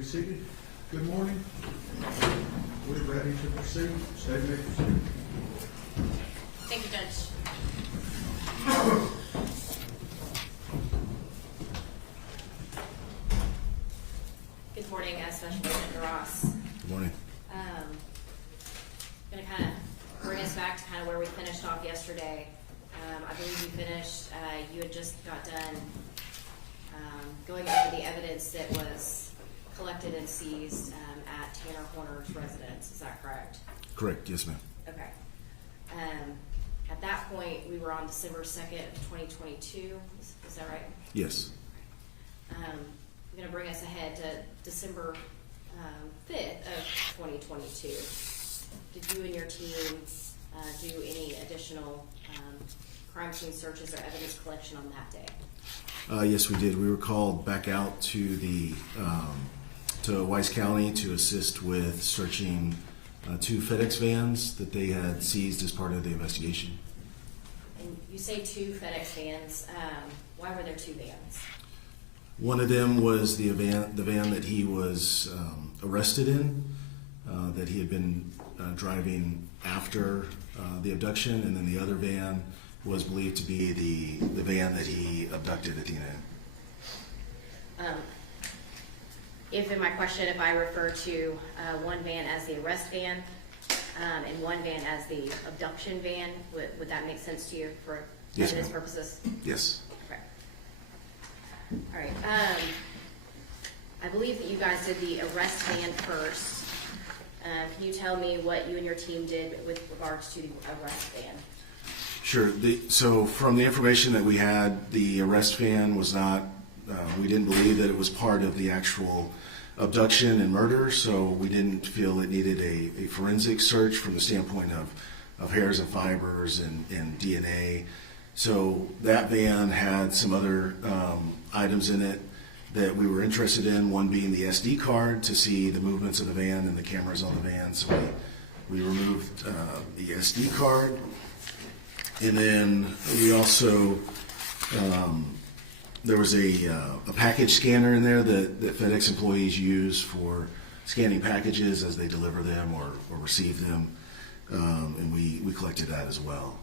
be seated. Good morning. We're ready to proceed. State may proceed. Thank you, Judge. Good morning, Special Agent Ross. Good morning. Going to kind of bring us back to kind of where we finished off yesterday. I believe you finished, you had just got done going over the evidence that was collected and seized at Tanner Horner's residence. Is that correct? Correct, yes ma'am. Okay. At that point, we were on December 2nd of 2022. Is that right? Yes. I'm going to bring us ahead to December 5th of 2022. Did you and your team do any additional crime scene searches or evidence collection on that day? Yes, we did. We were called back out to the to Weiss County to assist with searching 2 FedEx vans that they had seized as part of the investigation. And you say 2 FedEx vans. Why were there 2 vans? One of them was the van that he was arrested in, that he had been driving after the abduction, and then the other van was believed to be the van that he abducted Athena in. If in my question, if I refer to one van as the arrest van and one van as the abduction van, would that make sense to you for Yes, evidence ma'am. purposes? Yes. Okay. All right. I believe that you guys did the arrest van first. Can you tell me what you and your team did with regards to the arrest van? Sure. So from the information that we had, the arrest van was not, we didn't believe that it was part of the actual abduction and murder, so we didn't feel it needed a forensic search from the standpoint of hairs and fibers and DNA. So that van had some other items in it that we were interested in, one being the SD card to see the movements of the van and the cameras on the van. So we removed the SD card. And then we also, there was a package scanner in there that FedEx employees use for scanning packages as they deliver them or receive them. And we collected that as well.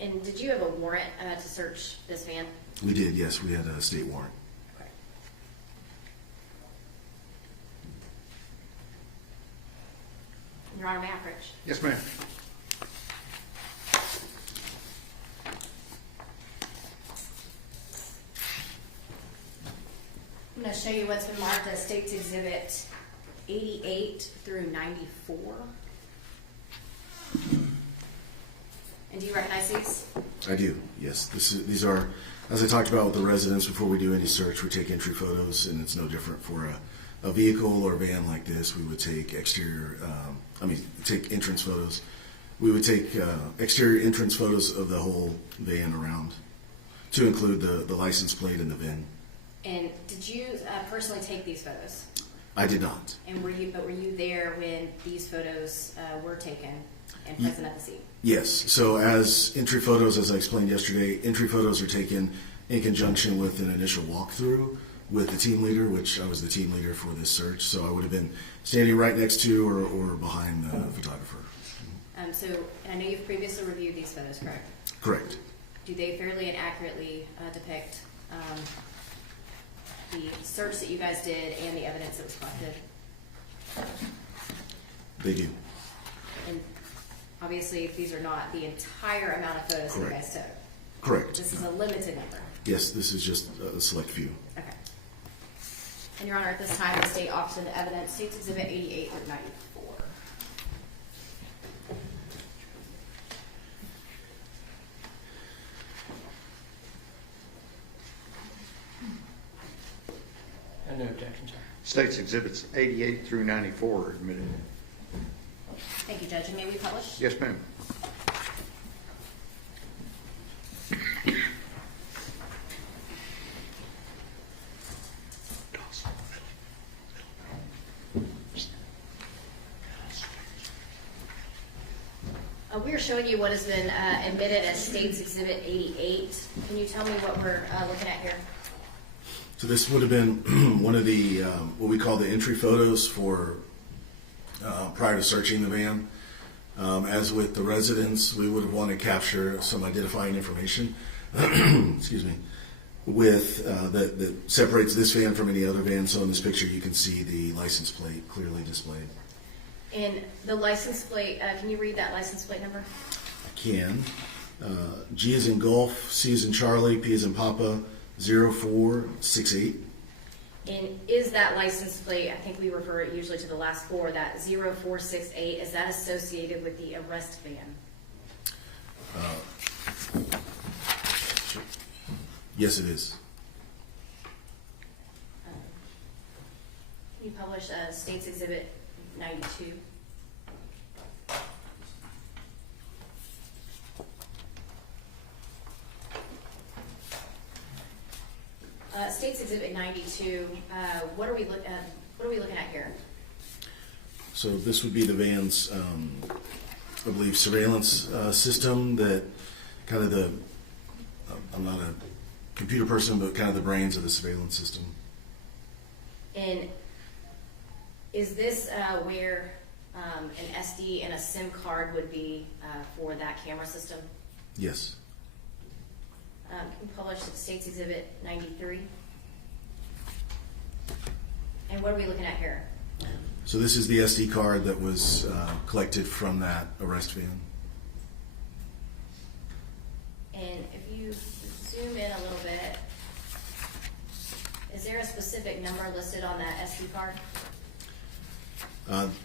And did you have a warrant to search this van? We did, yes. We had a state warrant. Okay. Your Honor, may I approach? Yes, ma'am. I'm going to show you what's been marked as State's Exhibit 88 through 94. And do you recognize these? I do, yes. These are, as I talked about with the residents before we do any search, we take entry photos, and it's no different for a vehicle or a van like this. We would take exterior, take entrance photos. We would take exterior entrance photos of the whole van around to include the license plate and the VIN. And did you personally take these photos? I did not. And were you there when these photos were taken and present at the scene? Yes. So as entry photos, as I explained yesterday, entry photos are taken in conjunction with an initial walkthrough with the team leader, which I was the team leader for this search. So I would have been standing right next to or behind the photographer. So, and I know you've previously reviewed these photos, correct? Correct. Do they fairly and accurately depict the search that you guys did and the evidence that was collected? They do. And obviously, these are not the entire amount of photos that you guys took. Correct. This is a limited number. Yes, this is just a select few. Okay. And Your Honor, at this time, the state offers into evidence State's Exhibit 88 through 94. No objection, sir. State's Exhibits 88 through 94 are admitted. Thank you, Judge. And may we publish? Yes, ma'am. We are showing you what has been admitted as State's Exhibit 88. Can you tell me what we're looking at here? So this would have been one of the, what we call the entry photos for, prior to searching the van. As with the residents, we would have wanted to capture some identifying information, excuse me, with, that separates this van from any other van. So in this picture, you can see the license plate clearly displayed. And the license plate, can you read that license plate number? I can. G is in Golf, C is in Charlie, P is in Papa, 0468. And is that license plate, I think we refer it usually to the last four, that 0468, is that associated with the arrest van? Yes, it is. Can you publish State's Exhibit 92? State's Exhibit 92. What are we looking at here? So this would be the van's, I believe, surveillance system that kind of the, I'm not a computer person, but kind of the brains of the surveillance system. And is this where an SD and a SIM card would be for that camera system? Yes. Can you publish State's Exhibit 93? And what are we looking at here? So this is the SD card that was collected from that arrest van. And if you zoom in a little bit, is there a specific number listed on that SD card?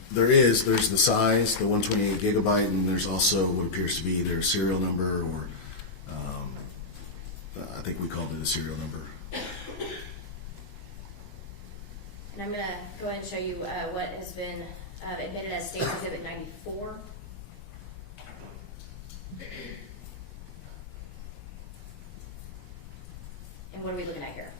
There's the size, the 128 gigabyte, and there's also what appears to be either a serial number or I think we called it a serial number. And I'm going to go ahead and show you what has been admitted as State Exhibit 94. And what are we looking at here?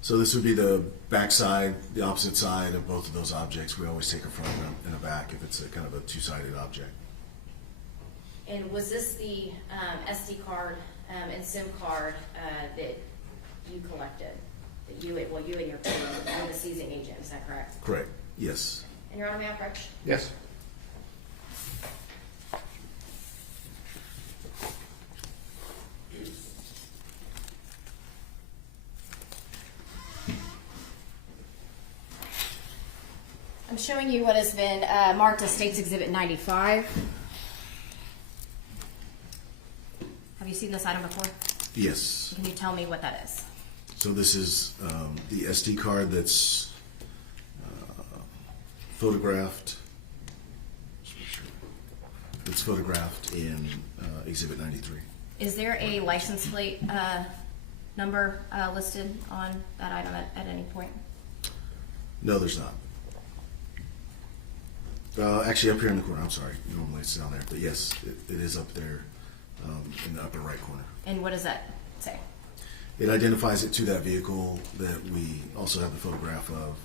So this would be the back side, the opposite side of both of those objects. We always take a front and a back if it's a kind of a two-sided object. And was this the SD card and SIM card that you collected? That you and your you were the seizing agent, is that correct? Correct. Yes. And Your Honor, may I approach? Yes. I'm showing you what has been marked as State's Exhibit 95. Have you seen this item before? Yes. Can you tell me what that is? So this is the SD card that's photographed. It's photographed in Exhibit 93. Is there a license plate number listed on that item at any point? No, there's not. Actually, up here in the corner. I'm sorry. Normally it's down there, but yes, it is up there in the upper right corner. And what does that say? It identifies it to that vehicle that we also have the photograph of,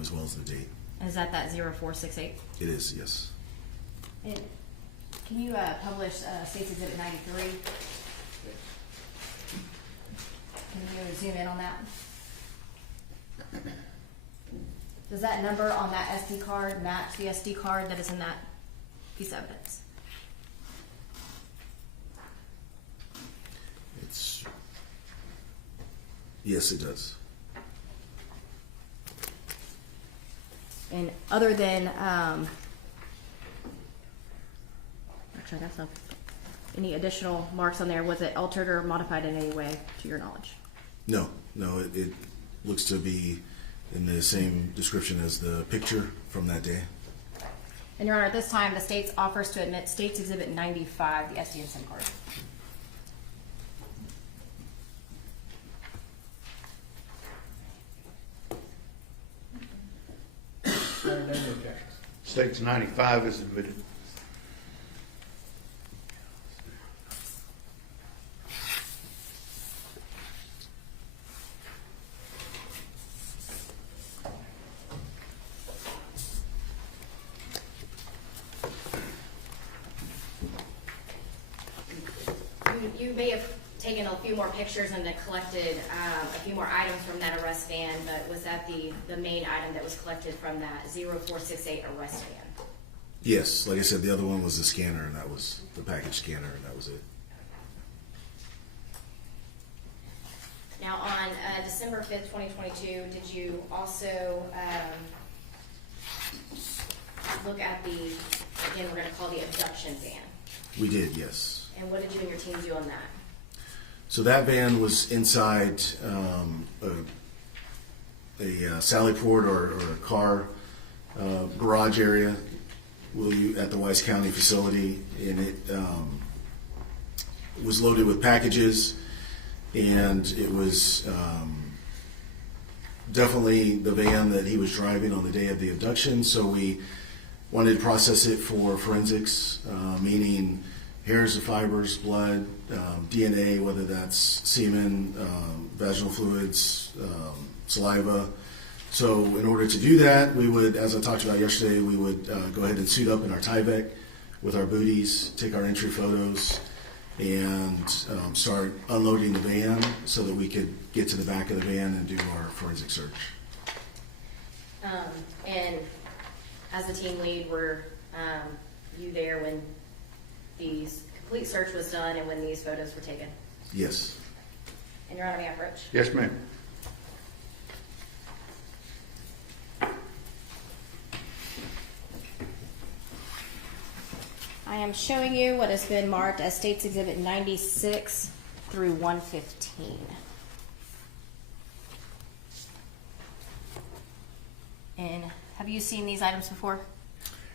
as well as the date. And is that 0468? It is, yes. And can you publish State's Exhibit 93? Can you zoom in on that? Does that number on that SD card match the SD card that is in that piece of evidence? Yes, it does. And other than, actually, that's not any additional marks on there. Was it altered or modified in any way, to your knowledge? No, it looks to be in the same description as the picture from that day. And Your Honor, at this time, the state offers to admit State's Exhibit 95, the SD and SIM card. Hearing none, no objections. State's 95 is admitted. You may have taken a few more pictures and then collected a few more items from that arrest van, but was that the main item that was collected from that 0468 arrest van? Yes, like I said, the other one was the scanner, and that was the package scanner, and that was it. Now, on December 5th, 2022, did you also look at the, again, we're going to call the abduction van? We did, yes. And what did you and your team do on that? So that van was inside a sally port or a car garage area at the Wise County facility, and it was loaded with packages, and it was definitely the van that he was driving on the day of the abduction. So we wanted to process it for forensics, meaning hairs of fibers, blood, DNA, whether that's semen, vaginal fluids, saliva. So in order to do that, we would, as I talked about yesterday, we would go ahead and suit up in our Tyvek with our booties, take our entry photos, and start unloading the van so that we could get to the back of the van and do our forensic search. And as the team lead, were you there when the complete search was done and when these photos were taken? Yes. And Your Honor, may I approach? Yes, ma'am. I am showing you what has been marked as States Exhibit 96 through 115. And have you seen these items before?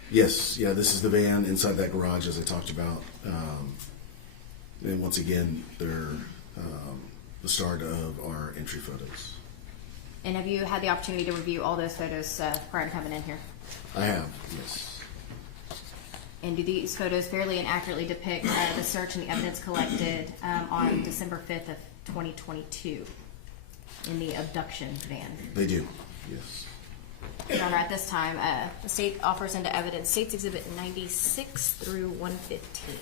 Yes, yeah, this is the van inside that garage as I talked about. And once again, they're the start of our entry photos. And have you had the opportunity to review all those photos prior to coming in here? I have, yes. And do these photos fairly and accurately depict the search and the evidence collected on December 5th of 2022 in the abduction van? They do, yes. Your Honor, at this time, the state offers into evidence States Exhibit 96 through 115.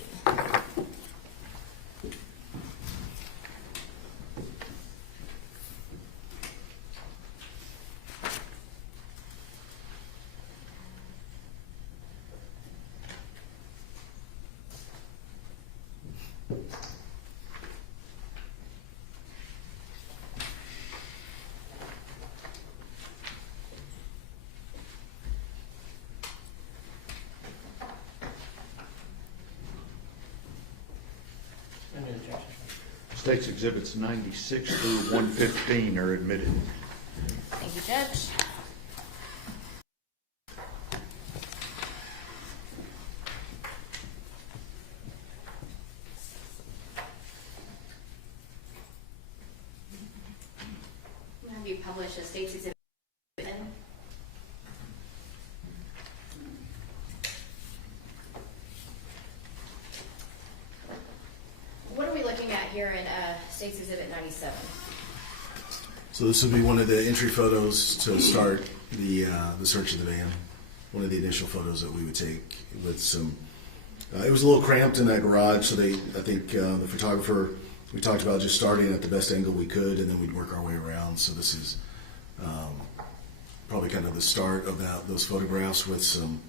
Any objection? States Exhibits 96 through 115 are admitted. Thank you, Judge. Have you published a States Exhibit? What are we looking at here in States Exhibit 97? So this would be one of the entry photos to start the search of the van. One of the initial photos that we would take with some. It was a little cramped in that garage, so I think the photographer, we talked about just starting at the best angle we could, and then we'd work our way around. So this is probably kind of the start of those photographs with some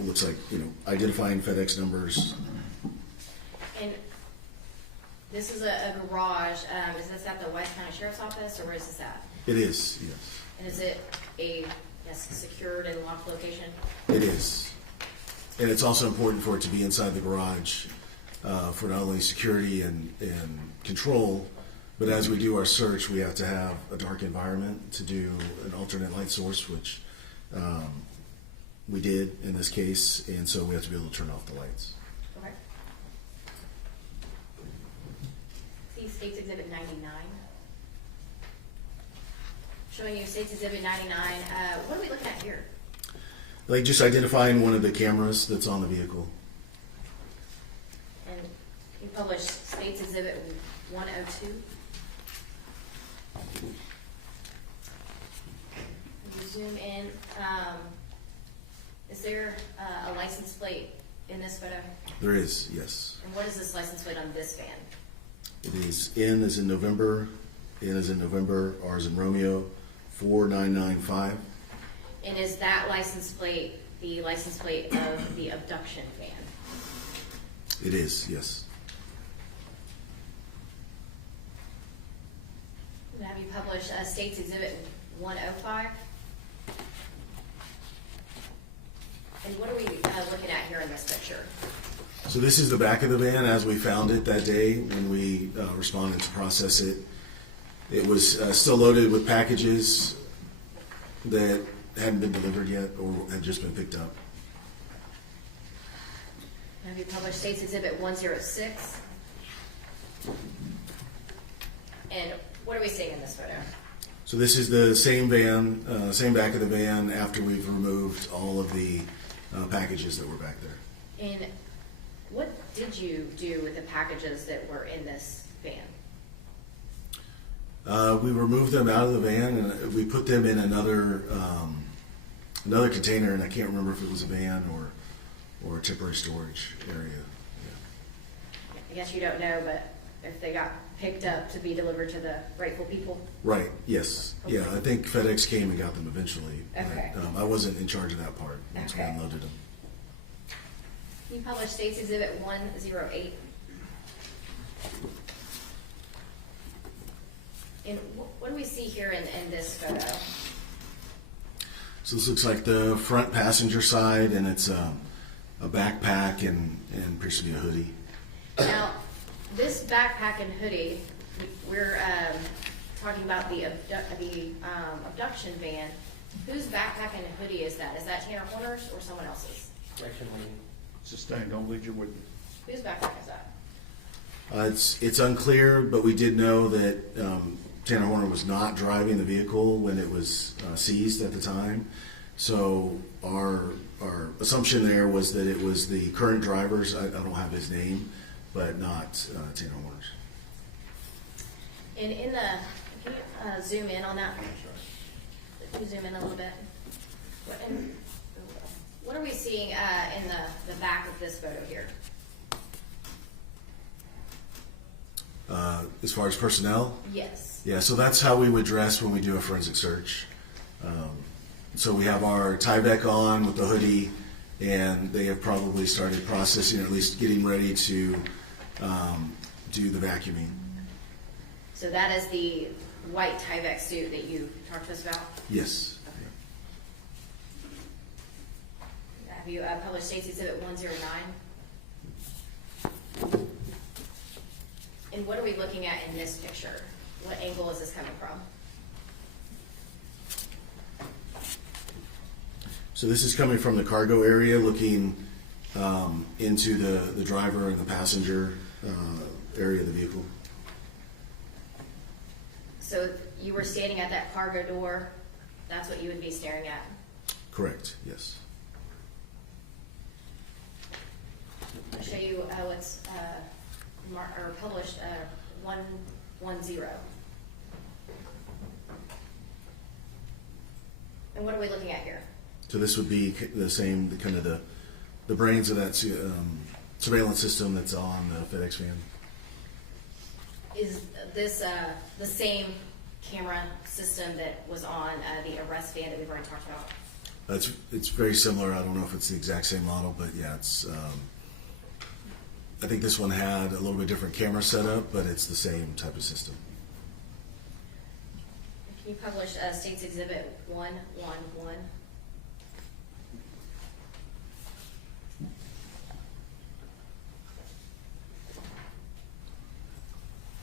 looks like identifying FedEx numbers. And this is a garage. Is this at the Wise County Sheriff's Office, or where is this at? It is, yes. And is it a secured and locked location? It is. And it's also important for it to be inside the garage for not only security and control, but as we do our search, we have to have a dark environment to do an alternate light source, which we did in this case, and so we have to be able to turn off the lights. Okay. See States Exhibit 99. Showing you States Exhibit 99. What are we looking at here? Like just identifying one of the cameras that's on the vehicle. And you published States Exhibit 102. If you zoom in, is there a license plate in this photo? There is, yes. And what is this license plate on this van? It is N as in November, R as in Romeo, 4995. And is that license plate the license plate of the abduction van? It is, yes. And have you published State's Exhibit 105? And what are we looking at here in this picture? So this is the back of the van as we found it that day when we responded to process it. It was still loaded with packages that hadn't been delivered yet or had just been picked up. Have you published State's Exhibit 106? And what are we seeing in this photo? So this is the same van, same back of the van after we've removed all of the packages that were back there. And what did you do with the packages that were in this van? We removed them out of the van and we put them in another container, and I can't remember if it was a van or a temporary storage area. I guess you don't know, but if they got picked up to be delivered to the rightful people? Right, yes. Yeah, I think FedEx came and got them eventually. Okay. But, I wasn't in charge of that part once we Okay. unloaded them. You published State's Exhibit 108. And what do we see here in this photo? So this looks like the front passenger side, and it's a backpack and appears to be a hoodie. Now, this backpack and hoodie, we're talking about the abduction van. Whose backpack and hoodie is that? Is that Tanner Horner's or someone else's? Correction, Lynn. Sustained, don't lead your witness. Whose backpack is that? It's unclear, but we did know that Tanner Horner was not driving the vehicle when it was seized at the time. So our assumption there was that it was the current driver's. I don't have his name, but not Tanner Horner's. And in the, can you zoom in on that? Can you zoom in a little bit? What are we seeing in the back of this photo here? As far as personnel, Yes. yeah, so that's how we would dress when we do a forensic search. So we have our Tyvek on with the hoodie, and they have probably started processing, or at least getting ready to do the vacuuming. So that is the white Tyvek suit that you talked to us about? Yes. Have you published State's Exhibit 109? And what are we looking at in this picture? What angle is this coming from? So this is coming from the cargo area, looking into the driver and the passenger area of the vehicle. So if you were standing at that cargo door, that's what you would be staring at? Correct, yes. I'll show you what's published 110. And what are we looking at here? So this would be the same, the brains of that surveillance system that's on the FedEx van. Is this the same camera system that was on the arrest van that we've already talked about? It's very similar. I don't know if it's the exact same model, but yeah, it's. I think this one had a little bit different camera setup, but it's the same type of system. Can you publish State's Exhibit 111?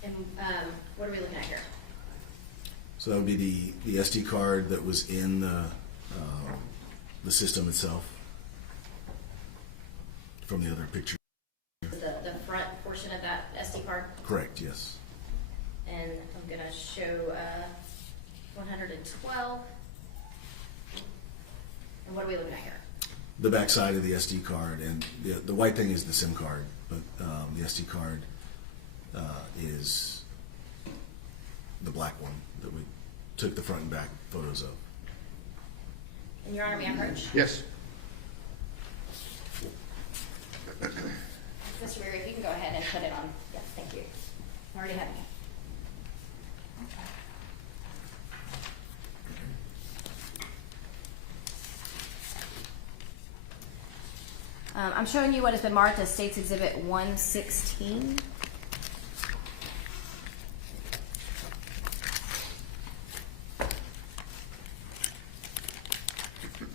And what are we looking at here? So that would be the SD card that was in the system itself from the other picture. The front portion of that SD card? Correct, yes. And I'm going to show 112. And what are we looking at here? The back side of the SD card, and the white thing is the SIM card, but the SD card is the black one that we took the front and back photos of. And Your Honor, may I approach? Yes. Mr. Weary, if you can go ahead and put it on. Yeah, thank you. Already had you. I'm showing you what has been marked as State's Exhibit 116.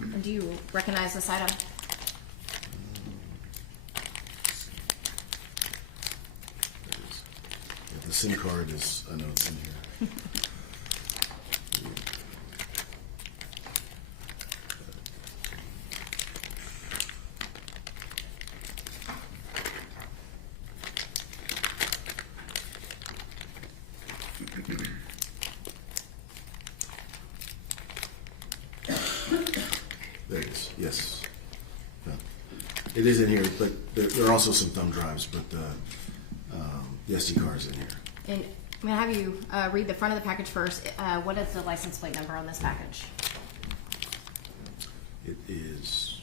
And do you recognize this item? The SIM card is, I know it's in here. There it is, yes. Yeah. It is in here, but there are also some thumb drives, but the SD card is in here. And I'm going to have you read the front of the package first. What is the license plate number on this package? It is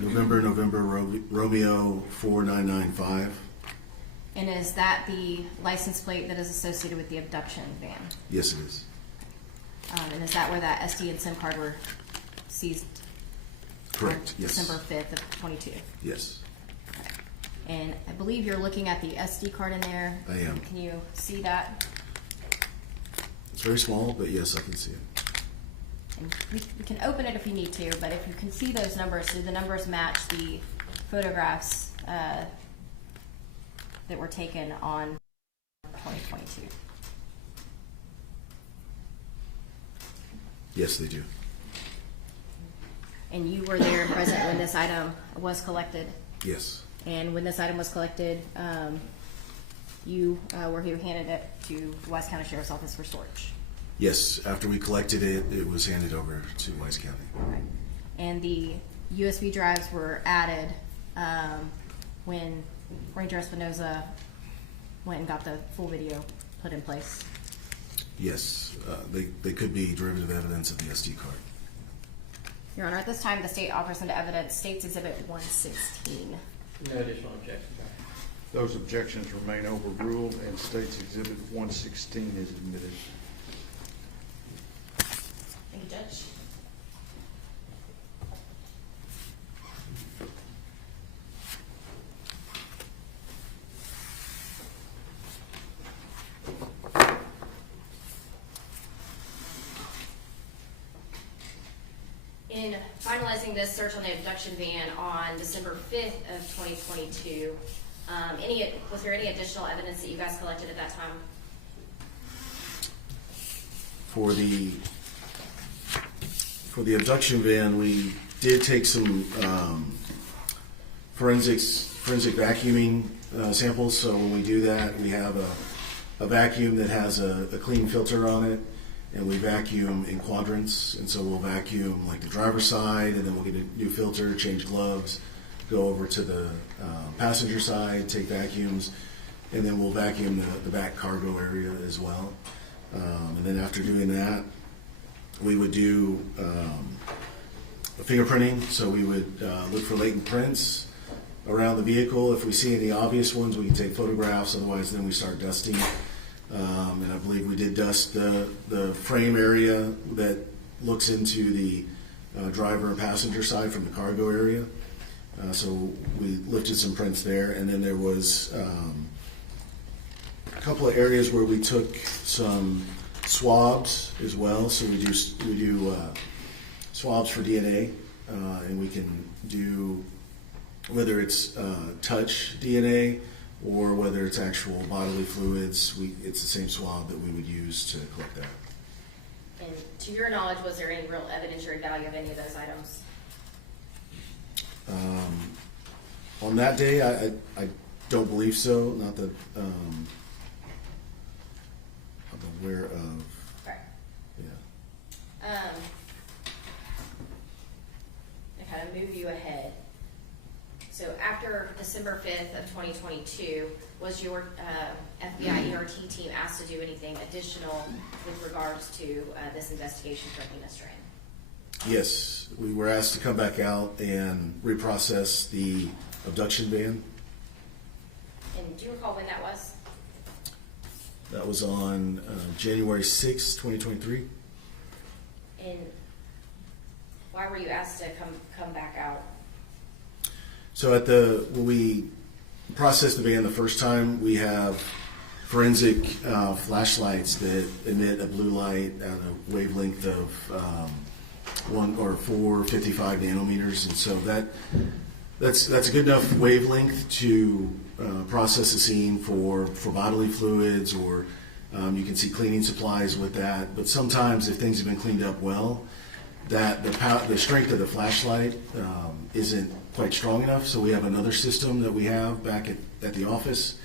November Romeo 4995. And is that the license plate that is associated with the abduction van? Yes, it is. And is that where that SD and SIM card were seized? Correct, yes. December 5th of 22. Yes, And I believe you're looking at the SD card in there. I am. Can you see that? It's very small, but yes, I can see it. And we can open it if you need to, but if you can see those numbers, do the numbers match the photographs that were taken on 2022? Yes, they do. And you were there and present when this item was collected? Yes, And when this item was collected, you were who handed it to the Wise County Sheriff's Office for storage? yes. After we collected it, it was handed over to Wise County. Okay. And the USB drives were added when Ranger Espinoza went and got the full video put in place? Yes, they could be derivative evidence of the SD card. Your Honor, at this time, the state offers into evidence State's Exhibit 116. No additional objections. Those objections remain overruled and State's Exhibit 116 is admitted. Thank you, Judge. In finalizing this search on the abduction van on December 5th of 2022, was there any additional evidence that you guys collected at that time? For the abduction van, we did take some forensic vacuuming samples. So when we do that, we have a vacuum that has a clean filter on it, and we vacuum in quadrants. And so we'll vacuum like the driver's side, and then we'll get a new filter, change gloves, go over to the passenger side, take vacuums, and then we'll vacuum the back cargo area as well. And then after doing that, we would do fingerprinting. So we would look for latent prints around the vehicle. If we see any obvious ones, we can take photographs. Otherwise, then we start dusting. And I believe we did dust the frame area that looks into the driver and passenger side from the cargo area. So we lifted some prints there. And then there was a couple of areas where we took some swabs as well. So we do swabs for DNA, and we can do whether it's touch DNA or whether it's actual bodily fluids. It's the same swab that we would use to collect that. And to your knowledge, was there any real evidentiary value of any of those items? On that day, I don't believe so. Not that I'm aware of. Right. Yeah. To kind of move you ahead. So after December 5th of 2022, was your FBI ERT team asked to do anything additional with regards to this investigation for Athena Strand? Yes, we were asked to come back out and reprocess the abduction van. And do you recall when that was? That was on January 6, 2023. And why were you asked to come back out? So when we processed the van the first time, we have forensic flashlights that emit a blue light at a wavelength of 455 nanometers, and so that's a good enough wavelength to process the scene for bodily fluids, or you can see cleaning supplies with that. But sometimes, if things have been cleaned up well, that the strength of the flashlight isn't quite strong enough. So we have another system that we have back at the office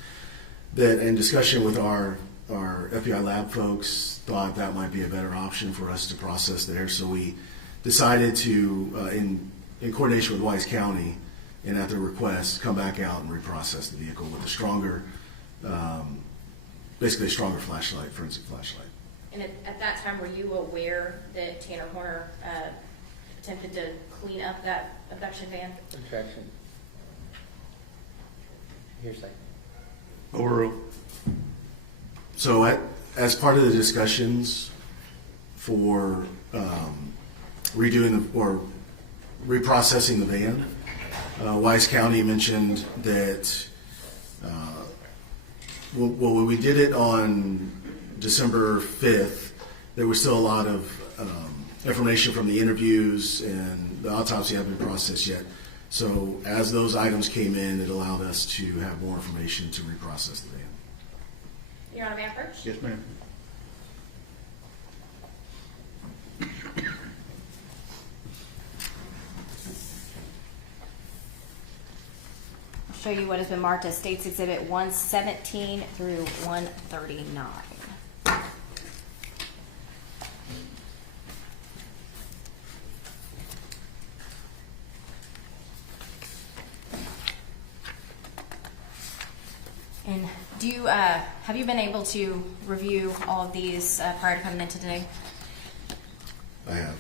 that, in discussion with our FBI lab folks, thought that might be a better option for us to process there. So we decided to, in coordination with Wise County and at their request, come back out and reprocess the vehicle with a stronger, basically a stronger flashlight, forensic flashlight. And at that time, were you aware that Tanner Horner attempted to clean up that abduction van? Objection. Hearsay. Overruled. So as part of the discussions for redoing or reprocessing the van, Wise County mentioned that when we did it on December 5th, there was still a lot of information from the interviews, and the autopsy hadn't been processed yet. So as those items came in, it allowed us to have more information to reprocess the van. Your Honor, may I approach? Yes, ma'am. I'll show you what has been marked as State's Exhibit 117 through 139. And have you been able to review all of these prior to coming in today? I have.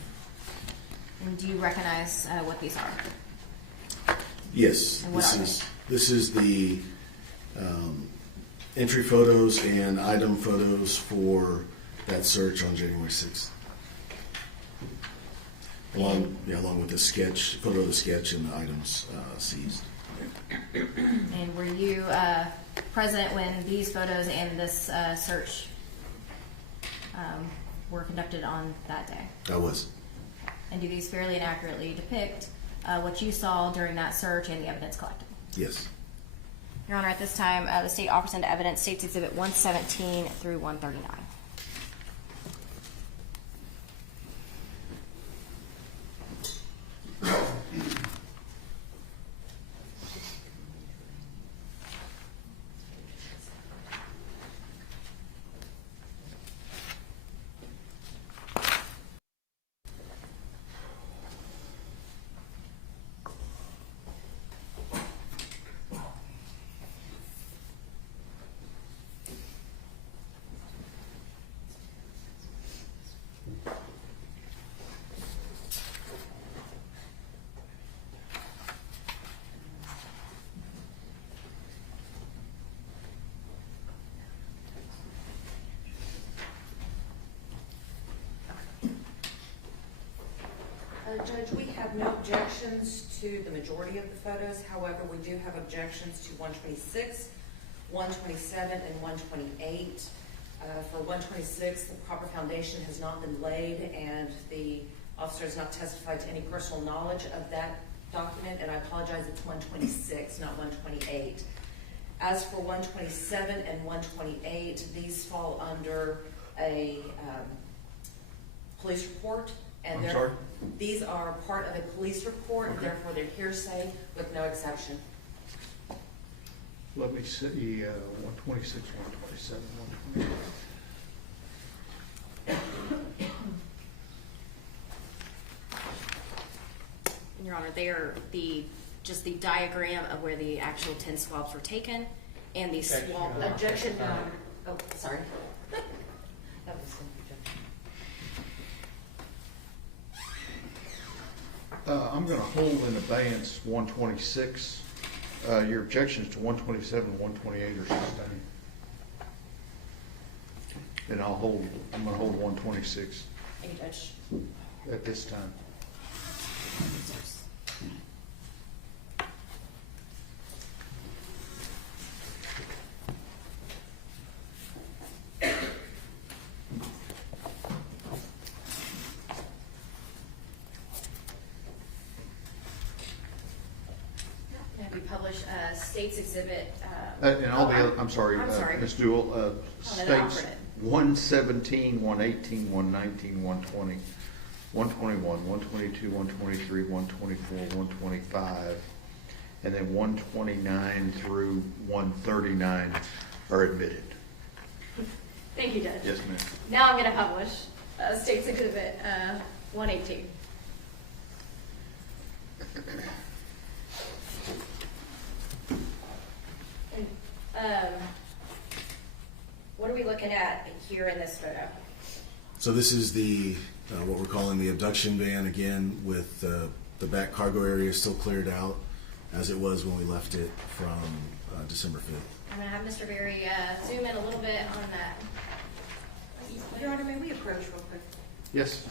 And do you recognize what these are? Yes, And what are this is the entry photos and item photos for that search on January 6th. Along with the sketch, photo of the sketch and the items seized. And were you present when these photos and this search were conducted on that day? I was. And do these fairly and accurately depict what you saw during that search and the evidence collected? Yes. Your Honor, at this time, the state offers into evidence State's Exhibit 117 through 139. Judge, we have no objections to the majority of the photos. However, we do have objections to 126, 127, and 128. For 126, the proper foundation has not been laid, and the officer has not testified to any personal knowledge of that document, and I apologize, it's 126, not 128. As for 127 and 128, these fall under a police report. And I'm sorry? These are part of a police report, and Okay. therefore they're hearsay with no exception. Let me see, 126, 127, 128. Your Honor, they are just the diagram of where the actual 10 swabs were taken and the Objection, swab. Your Honor. Objection, oh, sorry. That was an objection. I'm going to hold in abeyance 126 Your objections to 127 and 128 are sustained. And I'm gonna hold 126 Thank you, Judge. at this time. Have you published States Exhibit? And all the oh, other, I'm sorry, I'm sorry. Ms. Jewell, Oh, then I'll states print it. 117, 118, 119, 120, 121, 122, 123, 124, 125, and then 129 through 139 are admitted. Thank you, Judge. Yes, ma'am. Now I'm going to publish States Exhibit 118. And, what are we looking at here in this photo? So this is the what we're calling the abduction van, again, with the back cargo area still cleared out as it was when we left it from December 5th. I'm going to have Mr. Berry zoom in a little bit on that. Your Honor, may we approach real quick? Yes.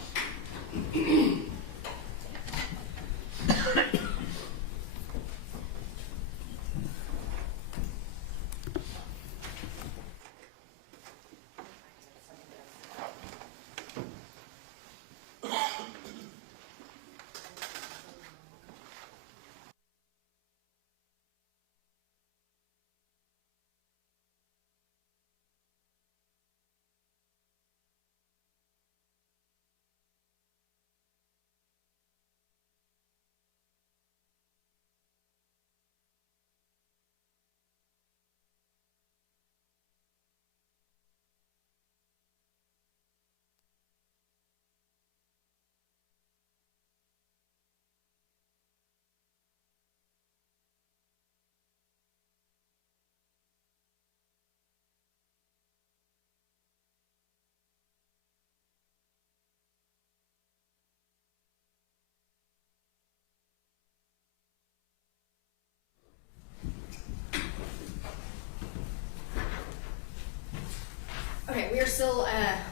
Okay, we are still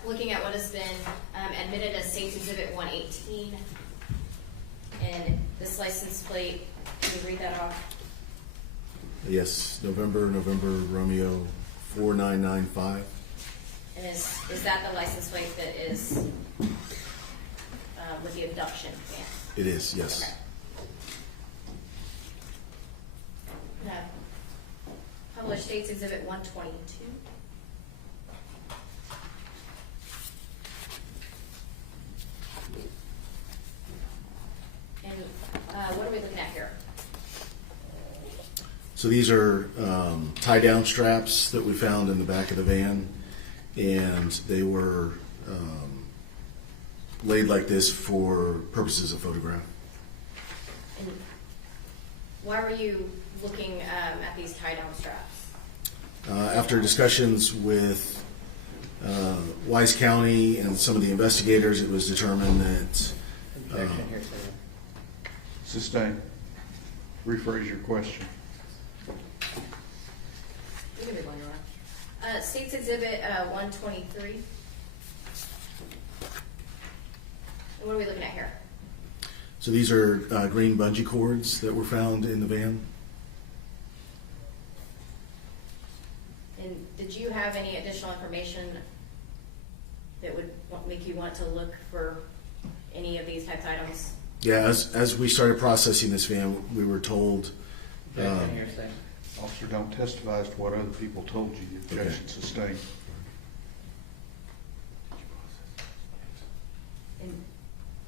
looking at what has been admitted as States Exhibit 118. And this license plate, can you read that off? Yes, November Romeo 4995. And is that the license plate that is with the abduction ban? It is, yes. Okay. Now, published States Exhibit 122. And what are we looking at here? So these are tie-down straps that we found in the back of the van, and they were laid like this for purposes of photograph. And why were you looking at these tie-down straps? After discussions with Wise County and some of the investigators, it was determined that Objection here, sir. Sustained. Rephrase your question. You can move on, Your Honor. States Exhibit 123. And what are we looking at here? so these are green bungee cords that were found in the van. And did you have any additional information that would make you want to look for any of these types of items? Yeah, as we started processing this van, we were told. Objection here, sir. Officer, don't testify as to what other people told you. Objection sustained. And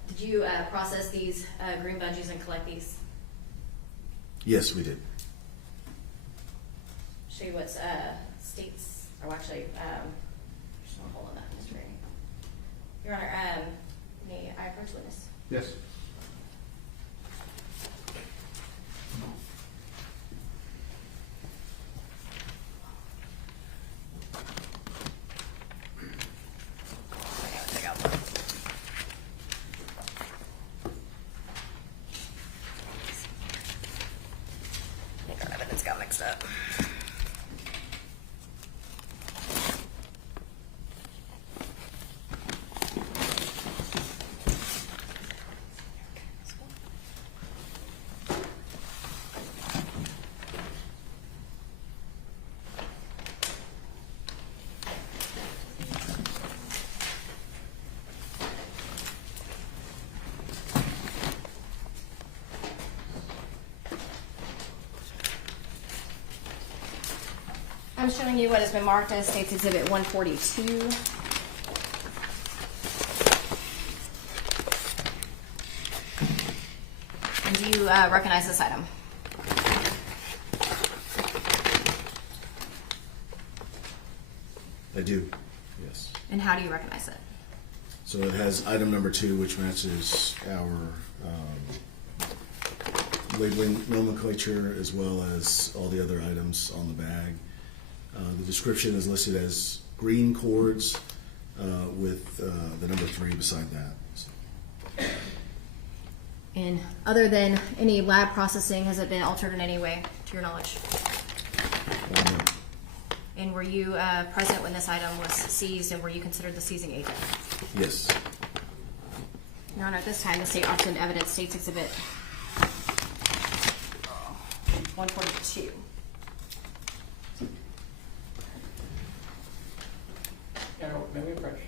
did you process these green bungees and collect these? Yes, we did. Show you what states, or actually, just want to hold on that, Mr. Berry. Your Honor, may I approach the witness? Yes. I think our evidence I'm showing you what has been marked as State's Exhibit 142. And do you recognize this item? I do, yes. And how do you recognize it? So it has item number 2, which matches our labeling nomenclature as well as all the other items on the bag. The description is listed as green cords with the number 3 beside that. So, And other than any lab processing, has it been altered in any way, to your knowledge? no. And were you present when this item was seized, and were you considered the seizing agent? Yes. Your Honor, at this time, the state offers in evidence State's Exhibit 142. Yaro, may we approach?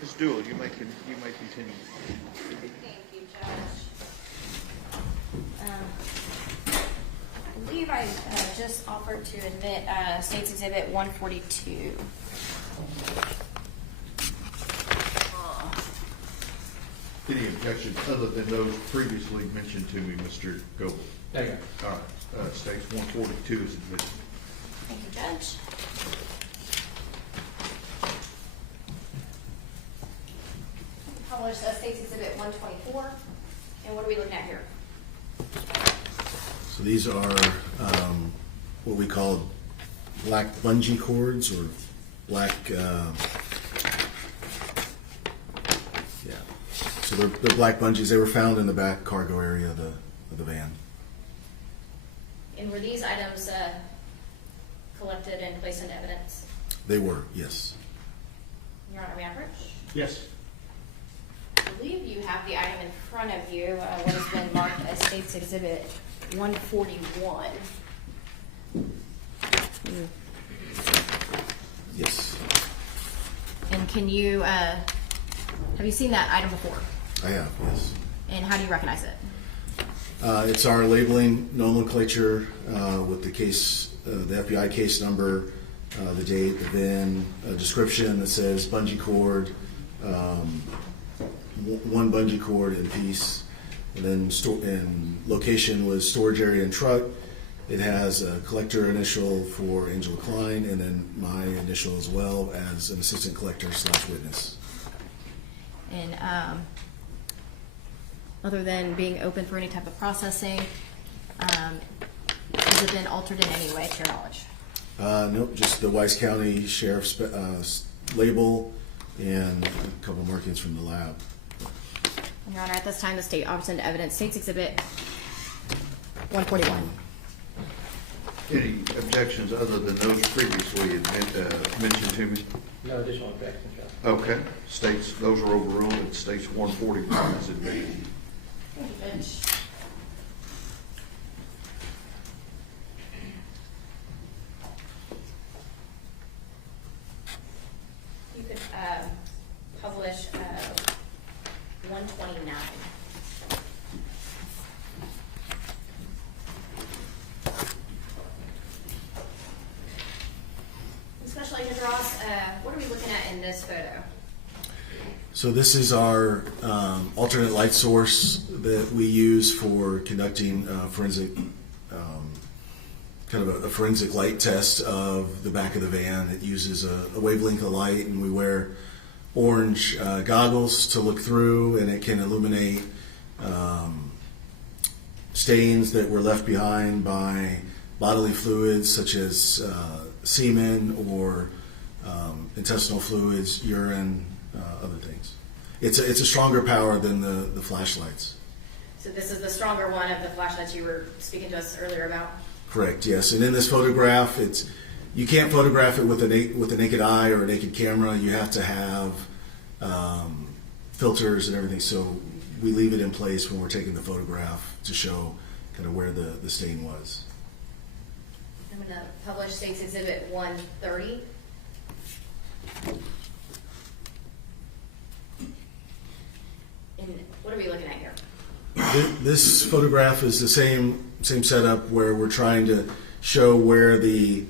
Ms. Dooley, you may continue. Thank you, Judge. I believe I just offered to admit State's Exhibit 142. Any objections other than those previously mentioned to me, Mr. Goble? There you go. All right, States 142 is admitted. Thank you, Judge. Published State's Exhibit 124. And what are we looking at here? So these are what we call black bungee cords or black, So they're black bungees. They were found in the back cargo area of the van. And were these items collected and placed into evidence? They were, yes. Your Honor, may I approach? Yes. I believe you have the item in front of you, what has been marked as State's Exhibit 141. Yes, And can you, have you seen that item before? I have, yes. And how do you recognize it? It's our labeling nomenclature with the case, the FBI case number, the date, the VIN, a description that says bungee cord, one bungee cord in piece, and then and location was storage area and truck. It has a collector initial for Angela Klein, and then my initial as well as an assistant collector / witness. And other than being open for any type of processing, has it been altered in any way to your knowledge? Nope, just the Wise County Sheriff's label and a couple markings from the lab. Your Honor, at this time, the state offers into evidence State's Exhibit 141. Any objections other than those previously mentioned to me? No additional objections, Judge. Okay. States, those are overruled. It states 141 is admitted. Thank you, Judge. You could publish 129. Special Agent Ross, what are we looking at in this photo? So this is our alternate light source that we use for conducting forensic, kind of a forensic light test of the back of the van. It uses a wavelength of light, and we wear orange goggles to look through, and it can illuminate stains that were left behind by bodily fluids such as semen or intestinal fluids, urine, other things. It's a stronger power than the flashlights. So this is the stronger one of the flashlights you were speaking to us earlier about? Correct, yes. And in this photograph, you can't photograph it with a naked eye or a naked camera. You have to have filters and everything. So we leave it in place when we're taking the photograph to show kind of where the stain was. I'm going to publish State's Exhibit 130. And what are we looking at here? This photograph is the same setup where we're trying to show where the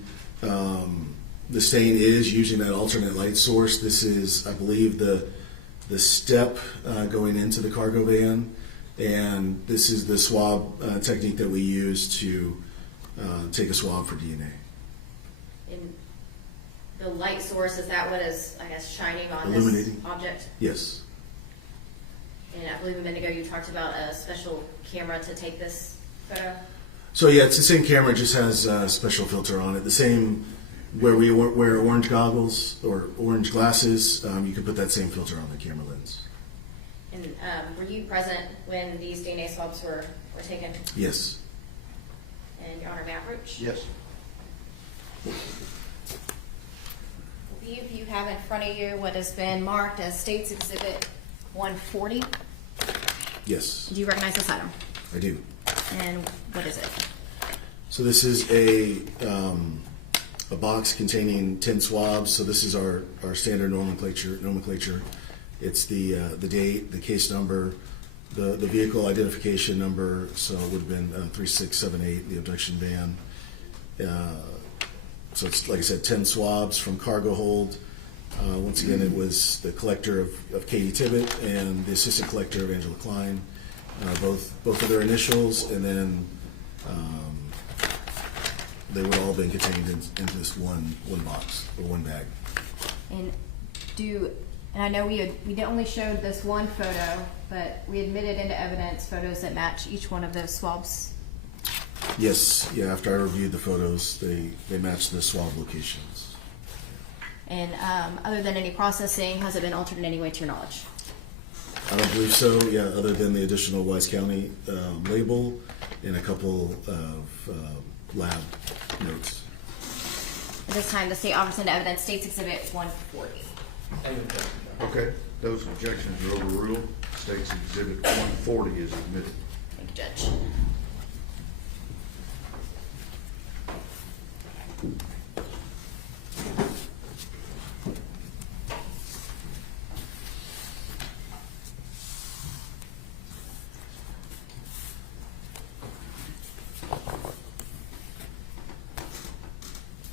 stain is using that alternate light source. This is, I believe, the step going into the cargo van, and this is the swab technique that we use to take a swab for DNA. And the light source, is that what is, I guess, shining on Illuminating. this object? Yes. And I believe a minute ago you talked about a special camera to take this photo. So yeah, it's the same camera, it just has a special filter on it. The same where we wear orange goggles or orange glasses, you can put that same filter on the camera lens. And were you present when these DNA swabs were taken? Yes. And Your Honor, may I approach? Yes. I believe you have in front of you what has been marked as State's Exhibit 140. Yes, Do you recognize this item? I do. And what is it? So this is a box containing 10 swabs. So this is our standard nomenclature. It's the date, the case number, the vehicle identification number, so it would have been 3678, the abduction van. So it's, like I said, 10 swabs from cargo hold. Once again, it was the collector of Katie Tibbett and the assistant collector of Angela Klein, both of their initials, and then they would all been contained into this one box or one bag. And I know we only showed this one photo, but we admitted into evidence photos that match each one of those swabs. Yes, yeah. After I reviewed the photos, they matched the swab locations. And other than any processing, has it been altered in any way to your knowledge? I don't believe so. Yeah, other than the additional Wise County label and a couple of lab notes. At this time, the state offers into evidence State's Exhibit 140. Any objection, Your Honor? Okay, those objections are overruled. State's Exhibit 140 is admitted. Thank you, Judge.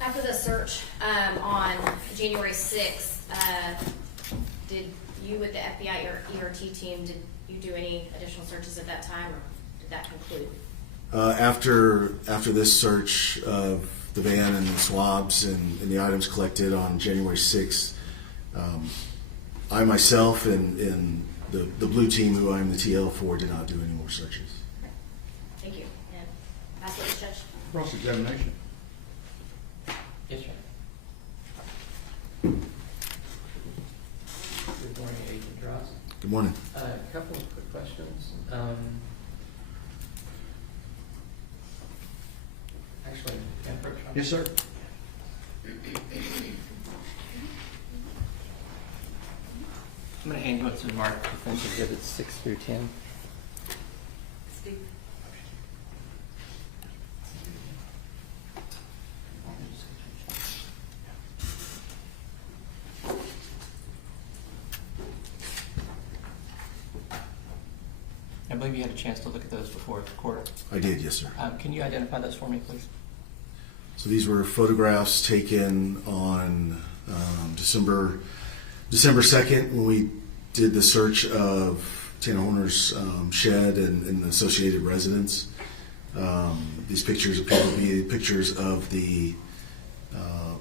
After the search on January 6th, did you with the FBI or ERT team, did you do any additional searches at that time, or did that conclude? After this search of the van and the swabs and the items collected on January 6th, I myself and the blue team, who I'm the TL for, did not do any more searches. Thank you. And last witness, Judge. Cross-examination. Yes, Your Honor. Good morning, Agent Droz. Good morning. A couple of quick questions. Actually, can I approach? Yes, sir. I'm going to hand you what's in marked defense exhibits 6 through 10. Steve? I believe you had a chance to look at those before the court. I did, yes, sir. Can you identify those for me, please? So these were photographs taken on December 2nd when we did the search of Tana Horner's shed and the associated residence. These pictures appear to be pictures of the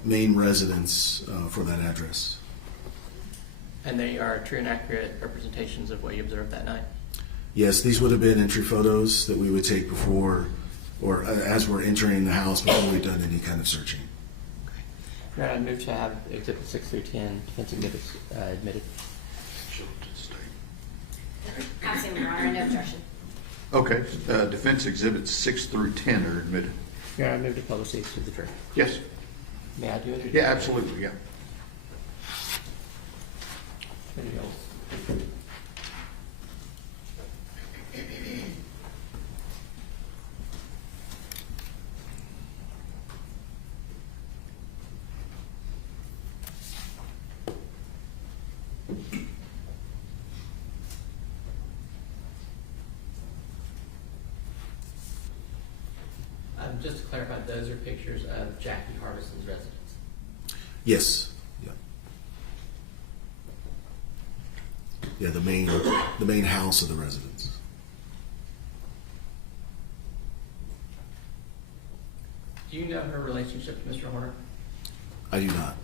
main residence for that address. And they are true and accurate representations of what you observed that night? Yes, these would have been entry photos that we would take before or as we're entering the house before we've done any kind of searching. Your Honor, I move to have exhibits 6 through 10, defense exhibits admitted. Passing, Your Honor, no objection. Okay, defense exhibits 6 through 10 are admitted. Your Honor, I move to publish these to the jury. Yes. May I do it? or do Yeah, you- absolutely, yeah. Anybody else? Just to clarify, those are pictures of Jackie Harbison's residence. Yes. Yeah. Yeah, the main house of the residence. Do you know her relationship to Mr. Horner? I do not.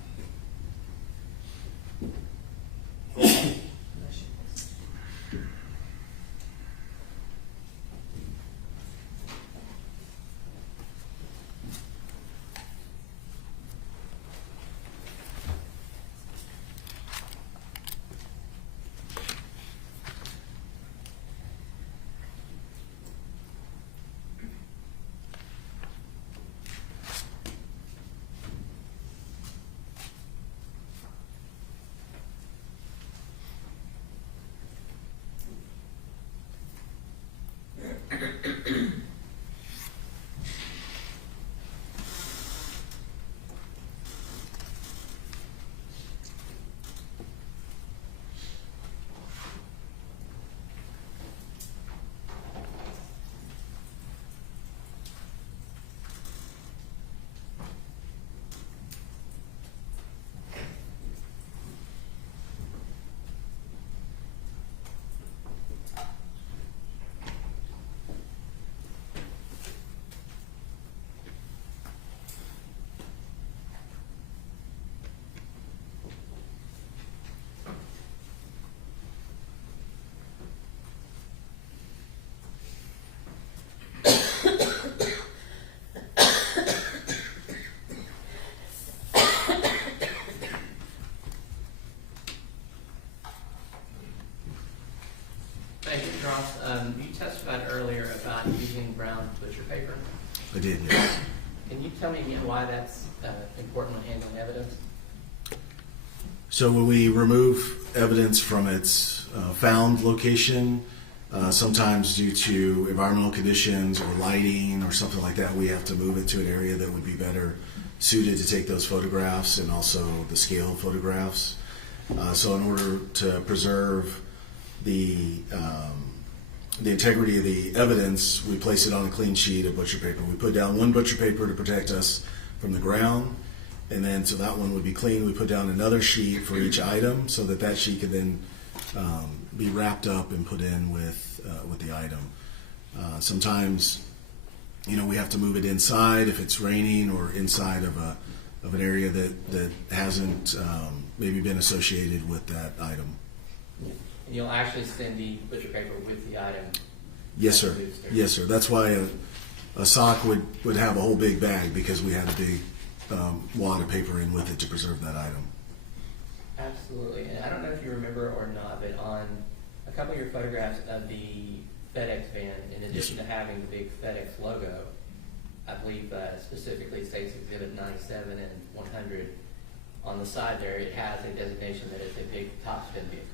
Ross, you testified earlier about using brown butcher paper. I did, yes. Can you tell me again why that's important when handling evidence? So when we remove evidence from its found location, sometimes due to environmental conditions or lighting or something like that, we have to move it to an area that would be better suited to take those photographs and also the scale photographs. So in order to preserve the integrity of the evidence, we place it on a clean sheet of butcher paper. We put down one butcher paper to protect us from the ground, and then so that one would be clean. We put down another sheet for each item so that that sheet could then be wrapped up and put in with the item. Sometimes, we have to move it inside if it's raining, or inside of an area that hasn't maybe been associated with that item. And you'll actually send the butcher paper with the item? Yes, sir. Yes, sir. That's why a sock would have a whole big bag, because we had a big wad of paper in with it to preserve that item. Absolutely. And I don't know if you remember or not, but on a couple of your photographs of the FedEx van, in addition to having the big FedEx logo, I believe specifically it states Exhibit 97 and 100. On the side there, it has a designation that it's a big top spin vehicle.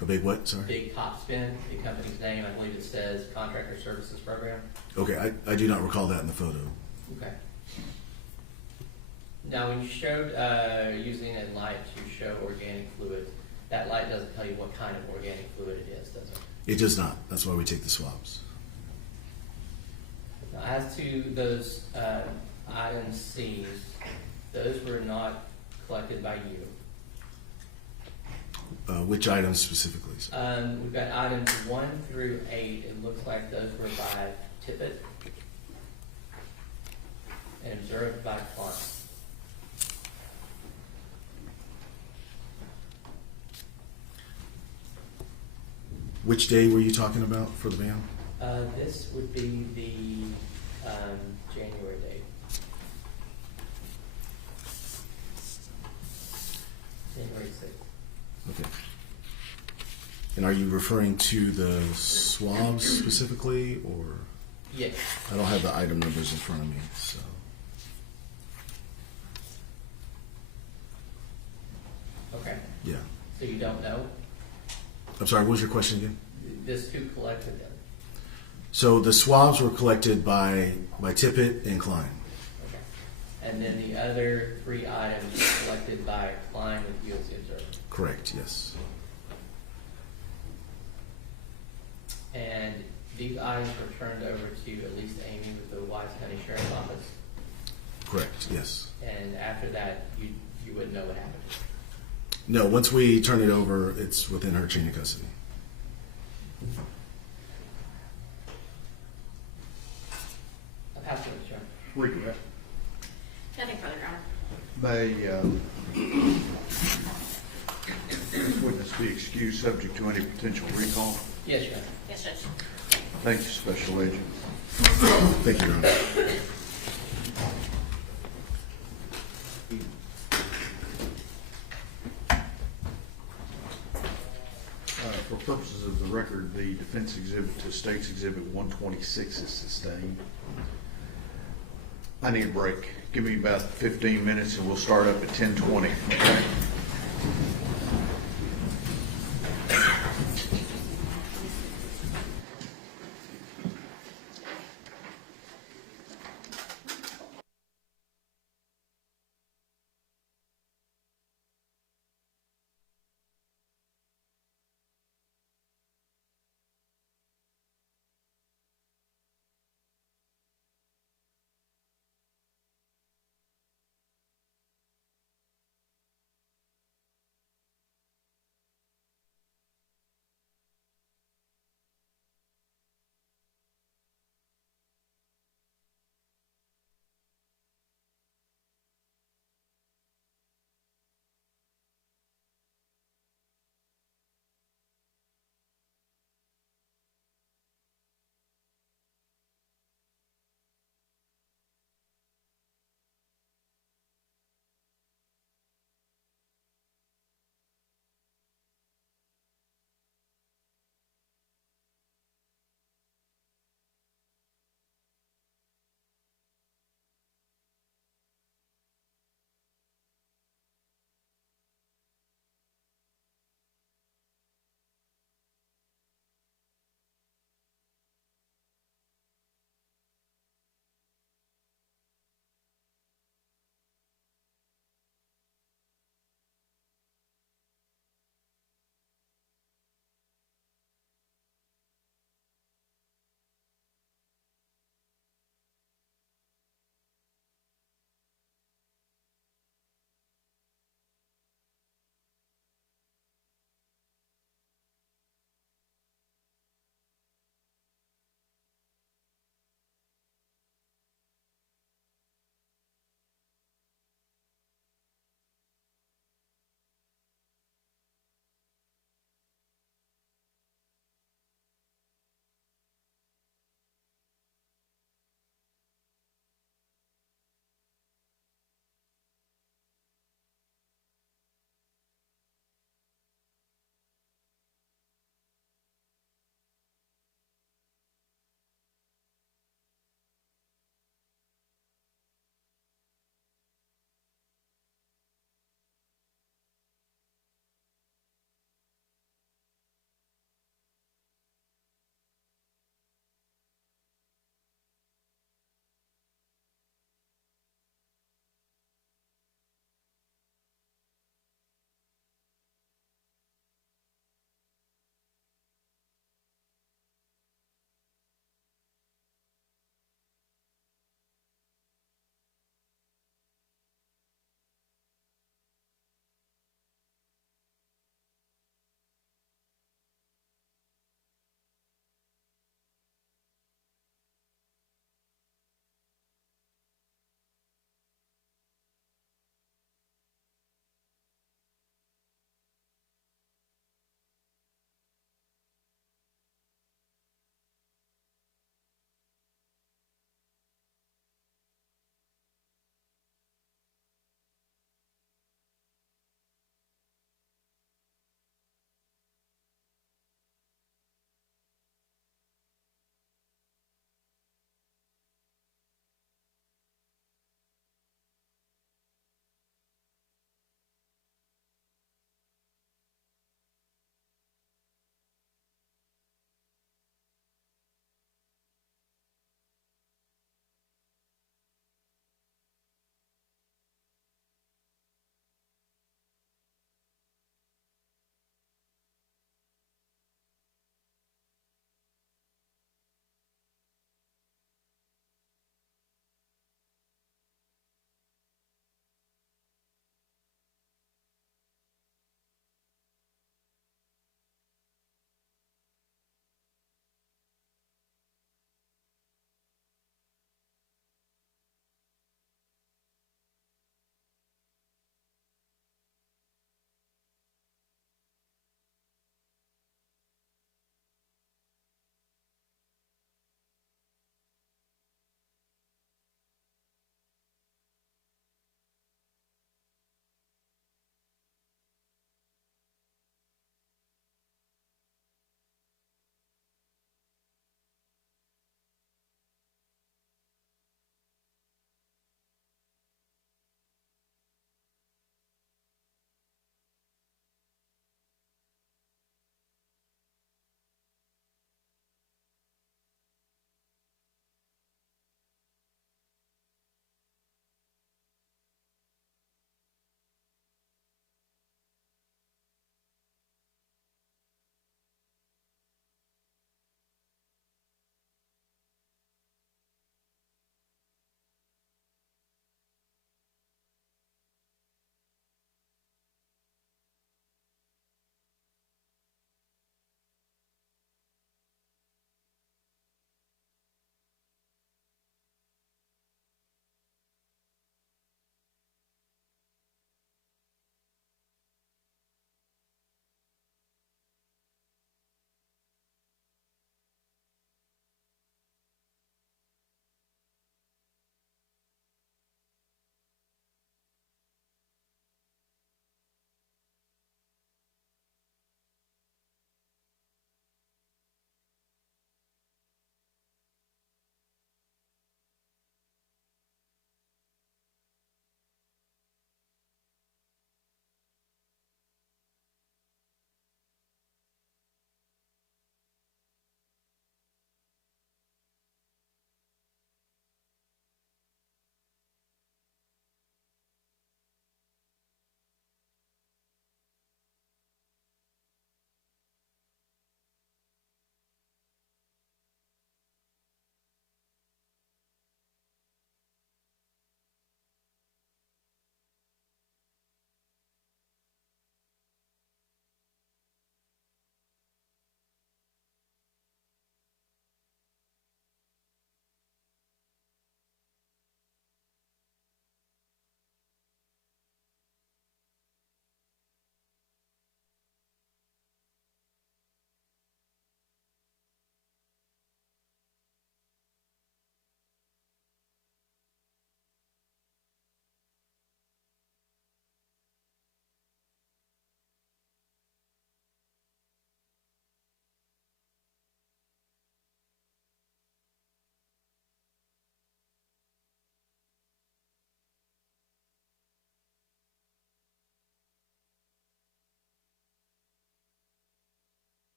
A big what? Sorry. Big top spin, the company's name. I believe it says Contractor Services Program. Okay, I do not recall that in the photo. Okay. Now, when you showed using a light to show organic fluid, that light doesn't tell you what kind of organic fluid it is, does it? It does not. That's why we take the swabs. Now, as to those items seized, those were not collected by you. Which items specifically? We've got items 1 through 8. It looks like those were by Tippett and observed by Klein. Which day were you talking about for the van? This would be the January date. January 6th. Okay. And are you referring to the swabs specifically, or? Yes. I don't have the item numbers in front of me, so. Okay. Yeah. So you don't know I'm sorry, what was your question again? who collected them? So the swabs were collected by Tippett and Klein. Okay. And then the other 3 items were collected by Klein with you as the observer. Correct, yes. And these items were turned over to at least Amy with the Wise County Sheriff's Office. Correct, yes. And after that, you wouldn't know what happened. No, once we turn it over, it's within her chain of custody. I'll pass it to John. Regret. Nothing further, Your Honor. May witness be excused subject to any potential recall? Yes, Your Honor. Yes, Judge. Thank you, Special Agent. Thank you, Your Honor. For purposes of the record, the defense exhibit to State's Exhibit 126 is sustained. I need a break. Give me about 15 minutes and we'll start up at 10:20. Okay?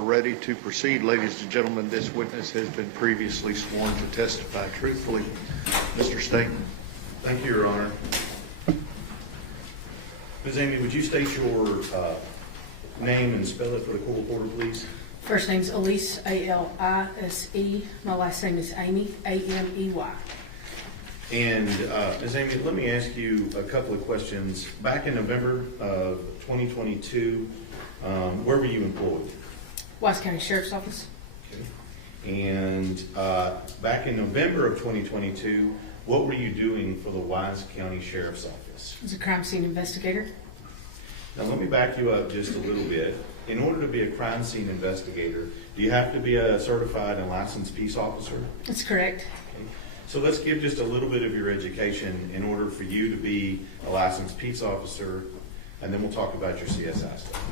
are ready to proceed. Ladies and gentlemen, this witness has been previously sworn to testify truthfully. Mr. Staten. Thank you, Your Honor. Ms. Amy, would you state your name and spell it for the court reporter, please? First name's Elise, A-L-I-S-E. My last name is Amy, A-M-E-Y. And Ms. Amy, let me ask you a couple of questions. Back in November of 2022, where were you employed? Wise County Sheriff's Office. Okay. And back in November of 2022, what were you doing for the Wise County Sheriff's Office? I was a crime scene investigator. Now, let me back you up just a little bit. In order to be a crime scene investigator, do you have to be a certified and licensed peace officer? That's correct. Okay. So let's give just a little bit of your education in order for you to be a licensed peace officer, and then we'll talk about your CSI stuff.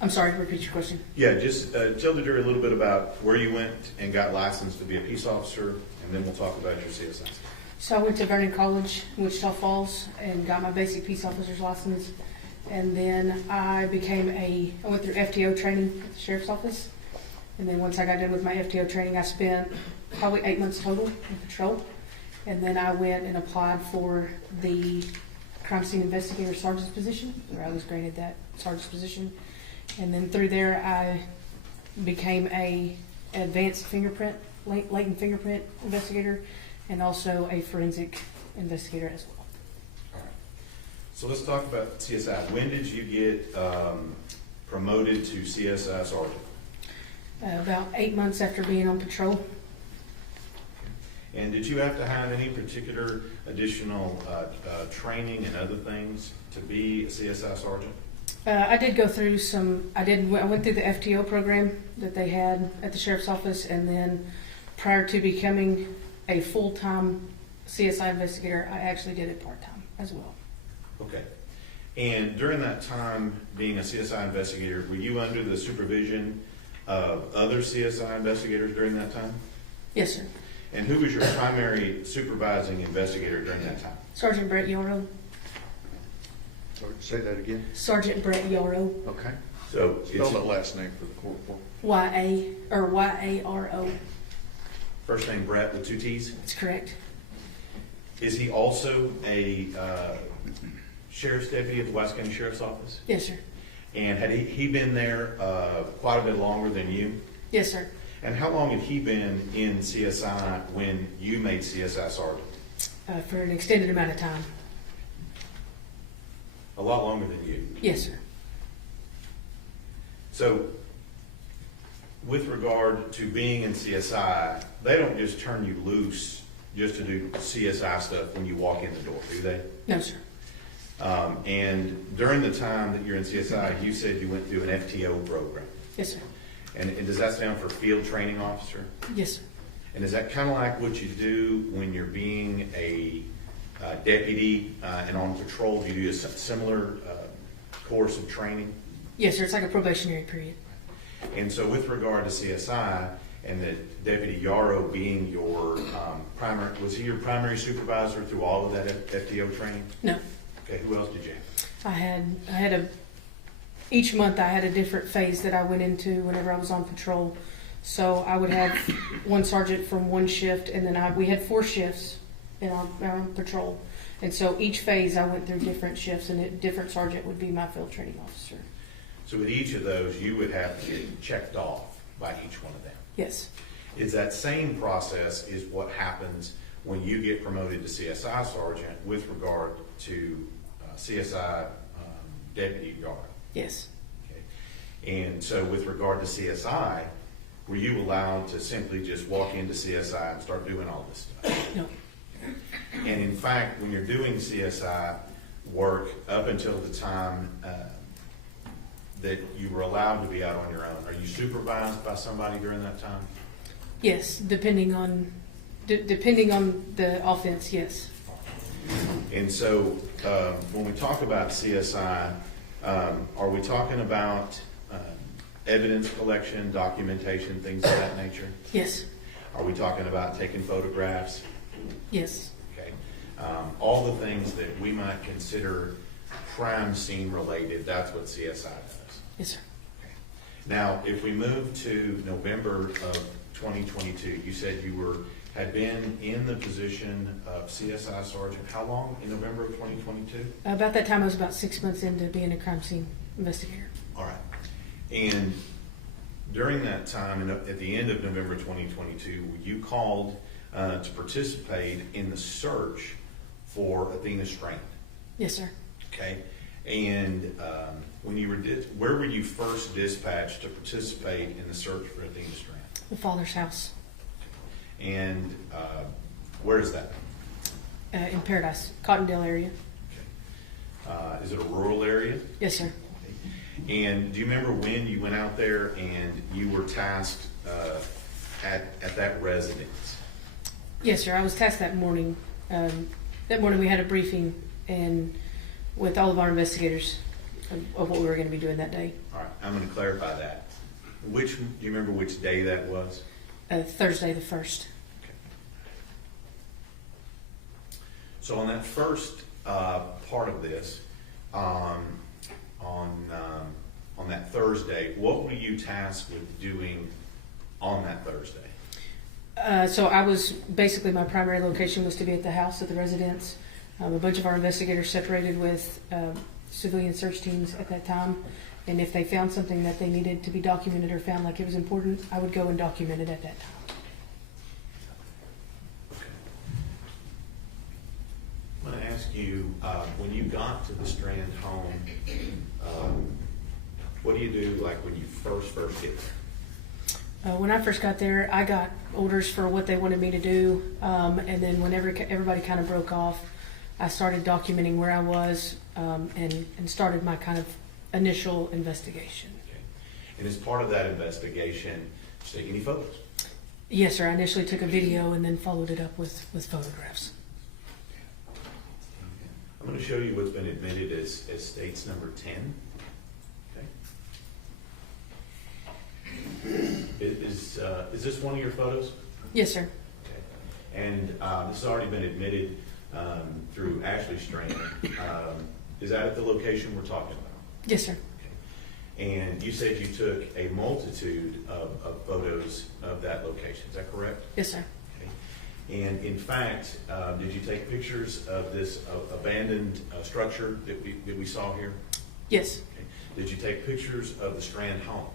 I'm sorry, repeat your question. Yeah, just tell the jury a little bit about where you went and got licensed to be a peace officer, and then we'll talk about your CSI stuff. So I went to Vernon College in Wichita Falls and got my basic peace officer's license. And then I went through FTO training at the Sheriff's Office. And then once I got done with my FTO training, I spent probably 8 months total in patrol. And then I went and applied for the crime scene investigator sergeant's position, where I was granted that sergeant's position. And then through there, I became a advanced latent fingerprint investigator, and also a forensic investigator as well. All right. So let's talk about CSI. When did you get promoted to CSI sergeant? About 8 months after being on patrol. And did you have to have any particular additional training and other things to be a CSI sergeant? I did go through I went through the FTO program that they had at the Sheriff's Office, and then prior to becoming a full-time CSI investigator, I actually did it part-time as well. Okay. And during that time being a CSI investigator, were you under the supervision of other CSI investigators during that time? Yes, sir. And who was your primary supervising investigator during that time? Sergeant Brett Yaro. Sorry, say that again. Sergeant Brett Yaro. Okay. So Spell that last name for the court report. Y-A-R-O. first name Brett with 2 T's. That's correct. Is he also a sheriff's deputy at the Wise County Sheriff's Office? Yes, sir. And had he been there quite a bit longer than you? Yes, sir. And how long had he been in CSI when you made CSI sergeant? For an extended amount of time. A lot longer than you. Yes, sir. So, with regard to being in CSI, they don't just turn you loose just to do CSI stuff when you walk in the door, do they? No, sir. And during the time that you're in CSI, you said you went through an FTO program. Yes, sir. And does that stand for Field Training Officer? Yes, sir. And is that kind of like what you do when you're being a deputy and on patrol? Do you do a similar course of training? Yes, sir. It's like a probationary period. And so with regard to CSI and the Deputy Yaro being your primary, was he your primary supervisor through all of that FTO training? No. Okay, who else did you have? Each month I had a different phase that I went into whenever I was on patrol. So I would have one sergeant from one shift, and then we had 4 shifts on patrol. And so each phase I went through different shifts, and a different sergeant would be my field training officer. So with each of those, you would have to get checked off by each one of them. Yes. Is that same process is what happens when you get promoted to CSI sergeant with regard to CSI Deputy Yaro? Yes. Okay. And so with regard to CSI, were you allowed to simply just walk into CSI and start doing all this stuff? No. And in fact, when you're doing CSI work up until the time that you were allowed to be out on your own, are you supervised by somebody during that time? Yes, depending on the offense, yes. And so when we talk about CSI, are we talking about evidence collection, documentation, things of that nature? Yes. Are we talking about taking photographs? Yes. Okay. All the things that we might consider crime scene related, that's what CSI does. Yes, sir. Now, if we move to November of 2022, you said you had been in the position of CSI sergeant. How long in November of 2022? About that time, I was about 6 months into being a crime scene investigator. All right. And during that time, at the end of November 2022, you called to participate in the search for Athena Strand. Yes, sir. Okay. And when you where were you first dispatched to participate in the search for Athena Strand? The father's house And where is that? in Paradise, Cottondale area. Is it a rural area? Yes, sir. And do you remember when you went out there and you were tasked at that residence? Yes, sir. I was tasked that morning. That morning we had a briefing and with all of our investigators of what we were going to be doing that day. All right, I'm going to clarify that. Do you remember which day that was? Thursday the 1st. So on that first part of this, on that Thursday, what were you tasked with doing on that Thursday? So I was basically, my primary location was to be at the house at the residence. A bunch of our investigators separated with civilian search teams at that time. And if they found something that they needed to be documented or found like it was important, I would go and document it at that time. Okay. I'm going to ask you, when you got to the Strand home, what do you do like when you first get there? When I first got there, I got orders for what they wanted me to do. And then whenever everybody kind of broke off, I started documenting where I was and started my kind of initial investigation. Okay. And as part of that investigation, did you take any photos? Yes, sir. I initially took a video and then followed it up with photographs. I'm going to show you what's been admitted as states number 10. Okay. Is this one of your photos? Yes, sir. Okay. And this has already been admitted through Ashley Strand. Is that at the location we're talking about? Yes, sir. Okay. And you said you took a multitude of photos of that location. Is that correct? Yes, sir. Okay. And in fact, did you take pictures of this abandoned structure that we saw here? Yes. Okay. Did you take pictures of the Strand home?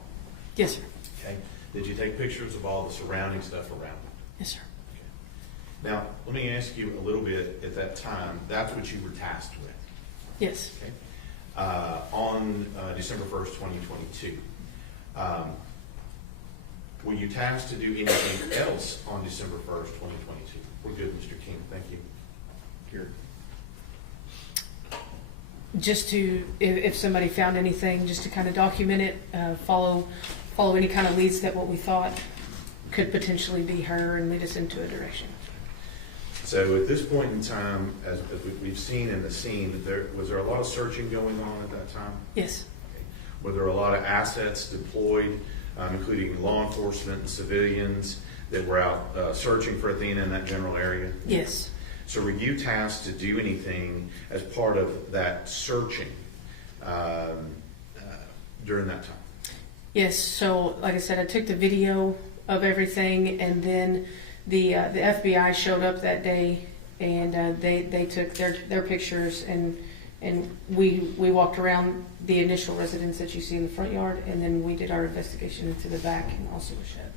Yes, sir. Okay. Did you take pictures of all the surrounding stuff around it? Yes, sir. Okay. Now, let me ask you a little bit. At that time, that's what you were tasked with. Yes. Okay. On December 1st, 2022. Were you tasked to do anything else on December 1st, 2022? We're good, Mr. King. Thank you. Here. Just to, if somebody found anything, just to kind of document it, follow any kind of leads that what we thought could potentially be her and lead us into a direction. So at this point in time, as we've seen in the scene, was there a lot of searching going on at that time? Yes. Okay. Were there a lot of assets deployed, including law enforcement and civilians that were out searching for Athena in that general area? Yes. So were you tasked to do anything as part of that searching during that time? Yes. So, like I said, I took the video of everything, and then the FBI showed up that day, and they took their pictures, and we walked around the initial residence that you see in the front yard, and then we did our investigation into the back and also a shed.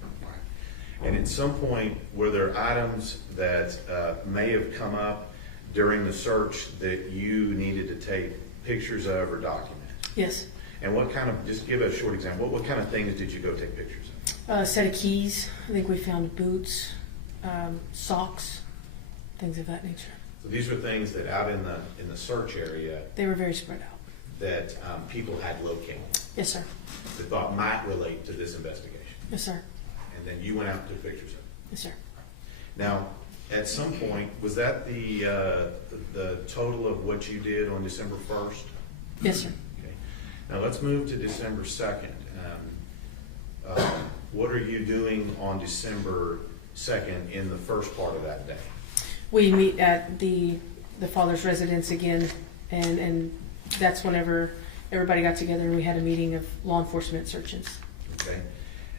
And at some point, were there items that may have come up during the search that you needed to take pictures of or document? Yes. And what kind of, just give a short example, what kind of things did you go take pictures of? A set of keys. I think we found boots, socks, things of that nature. So these were things that out in the search area They were very spread out. that people had located Yes, sir. that thought might relate to this investigation. Yes, sir. And then you went out and took pictures of it. Yes, sir. Now, at some point, was that the total of what you did on December 1st? Yes, sir. Okay. Now, let's move to December 2nd. What are you doing on December 2nd in the first part of that day? We meet at the father's residence again and that's whenever everybody got together and we had a meeting of law enforcement searches. Okay.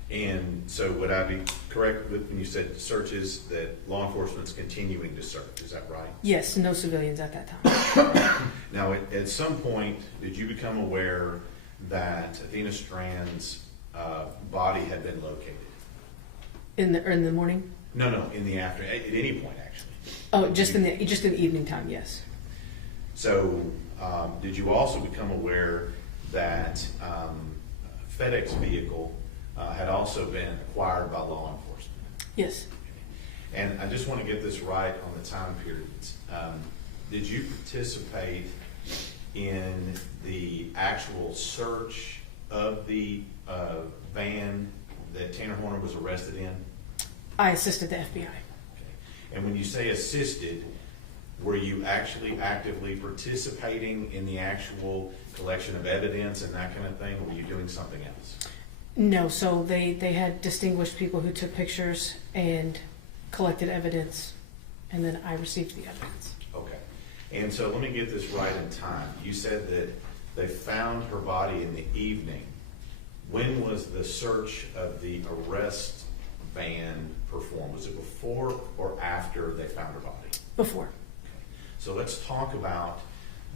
And so would I be correct when you said searches that law enforcement's continuing to search? Is that right? Yes, no civilians at that time. Now, at some point, did you become aware that Athena Strand's body had been located? In the morning? No, in the afternoon, at any point, actually. Oh, just in the evening time, yes. So, did you also become aware that FedEx vehicle had also been acquired by law enforcement? Yes. And I just want to get this right on the time periods. Did you participate in the actual search of the van that Tanner Horner was arrested in? I assisted the FBI. Okay. And when you say assisted, were you actually actively participating in the actual collection of evidence and that kind of thing, or were you doing something else? No, so they had distinguished people who took pictures and collected evidence, and then I received the evidence. Okay. And so let me get this right in time. You said that they found her body in the evening. When was the search of the arrest van performed? Was it before or after they found her body? Before. So let's talk about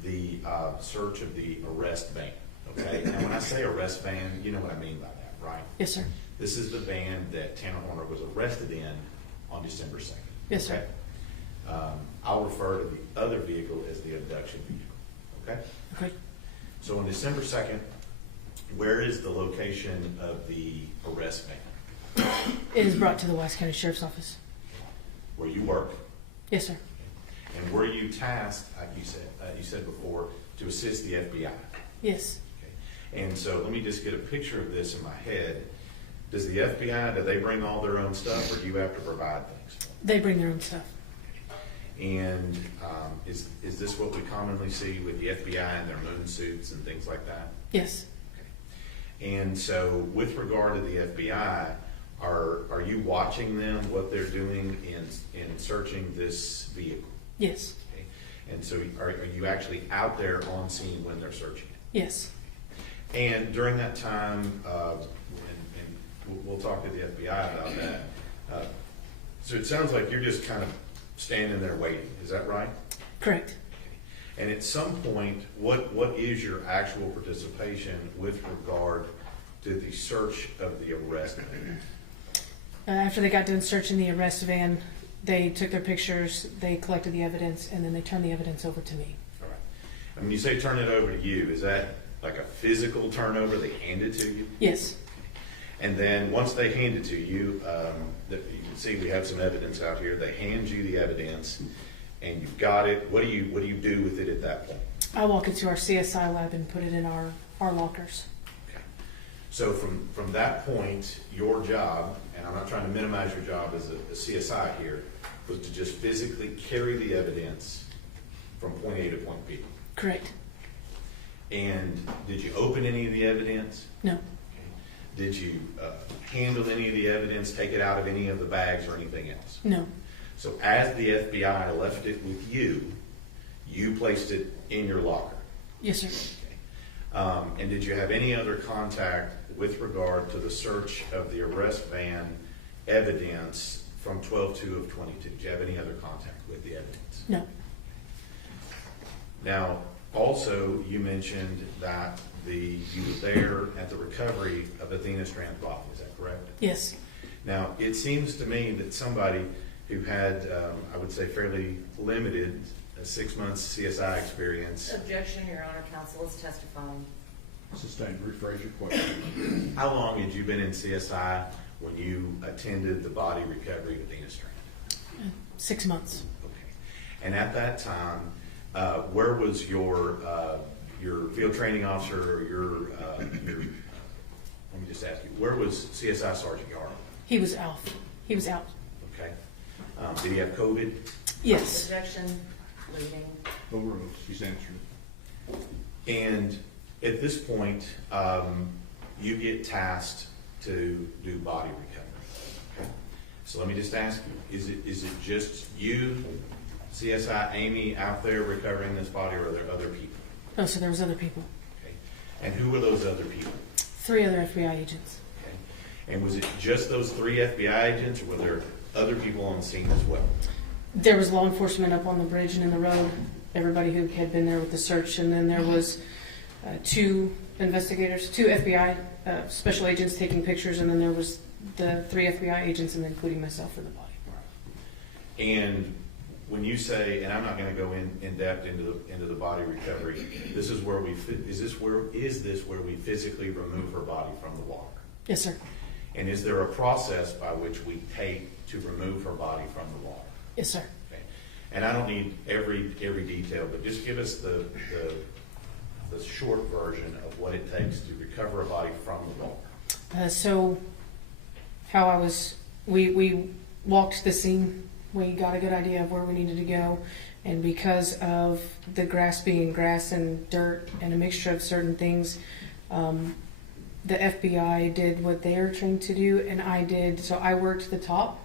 the search of the arrest van. Okay. And when I say arrest van, you know what I mean by that, right? Yes, sir. This is the van that Tanner Horner was arrested in on December 2nd. Yes, sir. Okay? I'll refer to the other vehicle as the abduction vehicle. Okay? Okay. So on December 2nd, where is the location of the arrest van? It is brought to the Wise County Sheriff's Office. Where you work? Yes, sir. And were you tasked, like you said before, to assist the FBI? Yes. Okay. And so let me just get a picture of this in my head. Does the FBI, do they bring all their own stuff, or do you have to provide things for them? They bring their own stuff. And is this what we commonly see with the FBI and their moon suits and things like that? Yes. Okay. And so with regard to the FBI, are you watching them, what they're doing in searching this vehicle? Yes. Okay. And so are you actually out there on scene when they're searching it? Yes. And during that time, and we'll talk to the FBI about that. So it sounds like you're just kind of standing there waiting. Is that right? Correct. And at some point, what is your actual participation with regard to the search of the arrest van? After they got done searching the arrest van, they took their pictures, they collected the evidence, and then they turned the evidence over to me. All right. And when you say turn it over to you, is that like a physical turnover? They hand it to you? Yes. And then once they hand it to you, you can see we have some evidence out here. They hand you the evidence, and you've got it. What do you do with it at that point? I walk into our CSI lab and put it in our lockers. Okay. So from that point, your job, and I'm not trying to minimize your job as a CSI here, was to just physically carry the evidence from point A to point B. Correct. And did you open any of the evidence? No. Okay. Did you handle any of the evidence, take it out of any of the bags or anything else? No. So as the FBI left it with you, you placed it in your locker. Yes, sir. Okay. And did you have any other contact with regard to the search of the arrest van evidence from 12/2 of 22? Did you have any other contact with the evidence? No. Now, also, you mentioned that you were there at the recovery of Athena Strand's body. Is that correct? Yes. Now, it seems to me that somebody who had, I would say, fairly limited 6 months CSI experience. Objection, Your Honor, counsel is testifying. Sustained, rephrase your question. How long had you been in CSI when you attended the body recovery of Athena Strand? 6 months. Okay. And at that time, where was your field training officer, or let me just ask you, where was CSI Sergeant Yaro? He was out. He was out. Okay. Did he have COVID? Yes. Objection, leading. Overruled, she's answered. And at this point, you get tasked to do body recovery. Okay. So let me just ask you, is it just you, CSI Amy, out there recovering this body, or are there other people? No, so there was other people. Okay. And who were those other people? 3 other FBI agents. Okay. And was it just those 3 FBI agents, or were there other people on the scene as well? There was law enforcement up on the bridge and in the road, everybody who had been there with the search, and then there was 2 investigators, 2 FBI special agents taking pictures, and then there was the 3 FBI agents, and including myself for the body. And when you say, and I'm not going to go in depth into the body recovery, this is where is this where we physically remove her body from the water? Yes, sir. And is there a process by which we take to remove her body from the water? Yes, sir. Okay. And I don't need every detail, but just give us the short version of what it takes to recover a body from the water. So how we walked the scene. We got a good idea of where we needed to go, and because of the grass being grass and dirt and a mixture of certain things, the FBI did what they are trained to do, and I did. So I worked the top.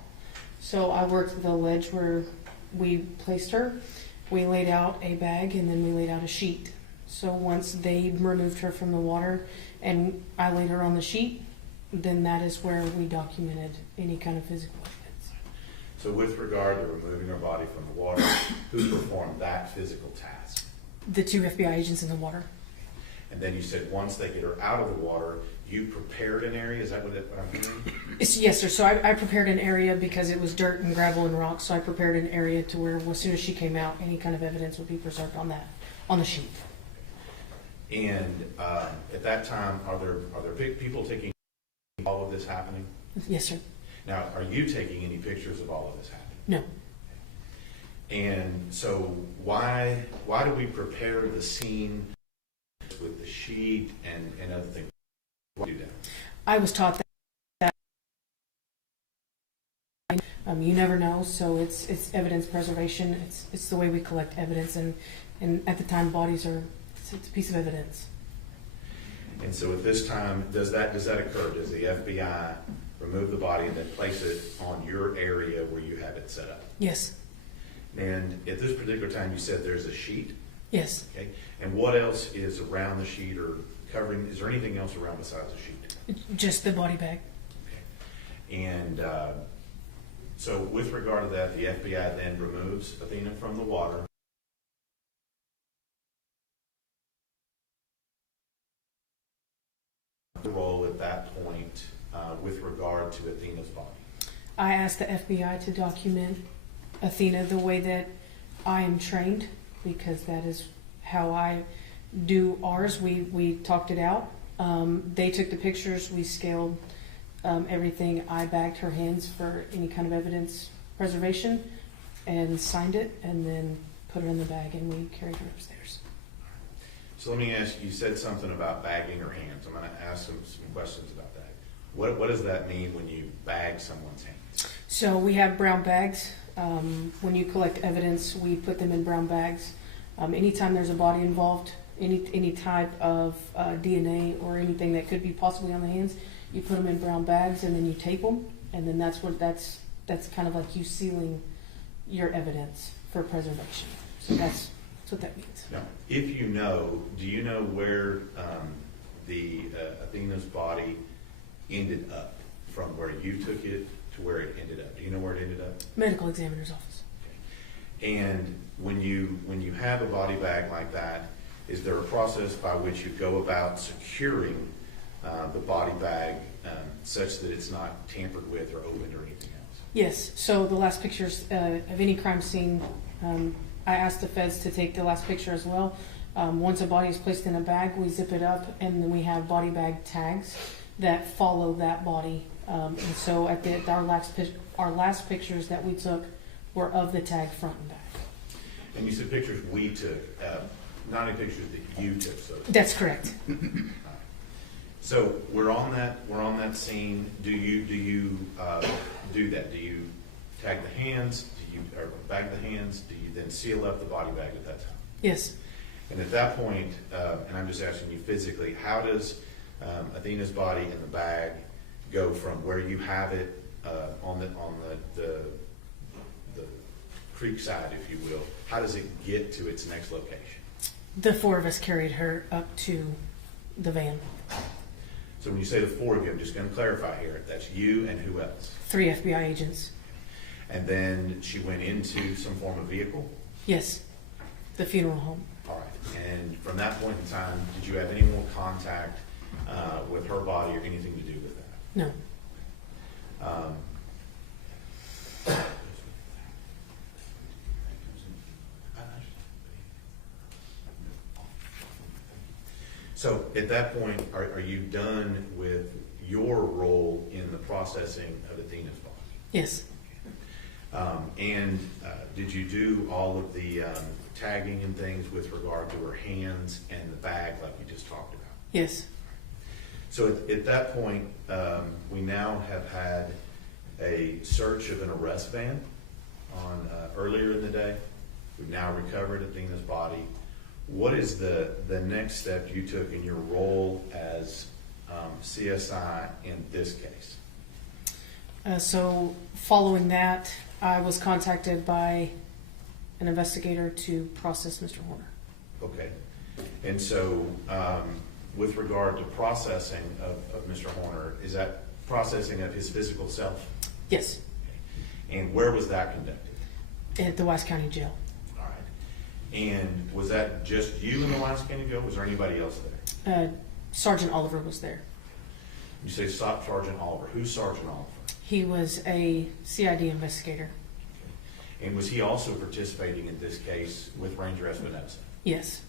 So I worked the ledge where we placed her. We laid out a bag, and then we laid out a sheet. So once they removed her from the water and I laid her on the sheet, then that is where we documented any kind of physical evidence. So with regard to removing her body from the water, who performed that physical task? The 2 FBI agents in the water. And then you said once they get her out of the water, you prepared an area? Is that what I'm hearing? Yes, sir. So I prepared an area because it was dirt and gravel and rocks. So I prepared an area to where as soon as she came out, any kind of evidence would be preserved on the sheet. And at that time, are there people taking all of this happening? Yes, sir. Now, are you taking any pictures of all of this happening? No. And so why do we prepare the scene with the sheet and other things? Why do that? I was taught that you never know, so it's evidence preservation. It's the way we collect evidence, and at the time, bodies are it's a piece of evidence. And so at this time, does that occur? Does the FBI remove the body and then place it on your area where you have it set up? Yes. And at this particular time, you said there's a sheet? Yes. Okay. And what else is around the sheet or covering? Is there anything else around besides the sheet? Just the body bag. Okay. And so with regard to that, the FBI then removes Athena from the water. The role at that point with regard to Athena's body. I asked the FBI to document Athena the way that I am trained, because that is how I do ours. We talked it out. They took the pictures. We scaled everything. I bagged her hands for any kind of evidence preservation and signed it, and then put her in the bag, and we carried her upstairs. So let me ask you said something about bagging her hands. I'm going to ask some questions about that. What does that mean when you bag someone's hands? So we have brown bags. When you collect evidence, we put them in brown bags. Anytime there's a body involved, any type of DNA or anything that could be possibly on the hands, you put them in brown bags and then you tape them, and then that's kind of like you sealing your evidence for preservation. So that's what that means. Now, if you know, do you know where the Athena's body ended up from where you took it to where it ended up? Do you know where it ended up? Medical examiner's office. Okay. And when you have a body bag like that, is there a process by which you go about securing the body bag such that it's not tampered with or opened or anything else? Yes. So the last pictures of any crime scene, I asked the feds to take the last picture as well. Once a body is placed in a bag, we zip it up, and then we have body bag tags that follow that body. And so at our last pictures that we took were of the tag front and back. And you said pictures we took, not any pictures that you took. So That's correct. So we're on that scene. Do you do that? Do you tag the hands? Or bag the hands? Do you then seal up the body bag at that time? Yes. And at that point, and I'm just asking you physically, how does Athena's body in the bag go from where you have it on the creek side, if you will? How does it get to its next location? The four of us carried her up to the van. So when you say the four of you, I'm just going to clarify here, that's you and who else? 3 FBI agents. And then she went into some form of vehicle? Yes, the funeral home. All right. And from that point in time, did you have any more contact with her body or anything to do with that? No. So at that point, are you done with your role in the processing of Athena's body? Yes. And did you do all of the tagging and things with regard to her hands and the bag like you just talked about? Yes. So at that point, we now have had a search of an arrest van on earlier in the day. We've now recovered Athena's body. What is the next step you took in your role as CSI in this case? So following that, I was contacted by an investigator to process Mr. Horner. Okay. And so with regard to processing of Mr. Horner, is that processing of his physical self? Yes, And where was that conducted? at the Wise County Jail. All right. And was that just you in the Wise County Jail? Was there anybody else there? Sergeant Oliver was there. You say Sergeant Oliver. Who's Sergeant Oliver? He was a CID investigator. And was he also participating in this case with Ranger Espinosa? Yes,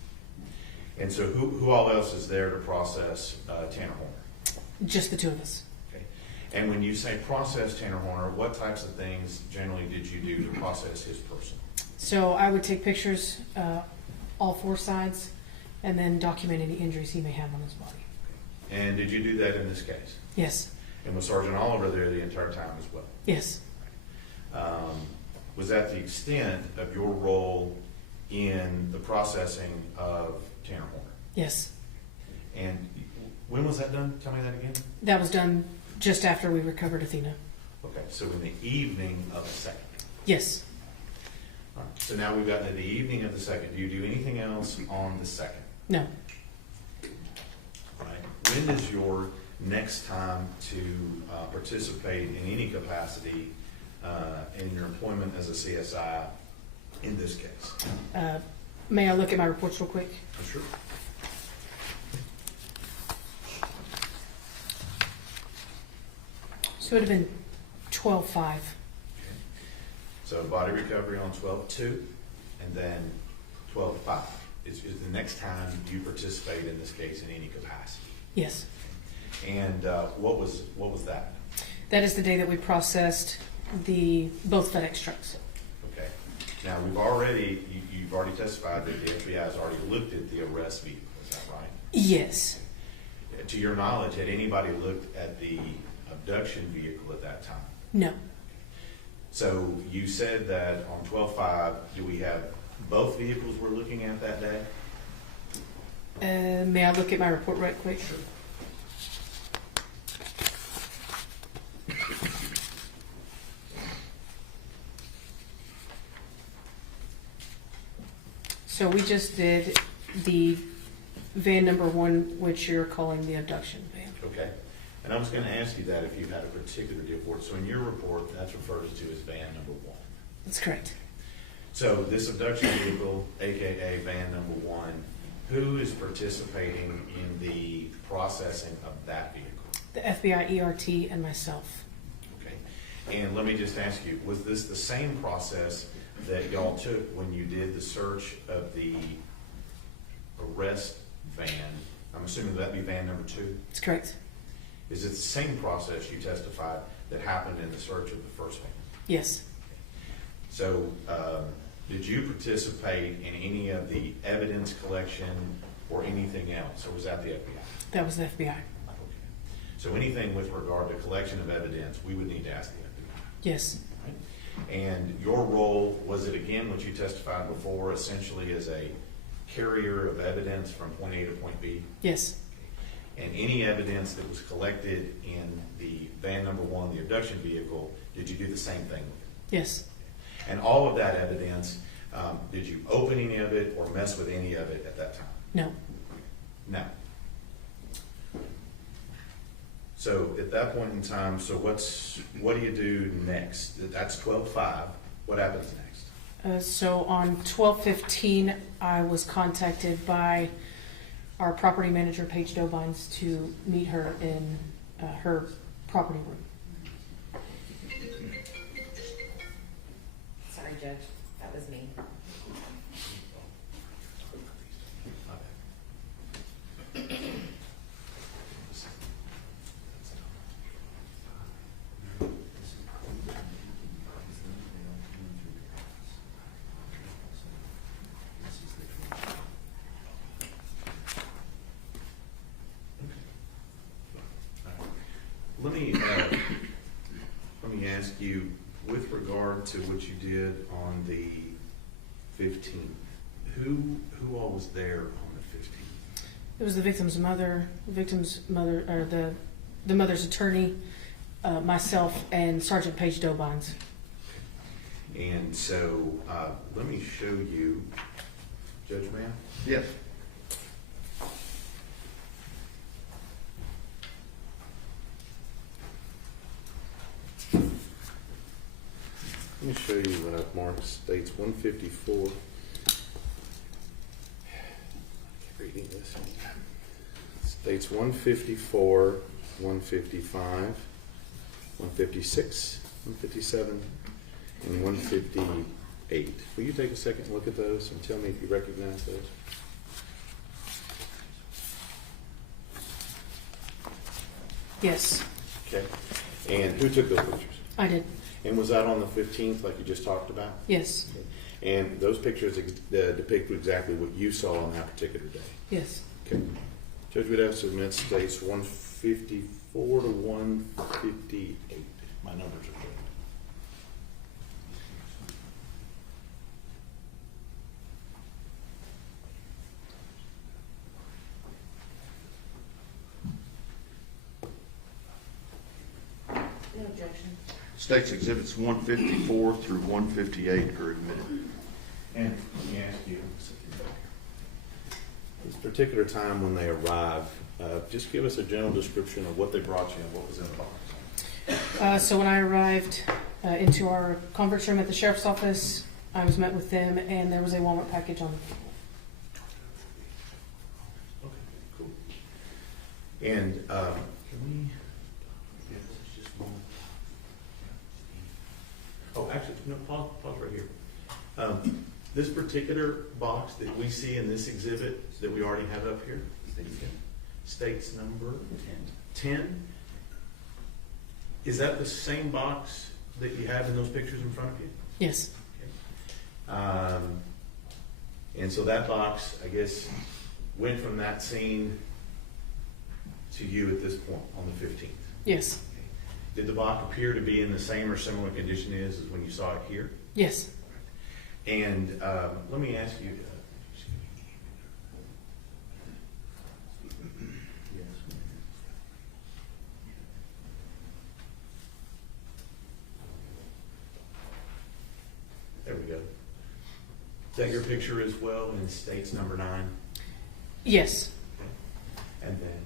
And so who all else is there to process Tanner Horner? just the two of us. Okay. And when you say process Tanner Horner, what types of things generally did you do to process his person? So I would take pictures, all 4 sides, and then document any injuries he may have on his body. And did you do that in this case? Yes, And was Sergeant Oliver there the entire time as well? yes, Was that the extent of your role in the processing of Tanner Horner? yes. And when was that done? Tell me that again. That was done just after we recovered Athena. Okay, so in the evening of the second. Yes. All right, so now we've gotten to the evening of the second. Do you do anything else on the second? No. All right. When is your next time to participate in any capacity in your employment as a CSI in this case? May I look at my reports real quick? Sure. So it would have been 12/5. So body recovery on 12/2, and then 12/5 is the next time you participate in this case in any capacity. Yes. And what was that? That is the day that we processed both FedEx trucks. Okay. Now you've already testified that the FBI has already looked at the arrest vehicle. Is that right? Yes. To your knowledge, had anybody looked at the abduction vehicle at that time? No. So you said that on 12/5, do we have both vehicles we're looking at that day? May I look at my report right quick? Sure. So we just did the van number 1, which you're calling the abduction van. Okay. And I was going to ask you that if you had a particular deal for it. So in your report, that's referred to as van number 1. That's correct. So this abduction vehicle, AKA van number 1, who is participating in the processing of that vehicle? The FBI ERT and myself. Okay. And let me just ask you, was this the same process that y'all took when you did the search of the arrest van? I'm assuming that'd be van number 2? That's correct. Is it the same process you testified that happened in the search of the first van? Yes. So, did you participate in any of the evidence collection or anything else, or was that the FBI? That was the FBI. Okay. So anything with regard to collection of evidence, we would need to ask the FBI. Yes. Right? And your role, was it again what you testified before, essentially as a carrier of evidence from point A to point B? Yes. And any evidence that was collected in the van number 1, the abduction vehicle, did you do the same thing with it? Yes. And all of that evidence Did you open any of it or mess with any of it at that time? No. No. So at that point in time, so what do you do next? That's 12/5. What happens next? So on 12/15, I was contacted by our property manager, Paige Dobines, to meet her in her property room. Sorry, Judge, that was me. Let me ask you, with regard to what you did on the 15th, who all was there on the 15th? It was the victim's mother, or the mother's attorney, myself, and Sergeant Paige Dobines. And so, let me show you, Judge Mann. Yes. Let me show you what I've marked. States 154. Reading this. States 154, 155, 156, 157, and 158. Will you take a second and look at those and tell me if you recognize those? Yes, Okay. And who took those pictures? I did. And was that on the 15th, like you just talked about? Yes, And those pictures depict exactly what you saw on that particular day. yes. Okay. Judge would have to submit states 154 to 158. My numbers are correct. No objection. State's exhibits 154 through 158 are admitted. And let me ask you, this particular time when they arrive, just give us a general description of what they brought you and what was in the box. So when I arrived into our conference room at the sheriff's office, I was met with them, and there was a Walmart package on the table. Okay, cool. And can we? Yeah, this is just one. Oh, actually, no. Pause right here. This particular box that we see in this exhibit that we already have up here, states number 10. Is that the same box that you have in those pictures in front of you? Yes, And so that box, I guess, went from that scene to you at this point on the 15th. yes, Did the box appear to be in the same or similar condition as when you saw it here? yes. And let me ask you. There we go. Is that your picture as well in states number 9? Yes. Okay. And then.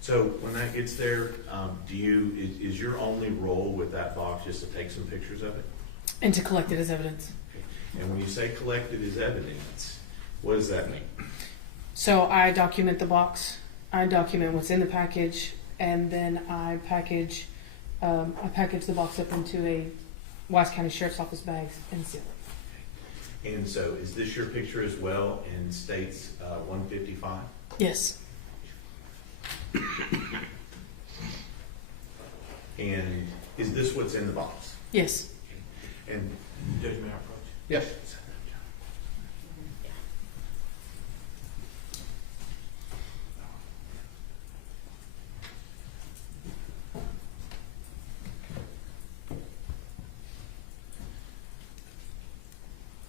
So when that gets there, is your only role with that box just to take some pictures of it? And to collect it as evidence. And when you say collected as evidence, what does that mean? So I document the box, I document what's in the package, and then I package the box up into a Wise County Sheriff's Office bags and seal it. And so is this your picture as well in states 155? Yes, And is this what's in the box? yes. And Judge, may I approach? Yes.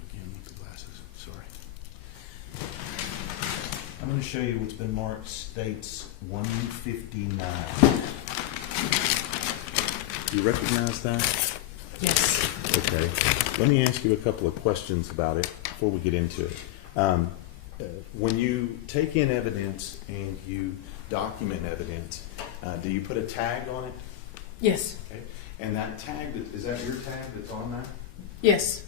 Again with the glasses, sorry. show you what's been marked states 159. You recognize that? Yes. Okay. Let me ask you a couple of questions about it before we get into it. When you take in evidence and you document evidence, do you put a tag on it? Yes. Okay. And that tag, is that your tag that's on that? Yes.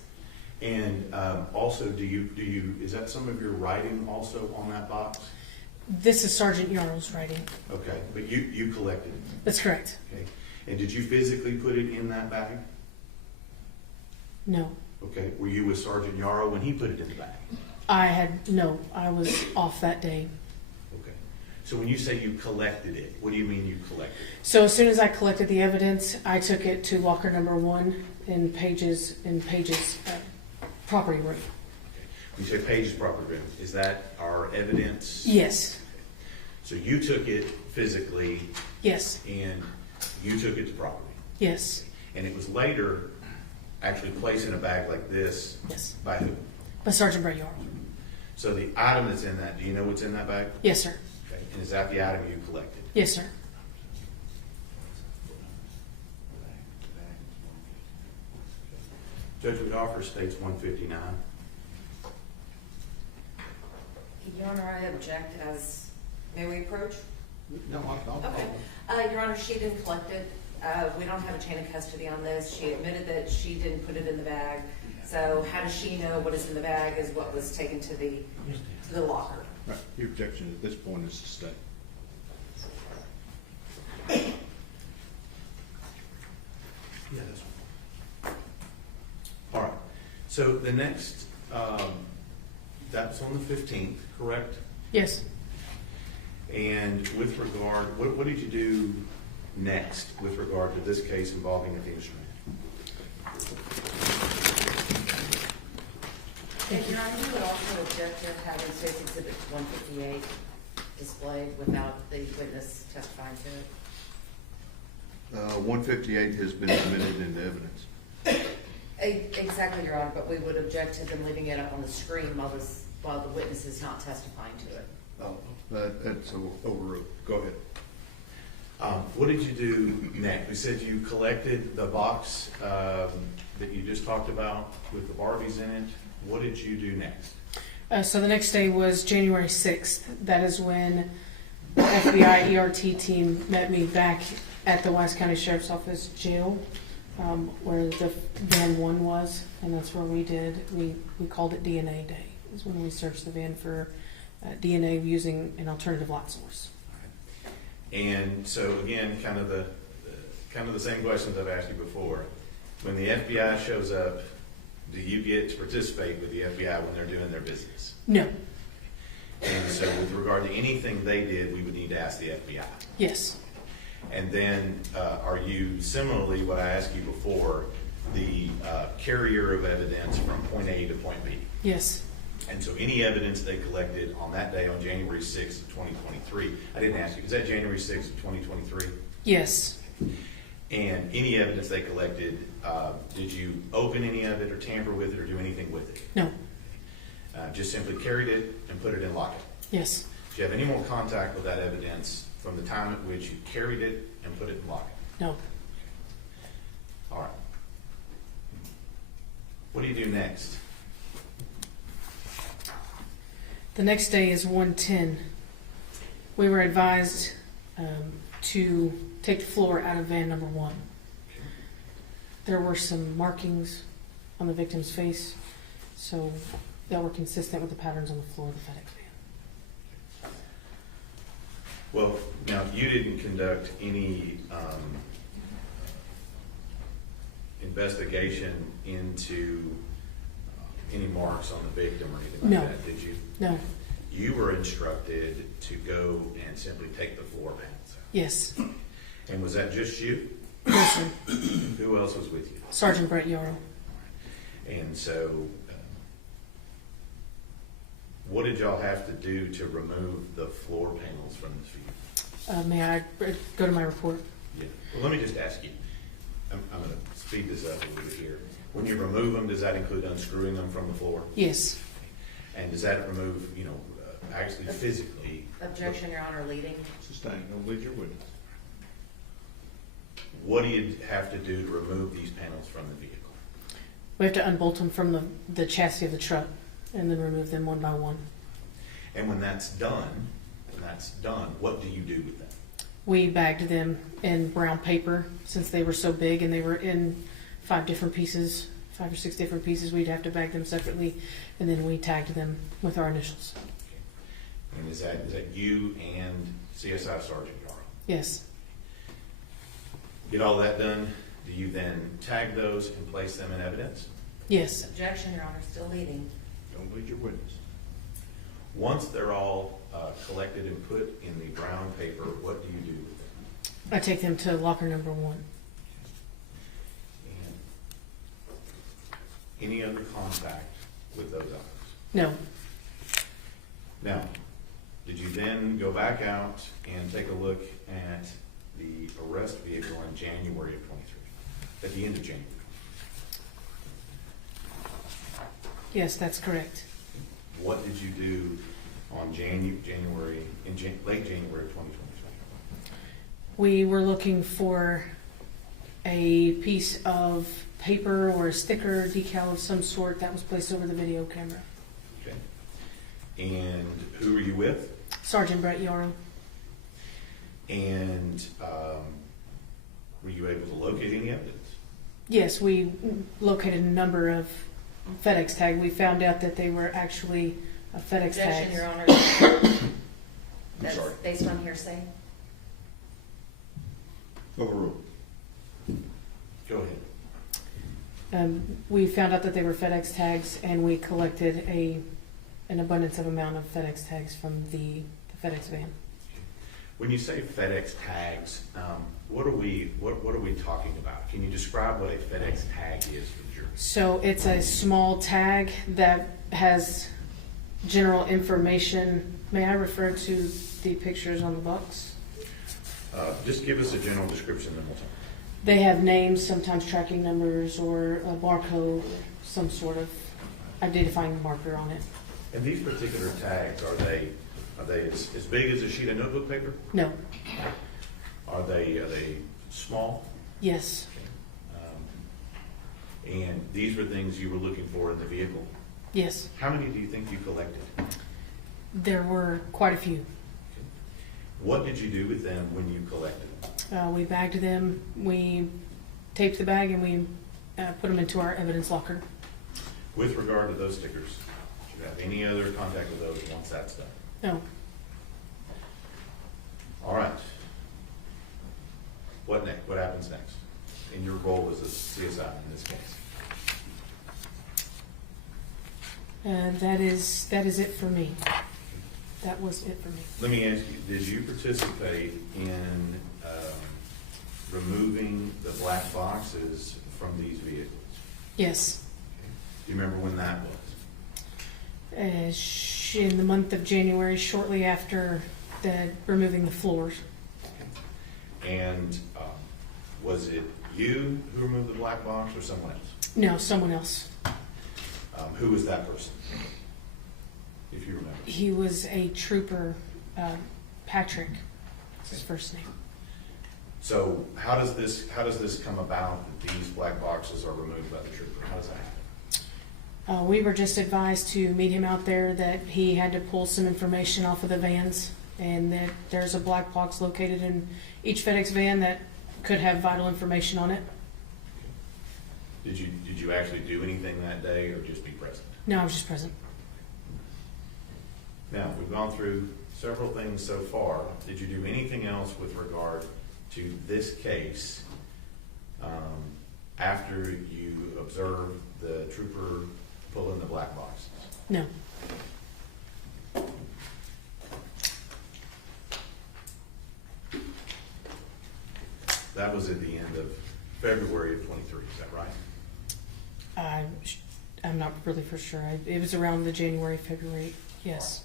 And also, is that some of your writing also on that box? This is Sergeant Yaro's writing. Okay, but you collected it, That's correct. okay? And did you physically put it in that bag? No. Okay, were you with Sergeant Yaro when he put it in the bag? I was off that day. Okay, so when you say you collected it, what do you mean you collected it? So as soon as I collected the evidence, I took it to locker number 1 in Page's property room. Okay. When you say Page's property room, is that our evidence? Yes. So you took it physically Yes. and you took it to property? Yes. And it was later actually placed in a bag like this? Yes. By who? By Sergeant Brett Yaro. So the item that's in that, do you know what's in that bag? Yes, sir. Okay. And is that the item you collected? Yes, sir. Judge Woodoffer states 159. Your Honor, I object as, may we approach? No, I'll. Okay. Your Honor, she didn't collect it. We don't have a chain of custody on this. She admitted that she didn't put it in the bag. So how does she know what is in the bag is what was taken to the locker? Right, your objection at this point is to stay. Yeah, that's right. All right. So the next, that's on the 15th, correct? Yes. And with regard, what did you do next with regard to this case involving Athena Strand? And Your Honor, you would also object to having State's Exhibit 158 displayed without the witness testifying to it? 158 has been admitted into evidence. Exactly, Your Honor, but we would object to them leaving it up on the screen while the witness is not testifying to it. Oh, that's overruled. Go ahead. What did you do next? We said you collected the box that you just talked about with the Barbies in it. What did you do next? So the next day was January 6th. That is when the FBI ERT team met me back at the Wise County Sheriff's Office jail, where the van 1 was, and that's where we called it DNA Day. Is when we searched the van for DNA using an alternative light source. And so again, kind of the same questions I've asked you before. When the FBI shows up, do you get to participate with the FBI when they're doing their business? No. And so with regard to anything they did, we would need to ask the FBI. Yes. And then are you similarly, what I asked you before, the carrier of evidence from point A to point B? Yes. And so any evidence they collected on that day on January 6th of 2023, I didn't ask you, is that January 6th of 2023? Yes. And any evidence they collected, did you open any of it or tamper with it or do anything with it? No. Just simply carried it and put it in locket? Yes. Do you have any more contact with that evidence from the time at which you carried it and put it in locket? No. All right. What do you do next? The next day is 110. We were advised to take the floor out of van number 1. There were some markings on the victim's face, so that were consistent with the patterns on the floor of the FedEx van. Well, now, you didn't conduct any investigation into any marks on the victim or anything like No. that, did you? No. You were instructed to go and simply take the floor panels out. Yes. And was that just you? Yes, sir. Who else was with you? Sergeant Brett Yaro. And so, what did y'all have to do to remove the floor panels from this view? May I go to my report? Yeah. Well, let me just ask you. I'm going to speed this up a little bit here. When you remove them, does that include unscrewing them from the floor? Yes. And does that remove, actually physically. Objection, Your Honor, leading. Sustained, don't lead your witness. What do you have to do to remove these panels from the vehicle? We have to unbolt them from the chassis of the truck and then remove them one by one. And when that's done, what do you do with them? We bagged them in brown paper since they were so big and they were in 5 or 6 different pieces. We'd have to bag them separately, and then we tagged them with our initials. And is that you and CSI Sergeant Yaro? Yes. Get all that done, do you then tag those and place them in evidence? Yes. Objection, Your Honor, still leading. Don't lead your witness. Once they're all collected and put in the brown paper, what do you do with them? I take them to locker number 1. And any other contact with those items? No. Now, did you then go back out and take a look at the arrest vehicle in January of 23, at the end of January? Yes, that's correct. What did you do on late January of 2023? We were looking for a piece of paper or a sticker, decal of some sort that was placed over the video camera. Okay. And who were you with? Sergeant Brett Yaro. And were you able to locate any evidence? Yes, we located a number of FedEx tags. We found out that they were actually FedEx Objection, tags. Your Honor. I'm That's sorry. based on hearsay. Overruled. Go ahead. We found out that they were FedEx tags, and we collected an abundance of amount of FedEx tags from the FedEx van. When you say FedEx tags, what are we talking about? Can you describe what a FedEx tag is for the jury? So it's a small tag that has general information. May I refer to the pictures on the box? Just give us a general description, then we'll talk. They have names, sometimes tracking numbers, or a barcode, some sort of identifying marker on it. And these particular tags, are they as big as a sheet of notebook paper? No. Are they small? Yes. And these were things you were looking for in the vehicle? Yes. How many do you think you collected? There were quite a few. What did you do with them when you collected them? We bagged them, we taped the bag, and we put them into our evidence locker. With regard to those stickers, do you have any other contact with those once that's done? No. All right. What next? What happens next in your role as a CSI in this case? That is it for me. That was it for me. Let me ask you, did you participate in removing the black boxes from these vehicles? Yes. Do you remember when that was? In the month of January, shortly after removing the floors. And was it you who removed the black box or someone else? No, someone else. Who was that person, if you remember? He was a trooper, Patrick. That's his first name. So how does this come about that these black boxes are removed by the trooper? How does that happen? We were just advised to meet him out there, that he had to pull some information off of the vans, and that there's a black box located in each FedEx van that could have vital information on it. Did you actually do anything that day or just be present? No, I was just present. Now, we've gone through several things so far. Did you do anything else with regard to this case after you observed the trooper pull in the black boxes? No. That was at the end of February of 23, is that right? I'm not really for sure. It was around the January, February, yes.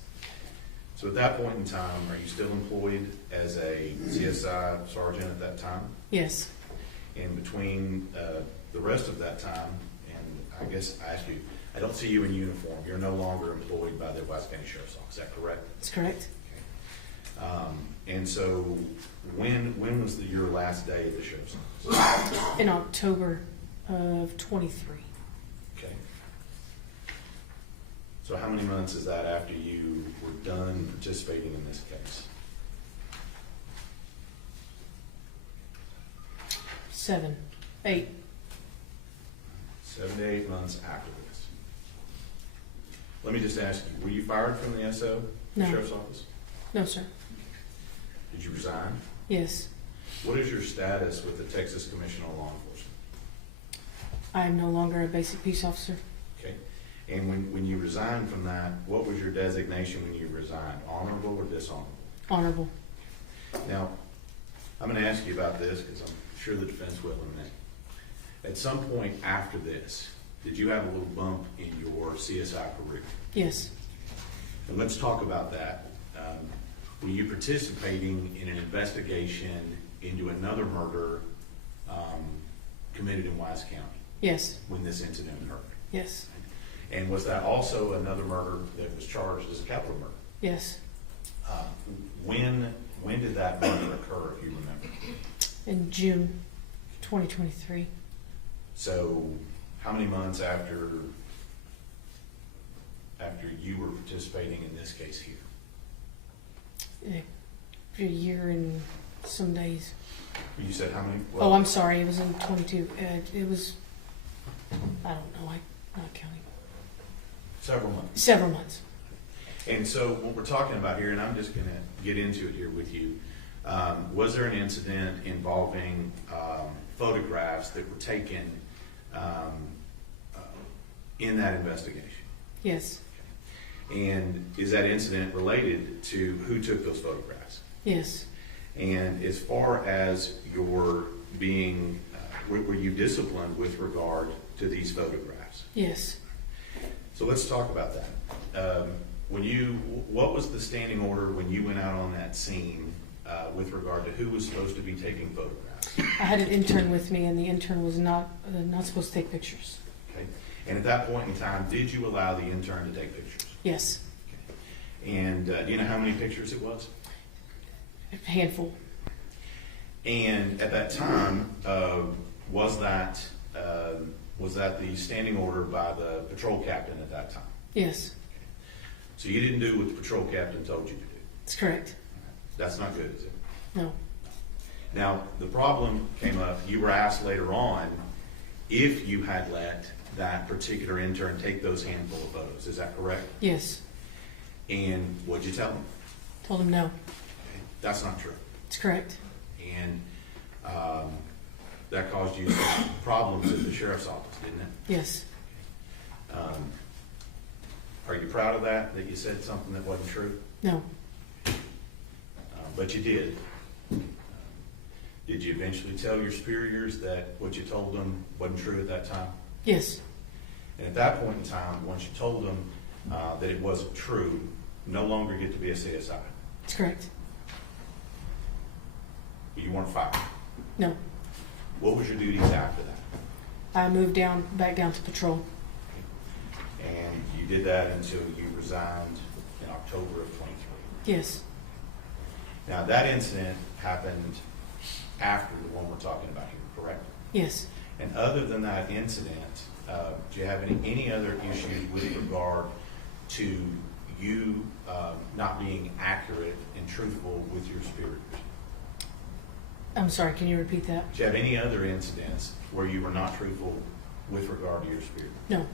So at that point in time, are you still employed as a CSI sergeant at that time? Yes. And between the rest of that time, and I guess I ask you, I don't see you in uniform. You're no longer employed by the Wise County Sheriff's Office. Is that correct? That's correct. And so when was your last day at the Sheriff's Office? In October of 23. Okay. So how many months is that after you were done participating in this case? 7, 8. 7 to 8 months after this. Let me just ask you, were you fired from the SO, the No. Sheriff's Office? No, sir. Did you resign? Yes. What is your status with the Texas Commission on Law Enforcement? I am no longer a basic peace officer. Okay. And when you resigned from that, what was your designation when you resigned? Honorable or dishonorable? Honorable. Now, I'm going to ask you about this because I'm sure the defense will in a minute. At some point after this, did you have a little bump in your CSI career? Yes. And let's talk about that. Were you participating in an investigation into another murder committed in Wise County Yes. when this incident occurred? Yes. And was that also another murder that was charged as a capital murder? Yes. When did that murder occur, if you remember? In June 2023. So how many months after you were participating in this case here? A year and some days. You said how many? Oh, I'm sorry. It was in 22. It was, I don't know. I'm not counting. Several months. Several months. And so what we're talking about here, and I'm just going to get into it here with you, was there an incident involving photographs that were taken in that investigation? Yes. And is that incident related to who took those photographs? Yes. And as far as your being, were you disciplined with regard to these photographs? Yes. So let's talk about that. What was the standing order when you went out on that scene with regard to who was supposed to be taking photographs? I had an intern with me, and the intern was not supposed to take pictures. Okay. And at that point in time, did you allow the intern to take pictures? Yes. Okay. And do you know how many pictures it was? A handful. And at that time, was that the standing order by the patrol captain at that time? Yes. So you didn't do what the patrol captain told you to do. That's correct. That's not good, is it? No. Now, the problem came up, you were asked later on if you had let that particular intern take those handful of photos. Is that correct? Yes. And what'd you tell them? Told him no. Okay. That's not true. It's correct. And that caused you some problems at the sheriff's office, didn't it? Yes. Are you proud of that you said something that wasn't true? No. But you did. Did you eventually tell your superiors that what you told them wasn't true at that time? Yes. And at that point in time, once you told them that it wasn't true, no longer get to be a CSI. It's correct. But you weren't fired. No. What was your duties after that? I moved back down to patrol. And you did that until you resigned in October of 23. Yes. Now, that incident happened after the one we're talking about here, correct? Yes. And other than that incident, do you have any other issues with regard to you not being accurate and truthful with your superiors? I'm sorry, can you repeat that? Do you have any other incidents where you were not truthful with regard to your superior? No.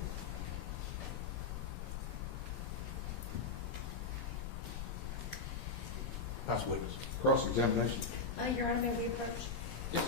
House witness. Cross-examination? Your Honor, may we approach? Yes.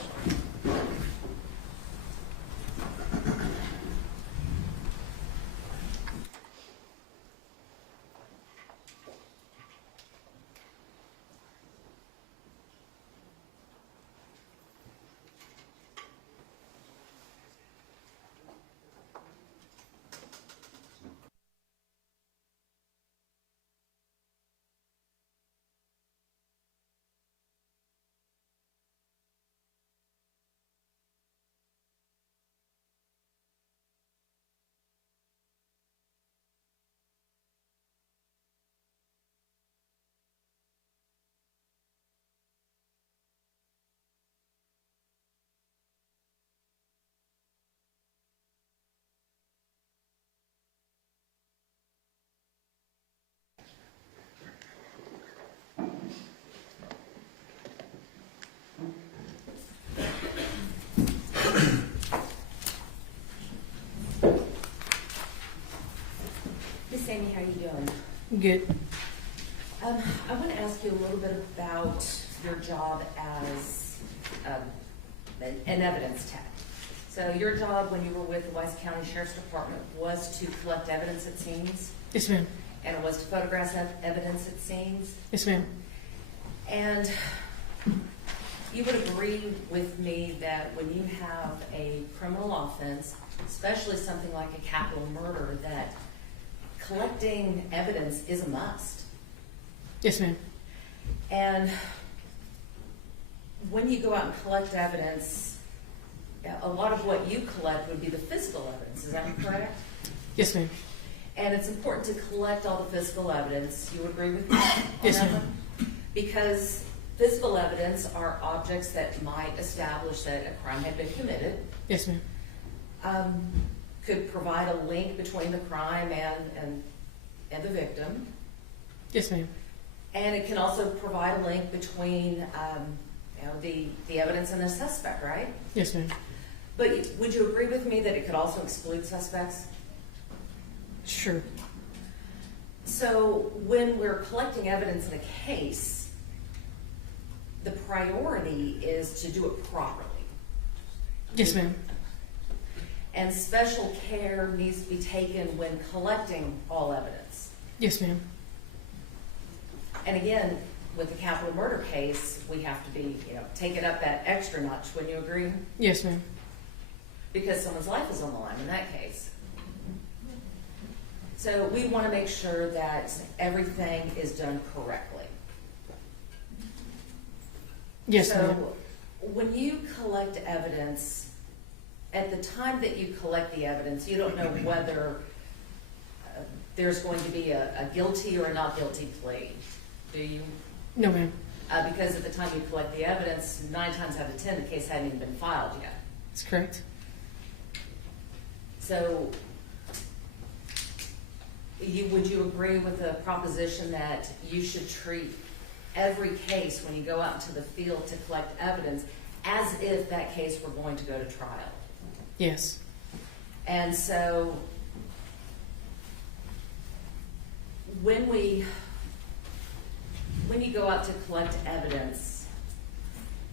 Good. I want to ask you a little bit about your job as an evidence tech. So your job when you were with the Wise County Sheriff's Department was to collect evidence at scenes, Yes, ma'am. and it was to photograph evidence at scenes. Yes, ma'am. And you would agree with me that when you have a criminal offense, especially something like a capital murder, that collecting evidence is a must. Yes, ma'am. And when you go out and collect evidence, a lot of what you collect would be the physical evidence, is that correct? Yes, ma'am. And it's important to collect all the physical evidence. You agree with me on Yes, that ma'am. one? Because physical evidence are objects that might establish that a crime had been committed, Yes, ma'am. could provide a link between the crime and the victim. Yes, ma'am. And it can also provide a link between the evidence and the suspect, right? Yes, ma'am. But would you agree with me that it could also exclude suspects? Sure. So when we're collecting evidence in a case, the priority is to do it properly. Yes, ma'am. And special care needs to be taken when collecting all evidence. Yes, ma'am. And again, with the capital murder case, we have to be, take it up that extra notch. Wouldn't you agree? Yes, ma'am. Because someone's life is on the line in that case. So we want to make sure that everything is done correctly. Yes, ma'am. So when you collect evidence, at the time that you collect the evidence, you don't know whether there's going to be a guilty or a not guilty plea, do you? No, ma'am. Because at the time you collect the evidence, 9 times out of 10, the case hadn't even been filed yet. That's correct. So would you agree with the proposition that you should treat every case when you go out into the field to collect evidence as if that case were going to go to trial? Yes. And so when you go out to collect evidence,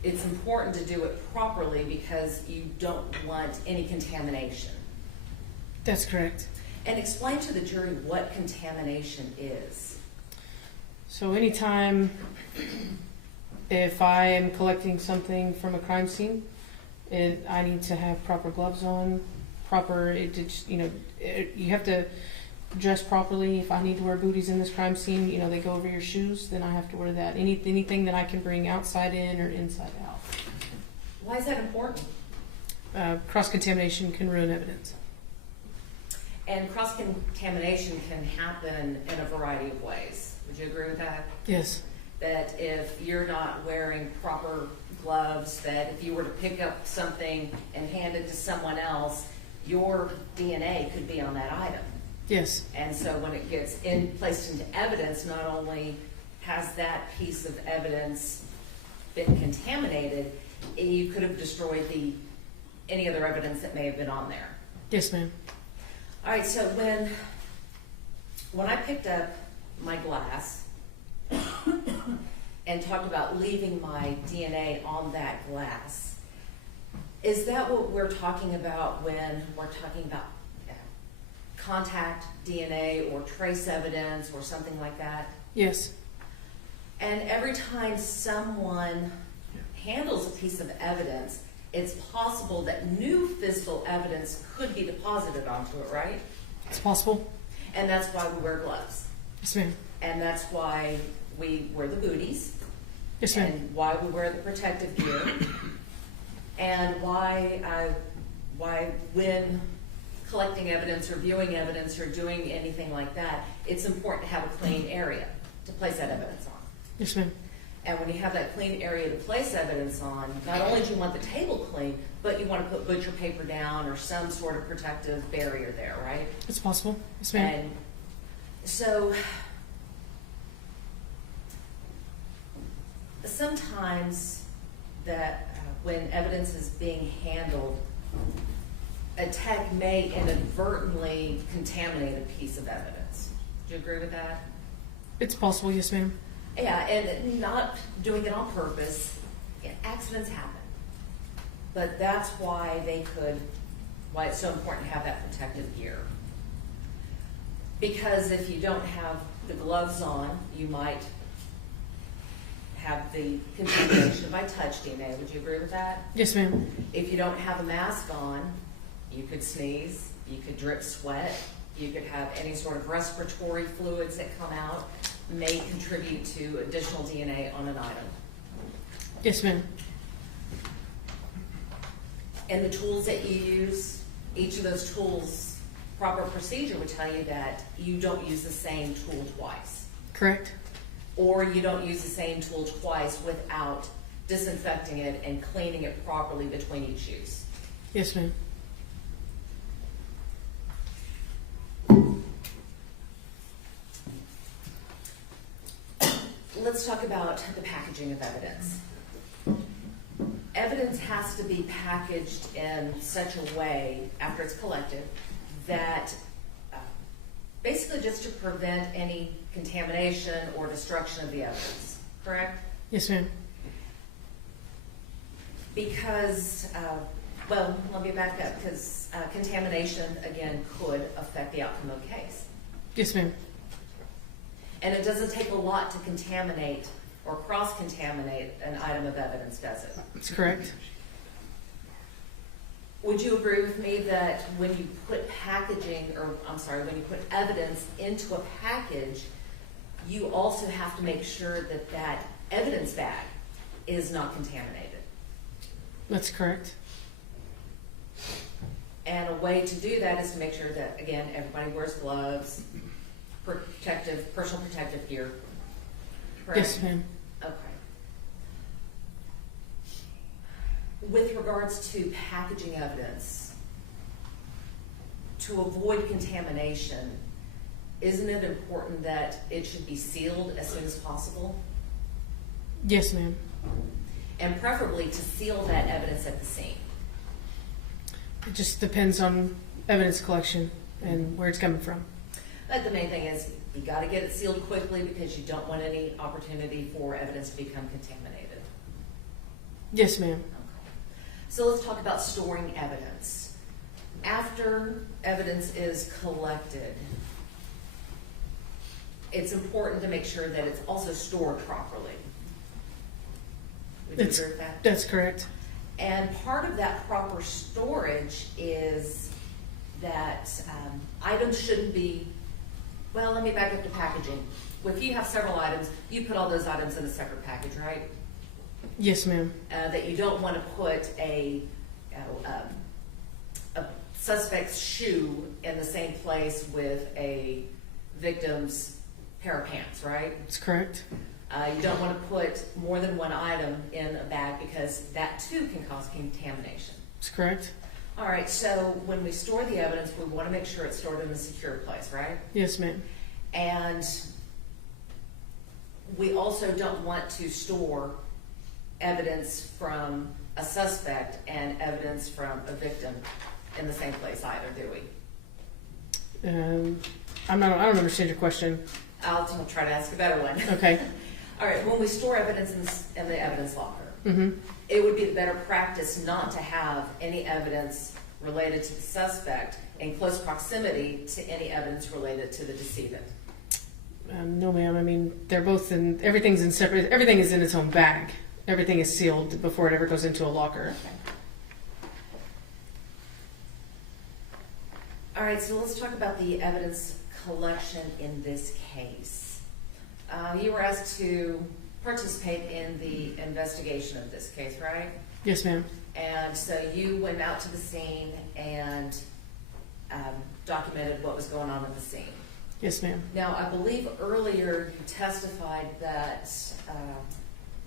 it's important to do it properly because you don't want any contamination. That's correct. And explain to the jury what contamination is. So anytime if I am collecting something from a crime scene, I need to have proper gloves on, you have to dress properly. If I need to wear booties in this crime scene, they go over your shoes, then I have to wear that. Anything that I can bring outside in or inside out. Why is that important? Cross-contamination can ruin evidence. And cross-contamination can happen in a variety of ways. Would you agree with that? Yes. That if you're not wearing proper gloves, that if you were to pick up something and hand it to someone else, your DNA could be on that item. Yes. And so when it gets placed into evidence, not only has that piece of evidence been contaminated, you could have destroyed any other evidence that may have been on there. Yes, ma'am. All right, so when I picked up my glass and talked about leaving my DNA on that glass, is that what we're talking about when we're talking about contact DNA or trace evidence or something like that? Yes. And every time someone handles a piece of evidence, it's possible that new physical evidence could be deposited onto it, right? It's possible. And that's why we wear gloves. Yes, ma'am. And that's why we wear the booties. Yes, ma'am. And why we wear the protective gear. And why when collecting evidence or viewing evidence or doing anything like that, it's important to have a clean area to place that evidence on. Yes, ma'am. And when you have that clean area to place evidence on, not only do you want the table clean, but you want to put butcher paper down or some sort of protective barrier there, right? It's possible. Yes, ma'am. And so sometimes that when evidence is being handled, a tech may inadvertently contaminate a piece of evidence. Do you agree with that? It's possible, yes, ma'am. Yeah, and not doing it on purpose. Yeah, accidents happen. But that's why why it's so important to have that protective gear. Because if you don't have the gloves on, you might have the contamination by touch DNA. Would you agree with that? Yes, ma'am. If you don't have a mask on, you could sneeze, you could drip sweat, you could have any sort of respiratory fluids that come out, may contribute to additional DNA on an item. Yes, ma'am. And the tools that you use, each of those tools, proper procedure would tell you that you don't use the same tool twice. Correct. Or you don't use the same tool twice without disinfecting it and cleaning it properly between each use. Yes, ma'am. Let's talk about the packaging of evidence. Evidence has to be packaged in such a way, after it's collected, that basically just to prevent any contamination or destruction of the evidence, correct? Yes, ma'am. Because, well, let me back up, because contamination, again, could affect the outcome of the case. Yes, ma'am. And it doesn't take a lot to contaminate or cross-contaminate an item of evidence, does it? That's correct. Would you agree with me that when you put when you put evidence into a package, you also have to make sure that that evidence bag is not contaminated? That's correct. And a way to do that is to make sure that, again, everybody wears gloves, personal protective gear. Correct? Yes, ma'am. Okay. With regards to packaging evidence, to avoid contamination, isn't it important that it should be sealed as soon as possible? Yes, ma'am. And preferably to seal that evidence at the scene. It just depends on evidence collection and where it's coming from. But the main thing is, you gotta get it sealed quickly because you don't want any opportunity for evidence to become contaminated. Yes, ma'am. Okay. So let's talk about storing evidence. After evidence is collected, it's important to make sure that it's also stored properly. Would you agree with that? That's correct. And part of that proper storage is that items shouldn't be, well, let me back up to packaging. If you have several items, you put all those items in a separate package, right? Yes, ma'am. That you don't want to put a suspect's shoe in the same place with a victim's pair of pants, right? That's correct. You don't want to put more than one item in a bag because that too can cause contamination. That's correct. All right, so when we store the evidence, we want to make sure it's stored in a secure place, right? Yes, ma'am. And we also don't want to store evidence from a suspect and evidence from a victim in the same place either, do we? I don't understand your question. I'll try to ask a better one. Okay. All right, when we store evidence in the evidence locker, Mm-hmm. it would be the better practice not to have any evidence related to the suspect in close proximity to any evidence related to the decedent. No, ma'am. I mean, they're both in. Everything is in its own bag. Everything is sealed before it ever goes into a locker. All right, so let's talk about the evidence collection in this case. You were asked to participate in the investigation of this case, right? Yes, ma'am. And so you went out to the scene and documented what was going on at the scene. Yes, ma'am. Now, I believe earlier you testified that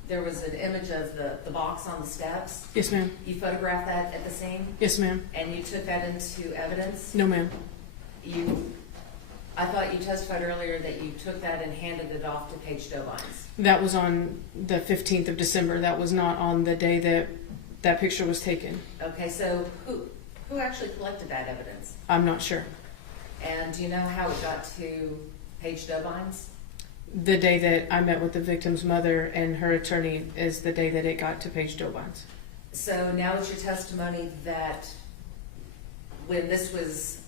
there was an image of the box on the steps. Yes, ma'am. You photographed that at the scene? Yes, ma'am. And you took that into evidence? No, ma'am. I thought you testified earlier that you took that and handed it off to Paige Dovines. That was on the 15th of December. That was not on the day that that picture was taken. Okay, so who actually collected that evidence? I'm not sure. And do you know how it got to Paige Dovines? The day that I met with the victim's mother and her attorney is the day that it got to Paige Dobines. So now it's your testimony that when this was,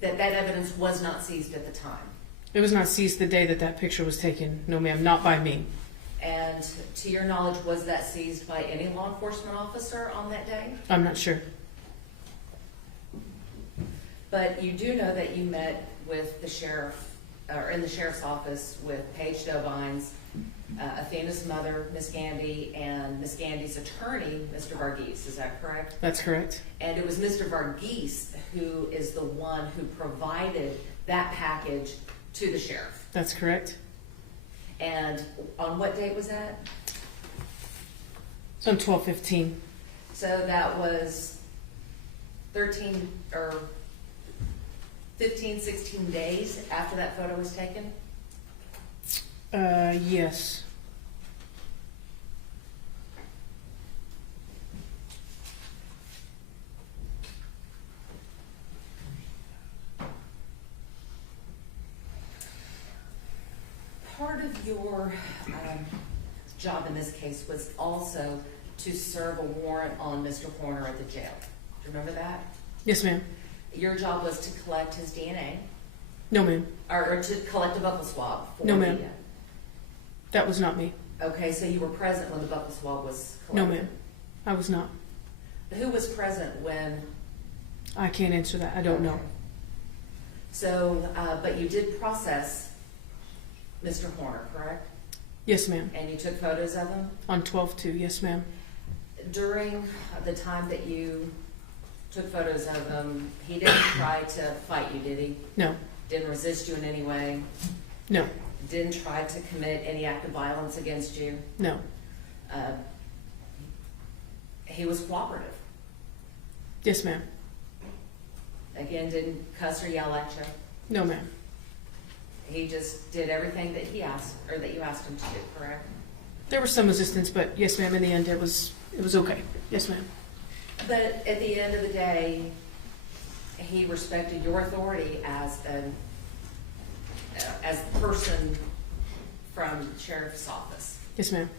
that evidence was not seized at the time. It was not seized the day that that picture was taken. No, ma'am, not by me. And to your knowledge, was that seized by any law enforcement officer on that day? I'm not sure. But you do know that you met with the sheriff, or in the sheriff's office with Paige Dobines, Athena's mother, Miss Gandy, and Miss Gandy's attorney, Mr. Varghese. Is that correct? That's correct. And it was Mr. Varghese who is the one who provided that package to the sheriff. That's correct. And on what date was that? It's on 12/15. So that was 13 or 15, 16 days after that photo was taken? Yes. Part of your job in this case was also to serve a warrant on Mr. Horner at the jail. Do you remember that? Yes, ma'am. Your job was to collect his DNA, No, ma'am. or to collect a buccal swab. For No, ma'am. the, That was not me. okay, so you were present when the buccal swab was No, collected? ma'am. I was not. Who was present when? I can't answer that. I don't know. So, but you did process Mr. Horner, correct? Yes, ma'am. And you took photos of him? On 12/2. Yes, ma'am. During the time that you took photos of him, he didn't try to fight you, did he? No. Didn't resist you in any way? No. Didn't try to commit any act of violence against you? No. He was cooperative. Yes, ma'am. Again, didn't cuss or yell at you? No, ma'am. He just did everything that he asked, or that you asked him to do, correct? There was some resistance, but yes, ma'am. In the end, it was okay. Yes, ma'am. But at the end of the day, he respected your authority as a person from the sheriff's office. Yes, ma'am.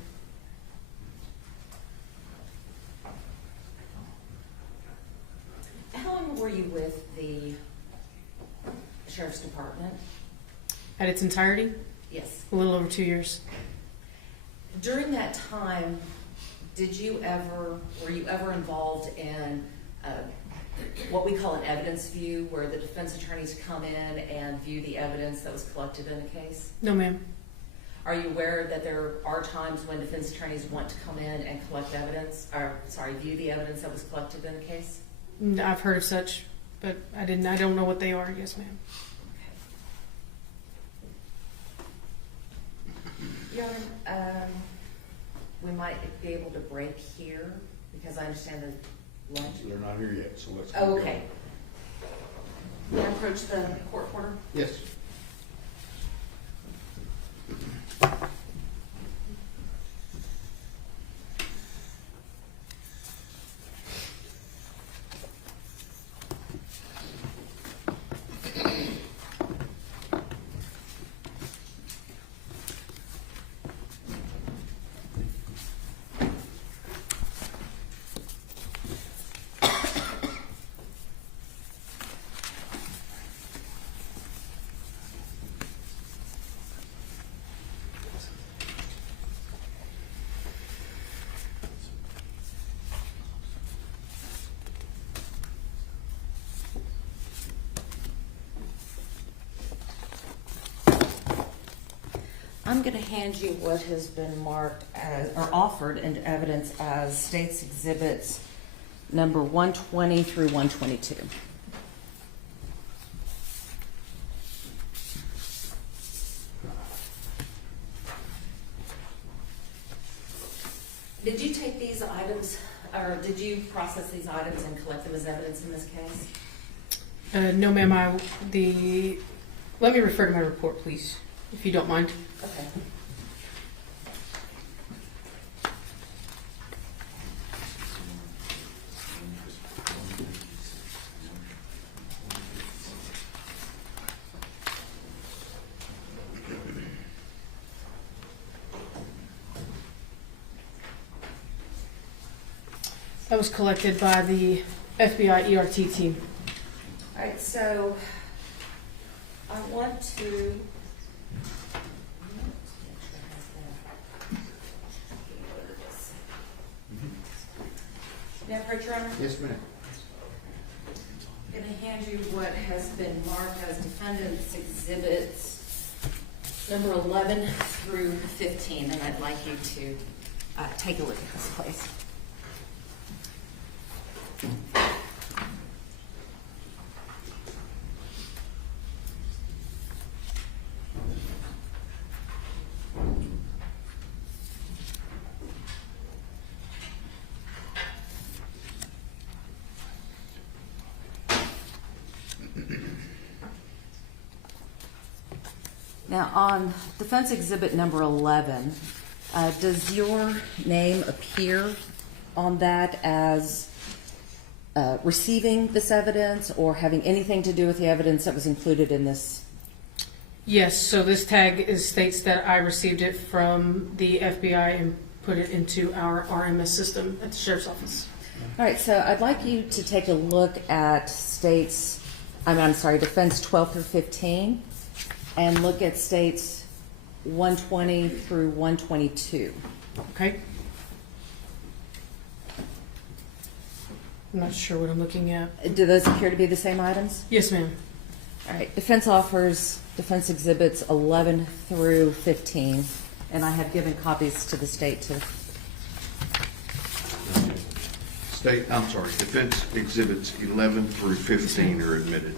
How long were you with the sheriff's department? At its entirety, Yes. a little over 2 years. During that time, were you ever involved in what we call an evidence view, where the defense attorneys come in and view the evidence that was collected in a case? No, ma'am. Are you aware that there are times when defense attorneys want to come in and collect evidence, view the evidence that was collected in a case? I've heard of such, but I don't know what they are. Yes, ma'am. Yaro, we might be able to break here, because I understand the lunch. They're not here yet, so let's. Oh, okay. May I approach the court reporter? Yes. I'm going to hand you what has been marked as, or offered into evidence as State's Exhibits number 120 through 122. Did you take these items, or did you process these items and collect them as evidence in this case? No, ma'am. Let me refer to my report, please, if you don't mind. Okay. That was collected by the FBI ERT team. All right, so I want to. Now, Richard, I'm Yes, ma'am. going to hand you what has been marked as defendant's exhibits number 11 through 15, and I'd like you to take a look at this, please. Now, on defense exhibit number 11, does your name appear on that as receiving this evidence or having anything to do with the evidence that was included in this? Yes, so this tag states that I received it from the FBI and put it into our RMS system at the sheriff's office. All right, so I'd like you to take a look at defense 12 through 15, and look at states 120 through 122. Okay? I'm not sure what I'm looking at. Do those appear to be the same items? Yes, ma'am. All right, defense offers defense exhibits 11 through 15, and I have given copies to the state too. Defense exhibits 11 through 15 are admitted.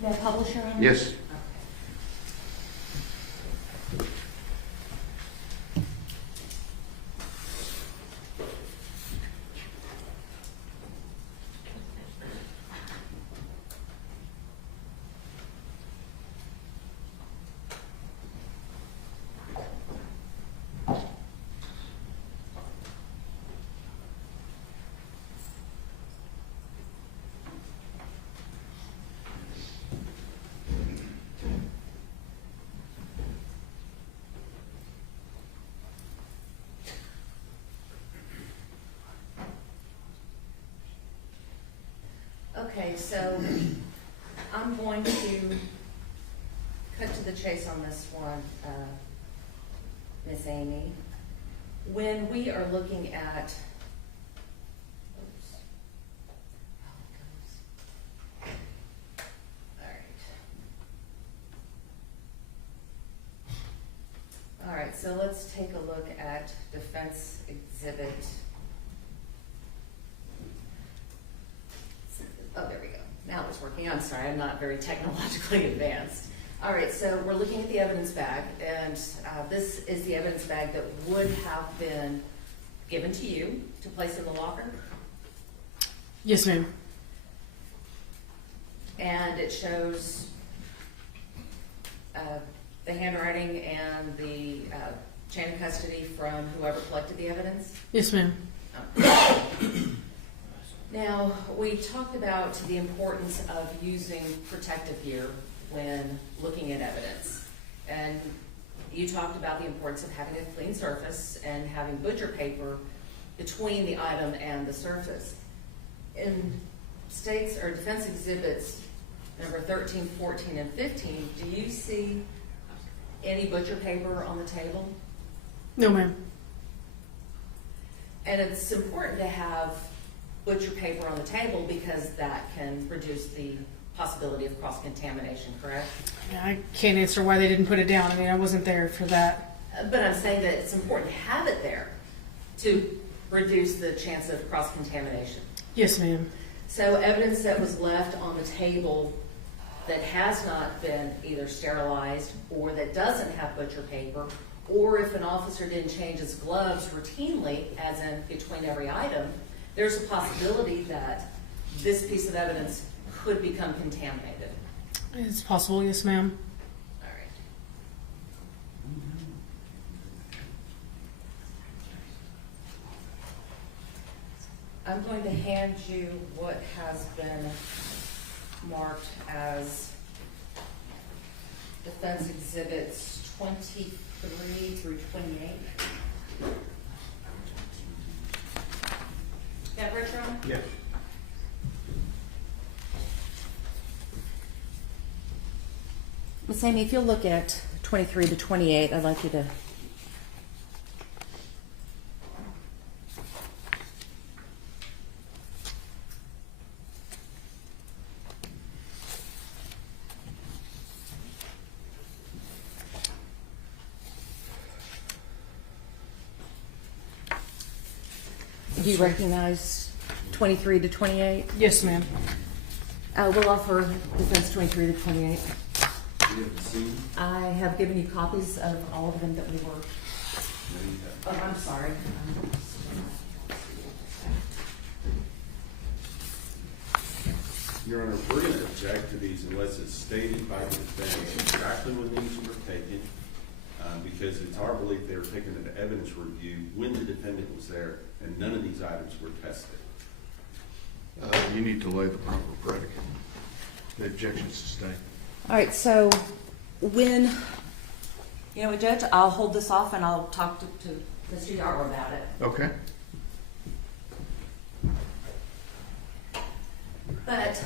May I publish your own? Yes. Okay, so I'm going to cut to the chase on this one, Miss Amy. When we are looking at, all right, so let's take a look at defense exhibit. Oh, there we go. Now it's working. I'm sorry, I'm not very technologically advanced. All right, so we're looking at the evidence bag, and this is the evidence bag that would have been given to you to place in the locker. Yes, ma'am. And it shows the handwriting and the chain of custody from whoever collected the evidence. Yes, ma'am. Now, we talked about the importance of using protective gear when looking at evidence. And you talked about the importance of having a clean surface and having butcher paper between the item and the surface. In states or defense exhibits number 13, 14, and 15, do you see any butcher paper on the table? No, ma'am. And it's important to have butcher paper on the table because that can reduce the possibility of cross-contamination, correct? Yeah, I can't answer why they didn't put it down. I mean, I wasn't there for that. But I'm saying that it's important to have it there to reduce the chance of cross-contamination. Yes, ma'am. So evidence that was left on the table that has not been either sterilized or that doesn't have butcher paper, or if an officer didn't change his gloves routinely, as in between every item, there's a possibility that this piece of evidence could become contaminated. It's possible, yes, ma'am. All right. I'm going to hand you what has been marked as defense exhibits 24 through 28. Got Rich on? Yes. Ms. Amy, if you'll look at 23 to 28, I'd like you to. Do you recognize 23 to 28? Yes, ma'am. We'll offer defense 23 to 28. I have given you copies of all of them that we were. Oh, I'm sorry. Your Honor, we're going to object to these unless it's stated by the defendant exactly when these were taken, because it's our belief they were taken into evidence review when the defendant was there, and none of these items were tested. You need to lay the proper predicate. The objection is sustained. All right, so when, you know what, Judge, I'll hold this off and I'll talk to Mr. Yaro about it. Okay. But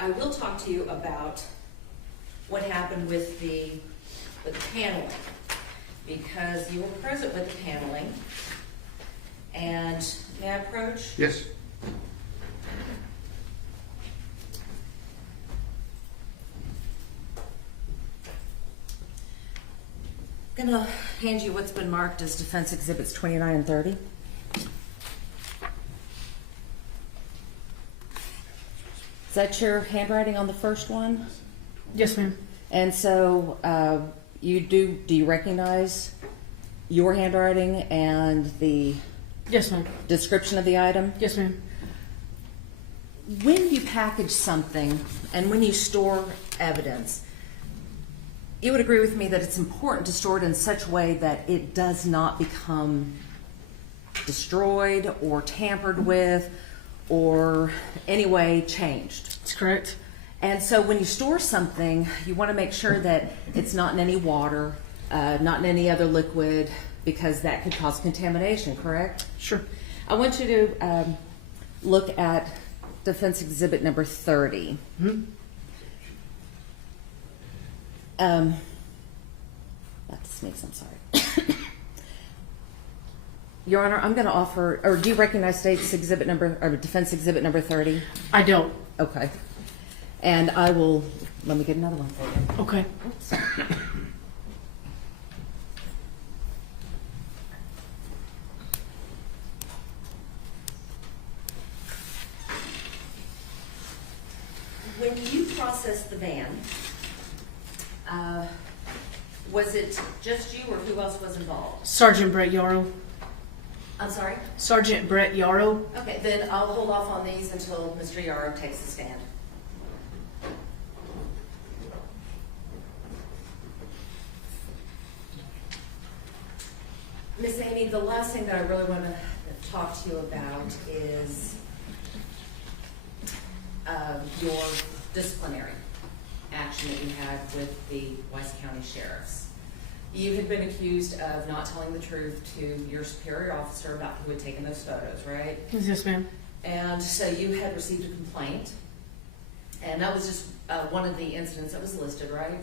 I will talk to you about what happened with the paneling, because you were present with the paneling. And may I approach? Yes. I'm gonna hand you what's been marked as defense exhibits 29 and 30. Is that your handwriting on the first one? Yes, ma'am. And so do you recognize your handwriting and the Yes, ma'am. description of the item? Yes, ma'am. When you package something and when you store evidence, you would agree with me that it's important to store it in such a way that it does not become destroyed or tampered with or any way changed. That's correct. And so when you store something, you want to make sure that it's not in any water, not in any other liquid, because that could cause contamination, correct? Sure. I want you to look at defense exhibit number 30. Mm-hmm. That sneaks, I'm sorry. Your Honor, I'm going to offer, or do you recognize state's exhibit number, or defense exhibit number 30? I don't. Okay. And I will, let me get another one for you. Okay. Oops. When you processed the van, was it just you or who else was involved? Sergeant Brett Yaro. I'm sorry? Sergeant Brett Yaro. Okay, then I'll hold off on these until Mr. Yaro takes the stand. Miss Amy, the last thing that I really want to talk to you about is your disciplinary action that you had with the Weiss County Sheriffs. You had been accused of not telling the truth to your superior officer about who had taken those photos, right? Yes, ma'am. And so you had received a complaint, and that was just one of the incidents that was listed, right?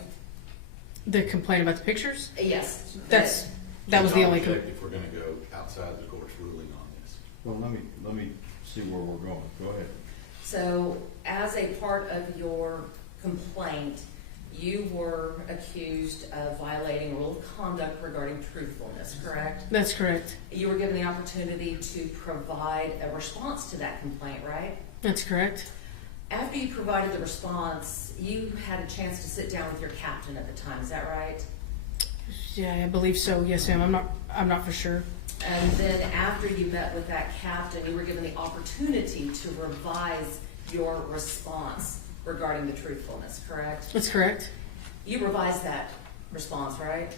The complaint about the pictures? Yes. That was the only. If we're gonna go outside the court's ruling on this. Well, let me see where we're going. Go ahead. So as a part of your complaint, you were accused of violating rule of conduct regarding truthfulness, correct? That's correct. You were given the opportunity to provide a response to that complaint, right? That's correct. After you provided the response, you had a chance to sit down with your captain at the time, is that right? Yeah, I believe so. Yes, ma'am. I'm not for sure. And then after you met with that captain, you were given the opportunity to revise your response regarding the truthfulness, correct? That's correct. You revised that response, right?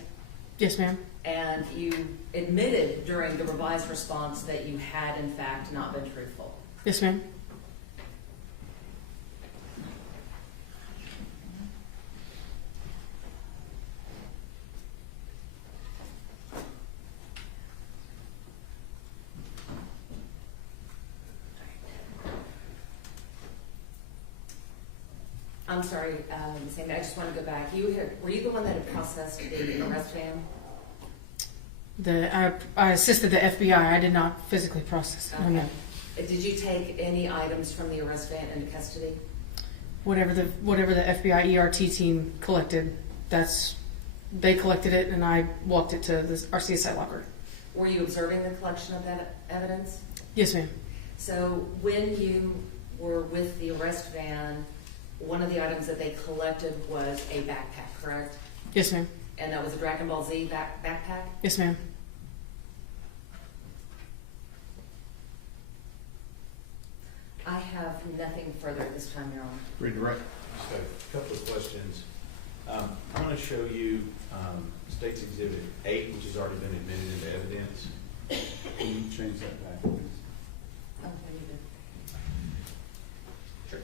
Yes, ma'am. And you admitted during the revised response that you had in fact not been truthful. Yes, ma'am. I'm sorry, Sandy, I just want to go back. Were you the one that had processed the arrest van? I assisted the FBI. I did not physically process it. No, no. Did you take any items from the arrest van into custody? Whatever the FBI ERT team collected, they collected it, and I walked it to our CSI locker. Were you observing the collection of that evidence? Yes, ma'am. So when you were with the arrest van, one of the items that they collected was a backpack, correct? Yes, ma'am. And that was a Dragon Ball Z backpack? Yes, ma'am. I have nothing further at this time, Your Honor. Redirect. Just a couple of questions. I'm going to show you State's Exhibit 8, which has already been admitted into evidence. Can you change that back, please? Oh, I need to. Sure.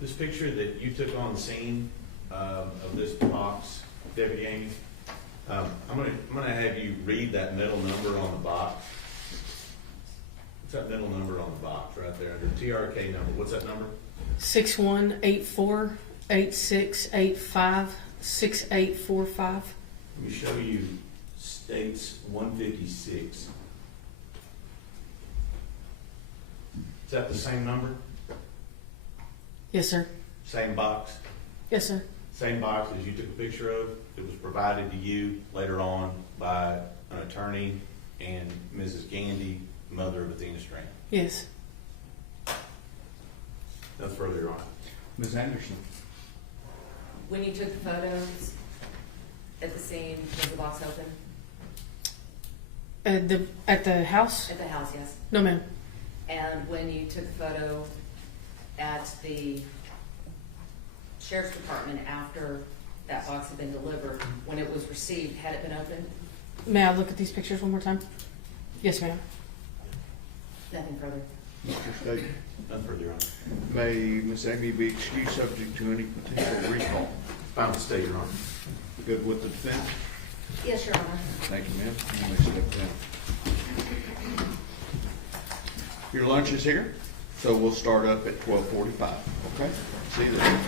This picture that you took on the scene of this box, Deputy Amy, I'm gonna have you read that middle number on the box. What's that middle number on the box right there under TRK number? What's that number? 618486856845. Let me show you State's 156. Is that the same number? Yes, sir. Same box? Yes, sir. Same box as you took a picture of? It was provided to you later on by an attorney and Mrs. Gandy, mother of Athena Strand. Yes. Nothing further, Your Honor. Ms. Anderson. When you took the photos at the scene, was the box open? At the house? At the house, yes. No, ma'am. And when you took the photo at the sheriff's department after that box had been delivered, when it was received, had it been opened? May I look at these pictures one more time? Yes, ma'am. Nothing further. Mr. State. Nothing further, Your Honor. May Ms. Amy be excused subject to any potential recall? Fine with the state, Your Honor. Good with the defense? Yes, Your Honor. Thank you, ma'am. You may step down. Your lunch is here, so we'll start up at 12:45, okay? See you there.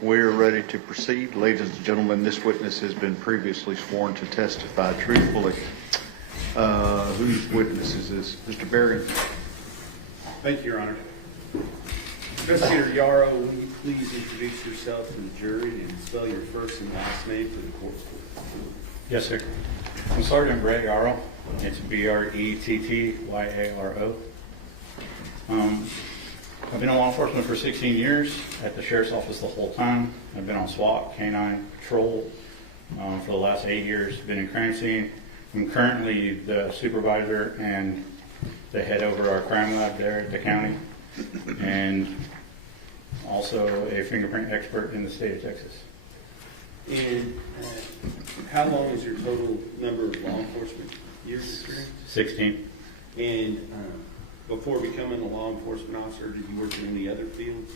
We're ready to proceed. Ladies and gentlemen, this witness has been previously sworn to testify truthfully. Whose witness is this? Mr. Berry? Thank you, Your Honor. Investigator Yaro, will you please introduce yourself to the jury and spell your first and last name for the court? Yes, sir. I'm Sergeant Brett Yaro. It's Bretttyaro. I've been in law enforcement for 16 years, at the Sheriff's Office the whole time. I've been on SWAT, K-9 patrol for the last 8 years, been in crime scene. I'm currently the supervisor and the head over our crime lab there at the county, and also a fingerprint expert in the state of Texas. And how long is your total number of law enforcement years experience? 16. And before becoming a law enforcement officer, did you work in any other fields?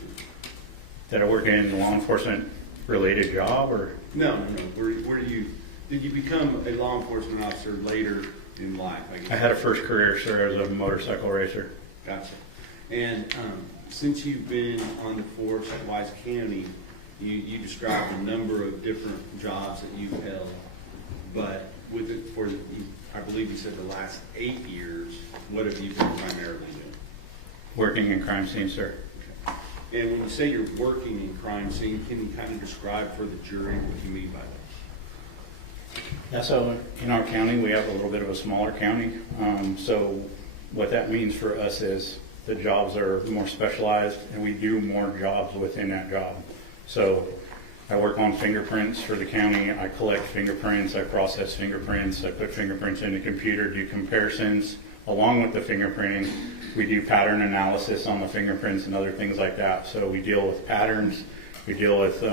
Did I work in a law enforcement related job or? No. Did you become a law enforcement officer later in life, I guess? I had a first career, sir, as a motorcycle racer. Gotcha. And since you've been on the force at Wise County, you described a number of different jobs that you've held, but with it for, I believe you said the last 8 years, what have you been primarily doing? Working in crime scene, sir. Okay. And when you say you're working in crime scene, can you kind of describe for the jury what you mean by that? Yeah, so in our county, we have a little bit of a smaller county. So what that means for us is the jobs are more specialized and we do more jobs within that job. So I work on fingerprints for the county. I collect fingerprints, I process fingerprints, I put fingerprints in the computer, do comparisons. Along with the fingerprinting, we do pattern analysis on the fingerprints and other things like that. So we deal with patterns, we deal with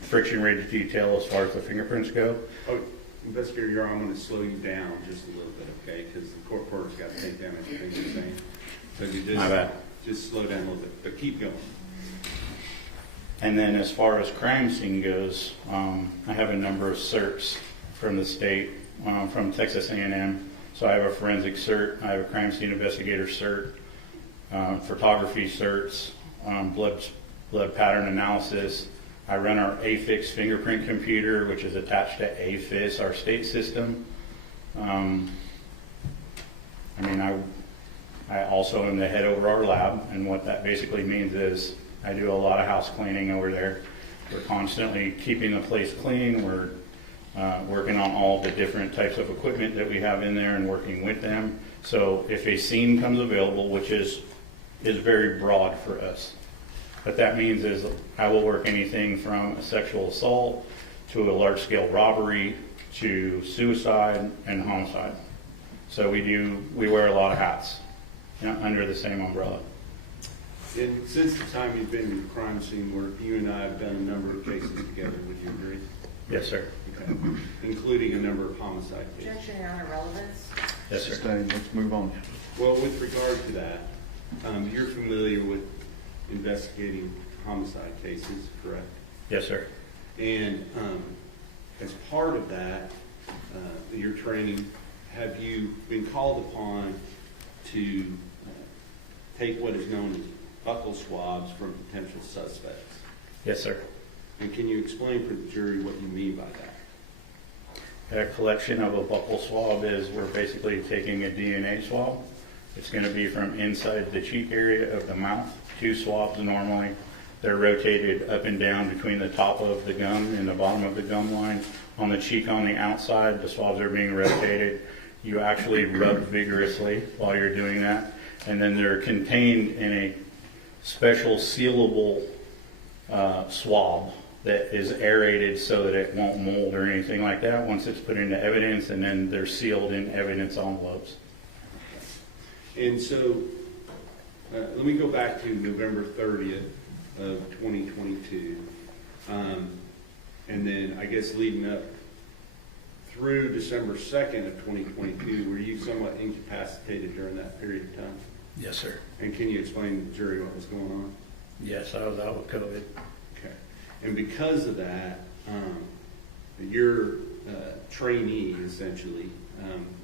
friction rate detail as far as the fingerprints go. Oh, Investigator Yaro, I'm going to slow you down just a little bit, okay? Because the court reporter's got to take down everything you're saying. So you My bad. just slow down a little bit, but keep going. And then as far as crime scene goes, I have a number of certs from the state, from Texas A&M. So I have a forensic cert, I have a crime scene investigator cert, photography certs, blood pattern analysis. I run our AFIX fingerprint computer, which is attached to AFIS, our state system. I also am the head over our lab, and what that basically means is I do a lot of house cleaning over there. We're constantly keeping the place clean. We're working on all the different types of equipment that we have in there and working with them. So if a scene comes available, which is very broad for us, what that means is I will work anything from a sexual assault to a large-scale robbery to suicide and homicide. So we wear a lot of hats, under the same umbrella. And since the time you've been in crime scene work, you and I have done a number of cases together. Would you agree? Yes, sir. Okay. Including a number of homicide cases. Objection, Your Honor, relevance. Yes, sir. Sustained. Let's move on. Well, with regard to that, you're familiar with investigating homicide cases, correct? Yes, sir. And as part of that, your training, have you been called upon to take what is known as buccal swabs from potential suspects? Yes, sir. And can you explain for the jury what you mean by that? A collection of a buccal swab is we're basically taking a DNA swab. It's going to be from inside the cheek area of the mouth. 2 swabs normally. They're rotated up and down between the top of the gum and the bottom of the gum line. On the cheek on the outside, the swabs are being rotated. You actually rub vigorously while you're doing that. And then they're contained in a special sealable swab that is aerated so that it won't mold or anything like that once it's put into evidence, and then they're sealed in evidence envelopes. And so, let me go back to November 30th of 2022. And then I guess leading up through December 2nd of 2022, were you somewhat incapacitated during that period of time? Yes, sir. And can you explain to the jury what was going on? Yes, I was out with COVID. Okay. And because of that, your trainee essentially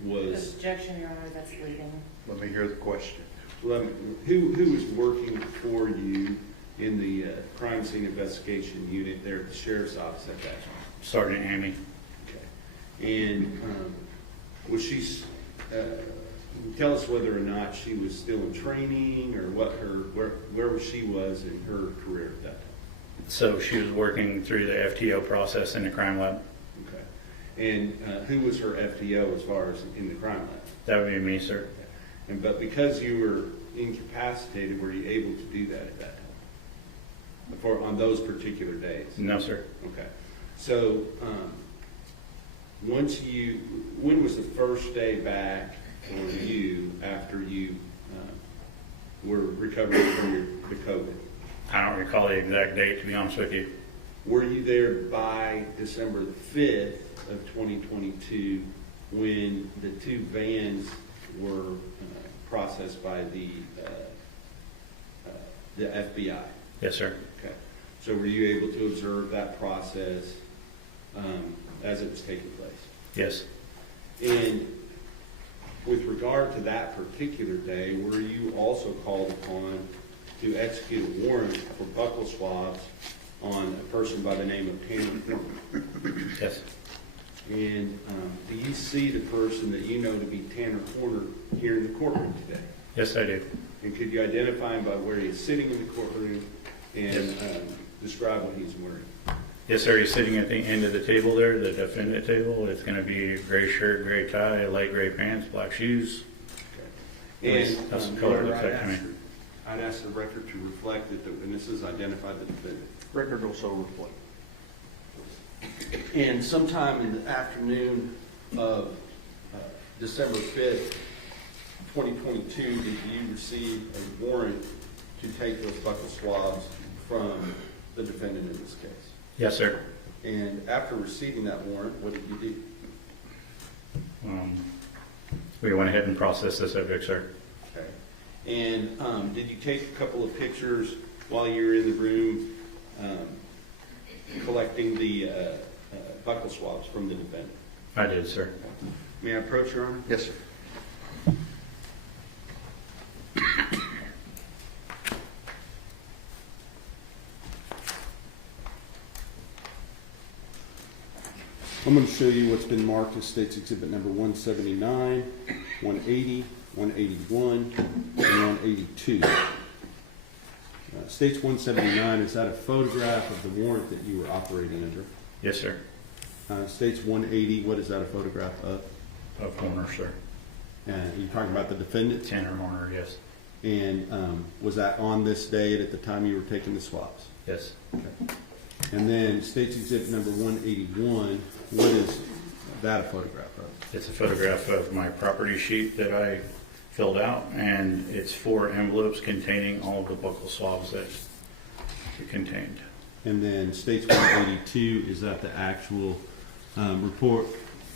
was, Objection, Your Honor, that's leading. Let me hear the question. who was working for you in the crime scene investigation unit there at the sheriff's office at that time? Sergeant Amy. Okay. And was she, tell us whether or not she was still in training or what where she was in her career at that time? So she was working through the FTO process in the crime lab. Okay. And who was her FTO as far as in the crime lab? That would be me, sir. But because you were incapacitated, were you able to do that at that time? On those particular days? No, sir. Okay. So, when was the first day back for you after you were recovering from the COVID? I don't recall the exact date, to be honest with you. Were you there by December the 5th of 2022 when the 2 vans were processed by the FBI? Yes, sir. Okay. So were you able to observe that process as it was taking place? Yes. And with regard to that particular day, were you also called upon to execute a warrant for buccal swabs on a person by the name of Tanner Horner? Yes. And do you see the person that you know to be Tanner Horner here in the courtroom today? Yes, I do. And could you identify him by where he is sitting in the courtroom and describe what he's wearing? Yes, sir. He's sitting at the end of the table there, the defendant table. It's going to be gray shirt, gray tie, light gray pants, black shoes. Okay. And That's the color it looks like to me. I'd ask the record to reflect that the witnesses identified the defendant. Record will so reflect. And sometime in the afternoon of December 5th, 2022, did you receive a warrant to take those buccal swabs from the defendant in this case? Yes, sir. And after receiving that warrant, what did you do? We went ahead and processed the subject, sir. Okay. And did you take a couple of pictures while you were in the room collecting the buccal swabs from the defendant? I did, sir. May I approach, Your Honor? Yes, sir. I'm going to show you what's been marked as State's Exhibit number 179, 180, 181, and 182. State's 179, is that a photograph of the warrant that you were operating under? Yes, sir. State's 180, what is that a photograph of? Of Horner, sir. And you're talking about the defendant? Tanner Horner, yes. And was that on this date at the time you were taking the swabs? Yes. Okay. And then State's Exhibit number 181, what is that a photograph of? It's a photograph of my property sheet that I filled out, and it's 4 envelopes containing all of the buccal swabs that it contained. And then State's 182, is that the actual report?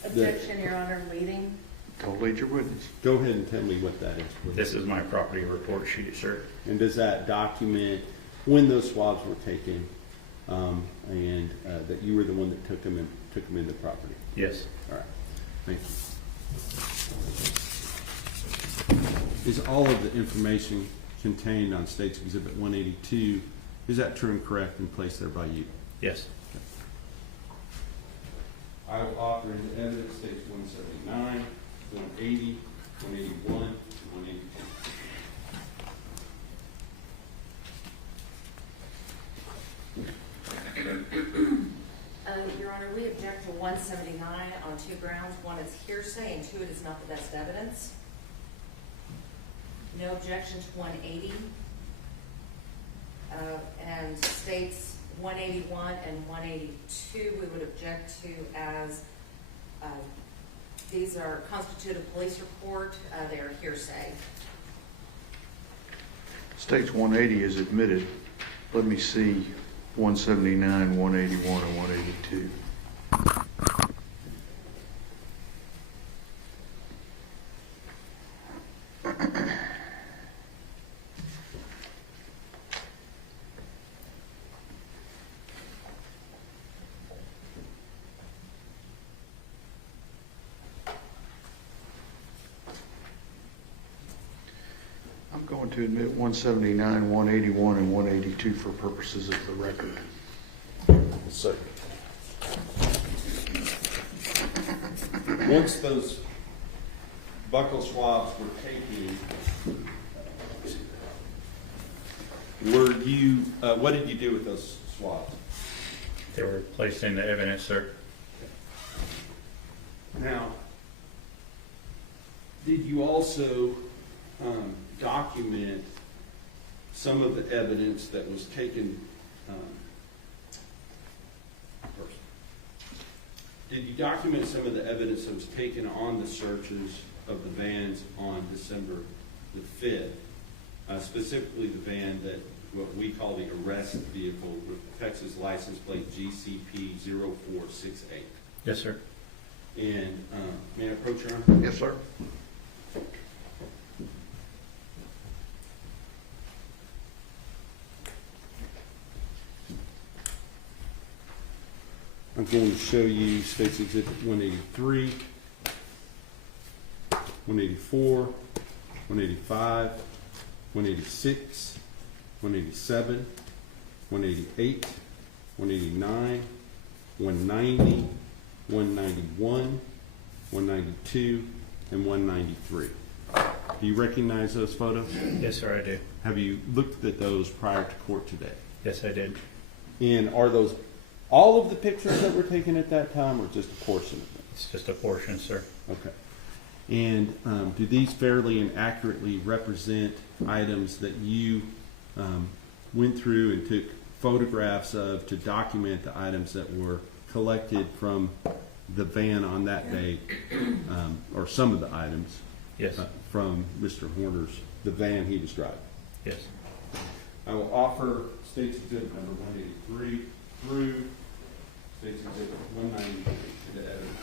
Objection, Your Honor, leading. Go lead your witness. Go ahead and tell me what that is, please. This is my property report sheet, sir. And does that document when those swabs were taken and that you were the one that took them into property? Yes. All right, thank you. Is all of the information contained on State's Exhibit 182, is that true and correct and placed there by you? Yes. I will offer into evidence States 179, 180, 181, and 182. Your Honor, we object to 179 on 2 grounds. One, it's hearsay, and 2, it is not the best evidence. No objection to 180. And States 181 and 182, we would object to as these are constituted a police report. They are hearsay. States 180 is admitted. Let me see 179, 181, and 182. I'm Going to admit 179, 181, and 182 for purposes of the record. Second. Once those buccal swabs were taken, what did you do with those swabs? They were placed into evidence, sir. Now, did you also document some of the evidence that was taken first? Did you document some of the evidence that was taken on the searches of the vans on December the 5th? Specifically the van that what we call the arrest vehicle with Texas license plate GCP 0468. Yes, sir. And may I approach your Honor? Yes, sir. I'm going to show you State's Exhibit 183, 184, 185, 186, 187, 188, 189, 190, 191, 192, and 193. Do you recognize those photos? Yes, sir, I do. Have you looked at those prior to court today? Yes, I did. And are those all of the pictures that were taken at that time, or just a portion of them? It's just a portion, sir. Okay. And do these fairly and accurately represent items that you went through and took photographs of to document the items that were collected from the van on that day, or some of the items Yes. from Mr. Horner's, the van he was driving? Yes. I will offer State's Exhibit number 183 through State's Exhibit 193 to the evidence.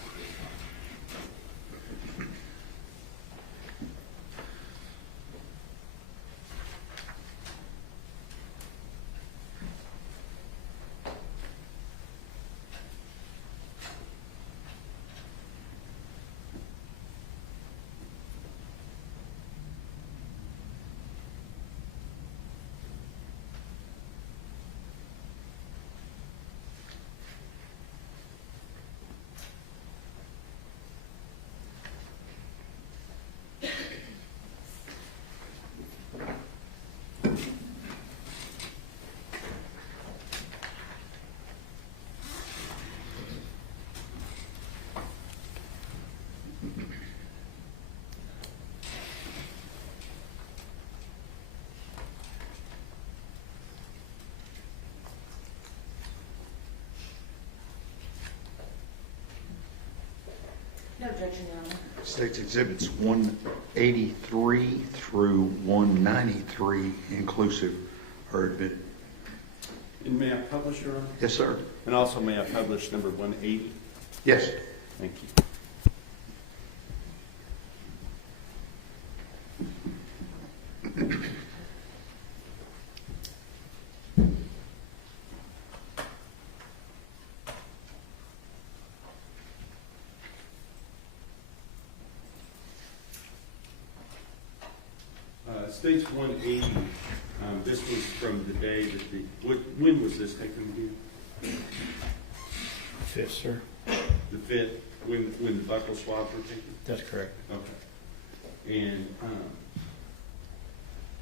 No objection, Your Honor. State's Exhibits 183 through 193 inclusive are admitted. And may I publish, Your Honor? Yes, sir. And also may I publish number 180? Yes. Thank you. States 180, this was from the day that when was this taken again? Yes, sir. The 5th, when the buccal swabs were taken? That's correct. Okay. And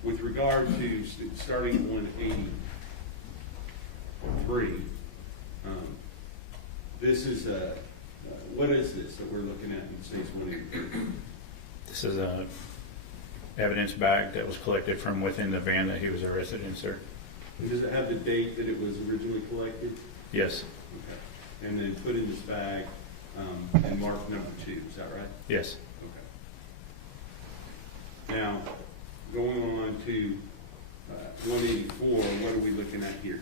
with regard to starting at 183, this is what is this that we're looking at in States 183? This is a evidence bag that was collected from within the van that he was arrested in, sir. And does it have the date that it was originally collected? Yes. Okay. And then put in this bag and marked number 2, is that right? Yes. Okay. Now, going on to 184, what are we looking at here?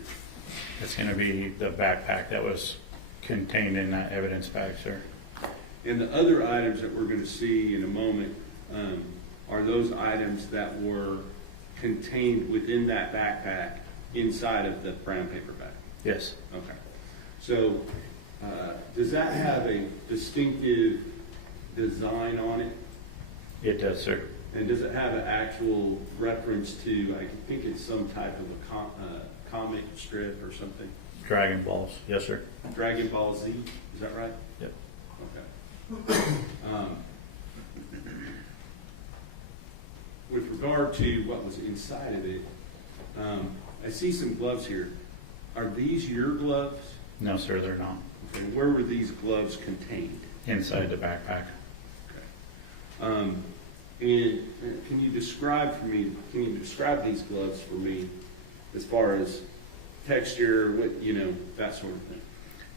It's going to be the backpack that was contained in that evidence bag, sir. And the other items that we're going to see in a moment are those items that were contained within that backpack inside of the brown paper bag? Yes. Okay. So does that have a distinctive design on it? It does, sir. And does it have an actual reference to, I think it's some type of a comic strip or something? Dragon Balls, yes, sir. Dragon Ball Z, is that right? Yep. Okay. With regard to what was inside of it, I see some gloves here. Are these your gloves? No, sir, they're not. Okay, where were these gloves contained? Inside the backpack. Okay. And can you describe these gloves for me as far as texture, that sort of thing?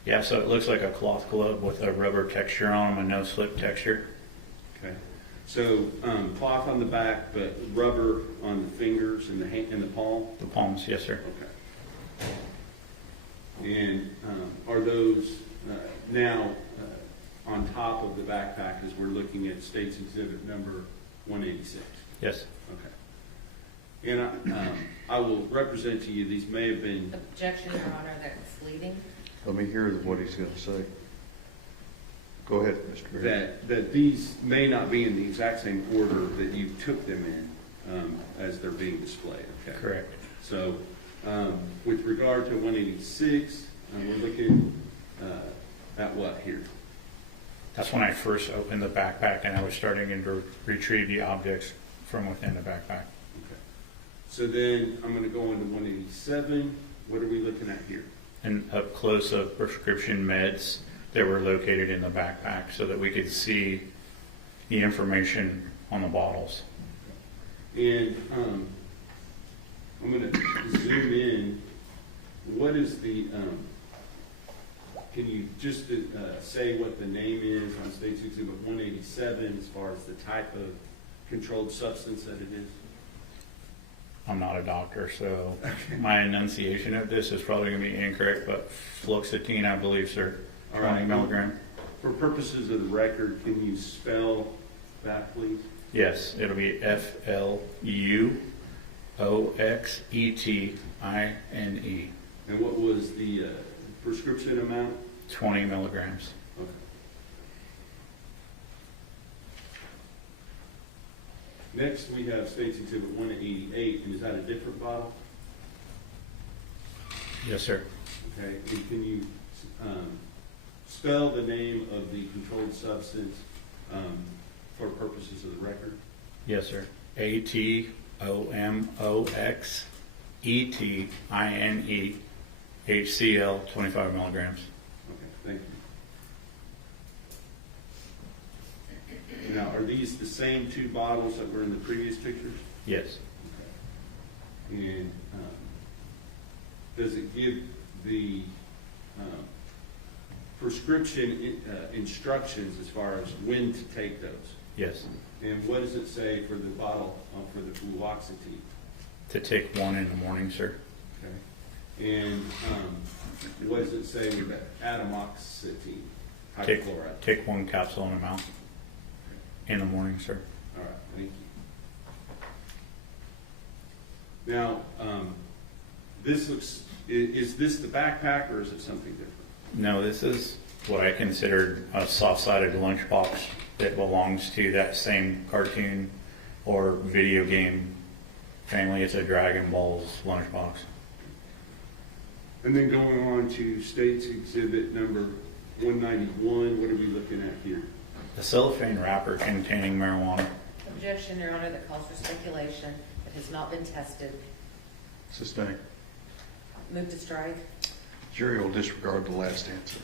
Yeah, so it looks like a cloth glove with a rubber texture on them, a no-slip texture. Okay. So cloth on the back, but rubber on the fingers and the palm? The palms, yes, sir. Okay. And are those now on top of the backpack as we're looking at State's Exhibit number 186? Yes. Okay. And I will represent to you, these may have been, Objection, Your Honor, that's leading. Let me hear what he's going to say. Go ahead, Mr. Berry. that these may not be in the exact same order that you took them in as they're being displayed, okay? Correct. So with regard to 186, we're looking at what here? That's when I first opened the backpack and I was starting to retrieve the objects from within the backpack. Okay. So then I'm going to go into 187. What are we looking at here? And up close of prescription meds that were located in the backpack so that we could see the information on the bottles. And I'm going to zoom in. What is the, can you just say what the name is on State's Exhibit 187 as far as the type of controlled substance that it is? I'm not a doctor, so my enunciation of this is probably going to be incorrect, but fluoxetine, I believe, sir. All 20 right. milligram. For purposes of the record, can you spell that, please? Yes, it'll be FLUOXETINE. And what was the prescription amount? 20 milligrams. Okay. Next, we have State's Exhibit 188, and is that a different bottle? Yes, sir. Okay, and can you spell the name of the controlled substance for purposes of the record? Yes, sir. ATOMOXETINE HCl 25 milligrams. Okay, thank you. Now, are these the same two bottles that were in the previous pictures? Yes. Okay. And does it give the prescription instructions as far as when to take those? Yes. And what does it say for the bottle for the fluoxetine? To take one in the morning, sir. Okay. And what does it say with the atomoxetine? Hydrochloride. Take one capsule in the mouth in the morning, sir. All right, thank you. Now, this looks, is this the backpack or is it something different? No, this is what I considered a soft-sided lunchbox that belongs to that same cartoon or video game family. It's a Dragon Balls lunchbox. And then going on to State's Exhibit number 191, what are we looking at here? A cellophane wrapper containing marijuana. Objection, Your Honor, that calls for speculation that has not been tested. Sustained. Move to strike. Jury will disregard the last answer.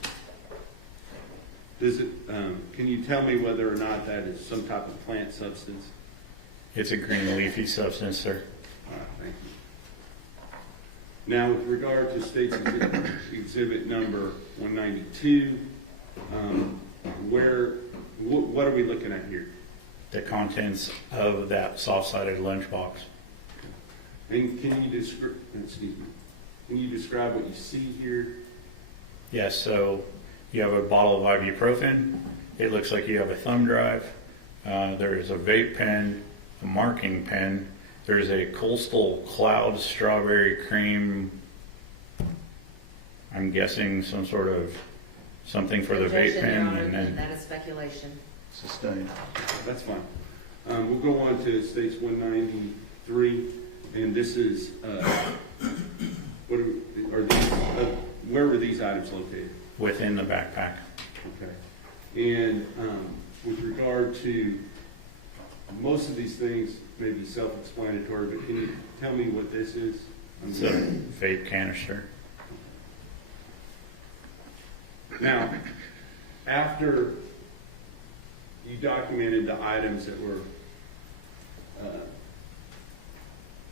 Does it, can you tell me whether or not that is some type of plant substance? It's a green leafy substance, sir. All right, thank you. Now, with regard to State's Exhibit number 192, what are we looking at here? The contents of that soft-sided lunchbox. And can you describe what you see here? Yes, so you have a bottle of ibuprofen. It looks like you have a thumb drive. There is a vape pen, a marking pen. There's a Coastal Cloud strawberry cream. I'm guessing some sort of something for the vape Objection, Your pen. Honor, And then that is speculation. Sustained. That's fine. We'll go on to states 193, and this is, what are these, where were these items located? Within the backpack. Okay. And with regard to, most of these things may be self-explanatory, but can you tell me what this is? It's a vape canister. Now, after you documented the items that were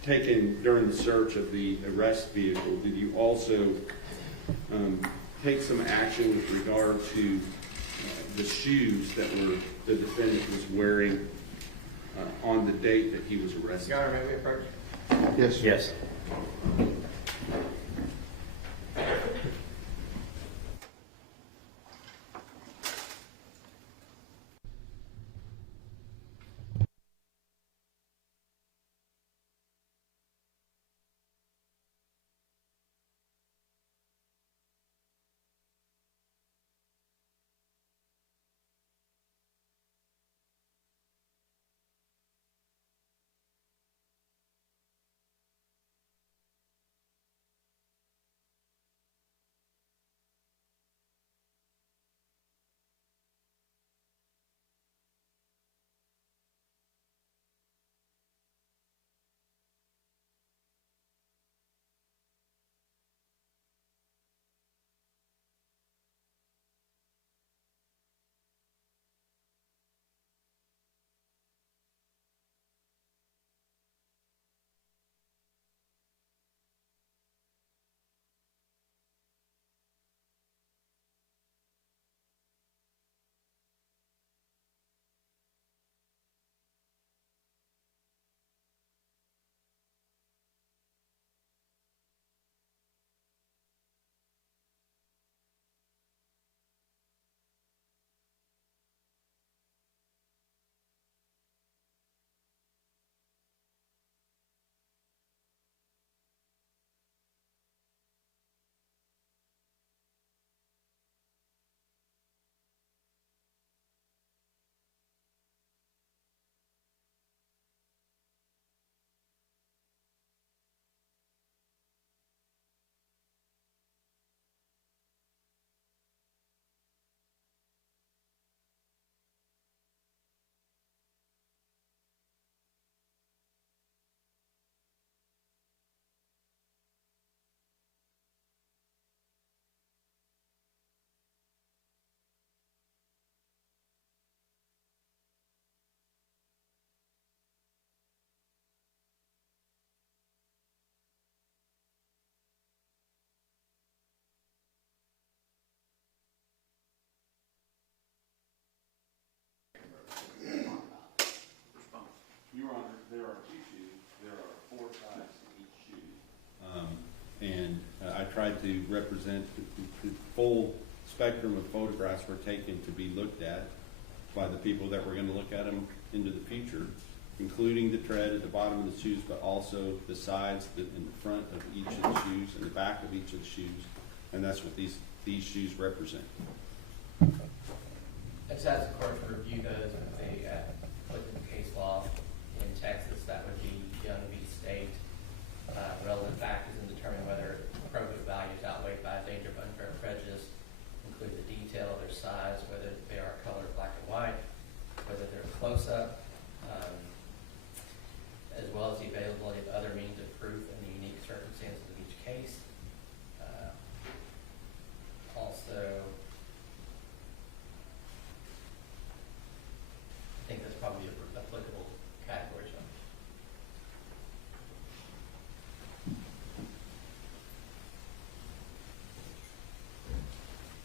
taken during the search of the arrest vehicle, did you also take some action with regard to the shoes that the defendant was wearing on the date that he was arrested? Your Honor, may we approach? Yes, sir. Yes. Your Honor, there are two shoes. There are 4 sides to each shoe. And I tried to represent the full spectrum of photographs were taken to be looked at by the people that were going to look at them into the future, including the tread at the bottom of the shoes, but also the sides in the front of each of the shoes and the back of each of the shoes. And that's what these shoes represent. It's as the court to review those and they put in case law in Texas, that would be Young v. State. Relevant factors in determining whether appropriate values outweighed by a danger of unfair prejudice include the detail of their size, whether they are colored black and white, whether they're close up, as well as the availability of other means of proof and the unique circumstances of each case. Also, I think that's probably applicable categories.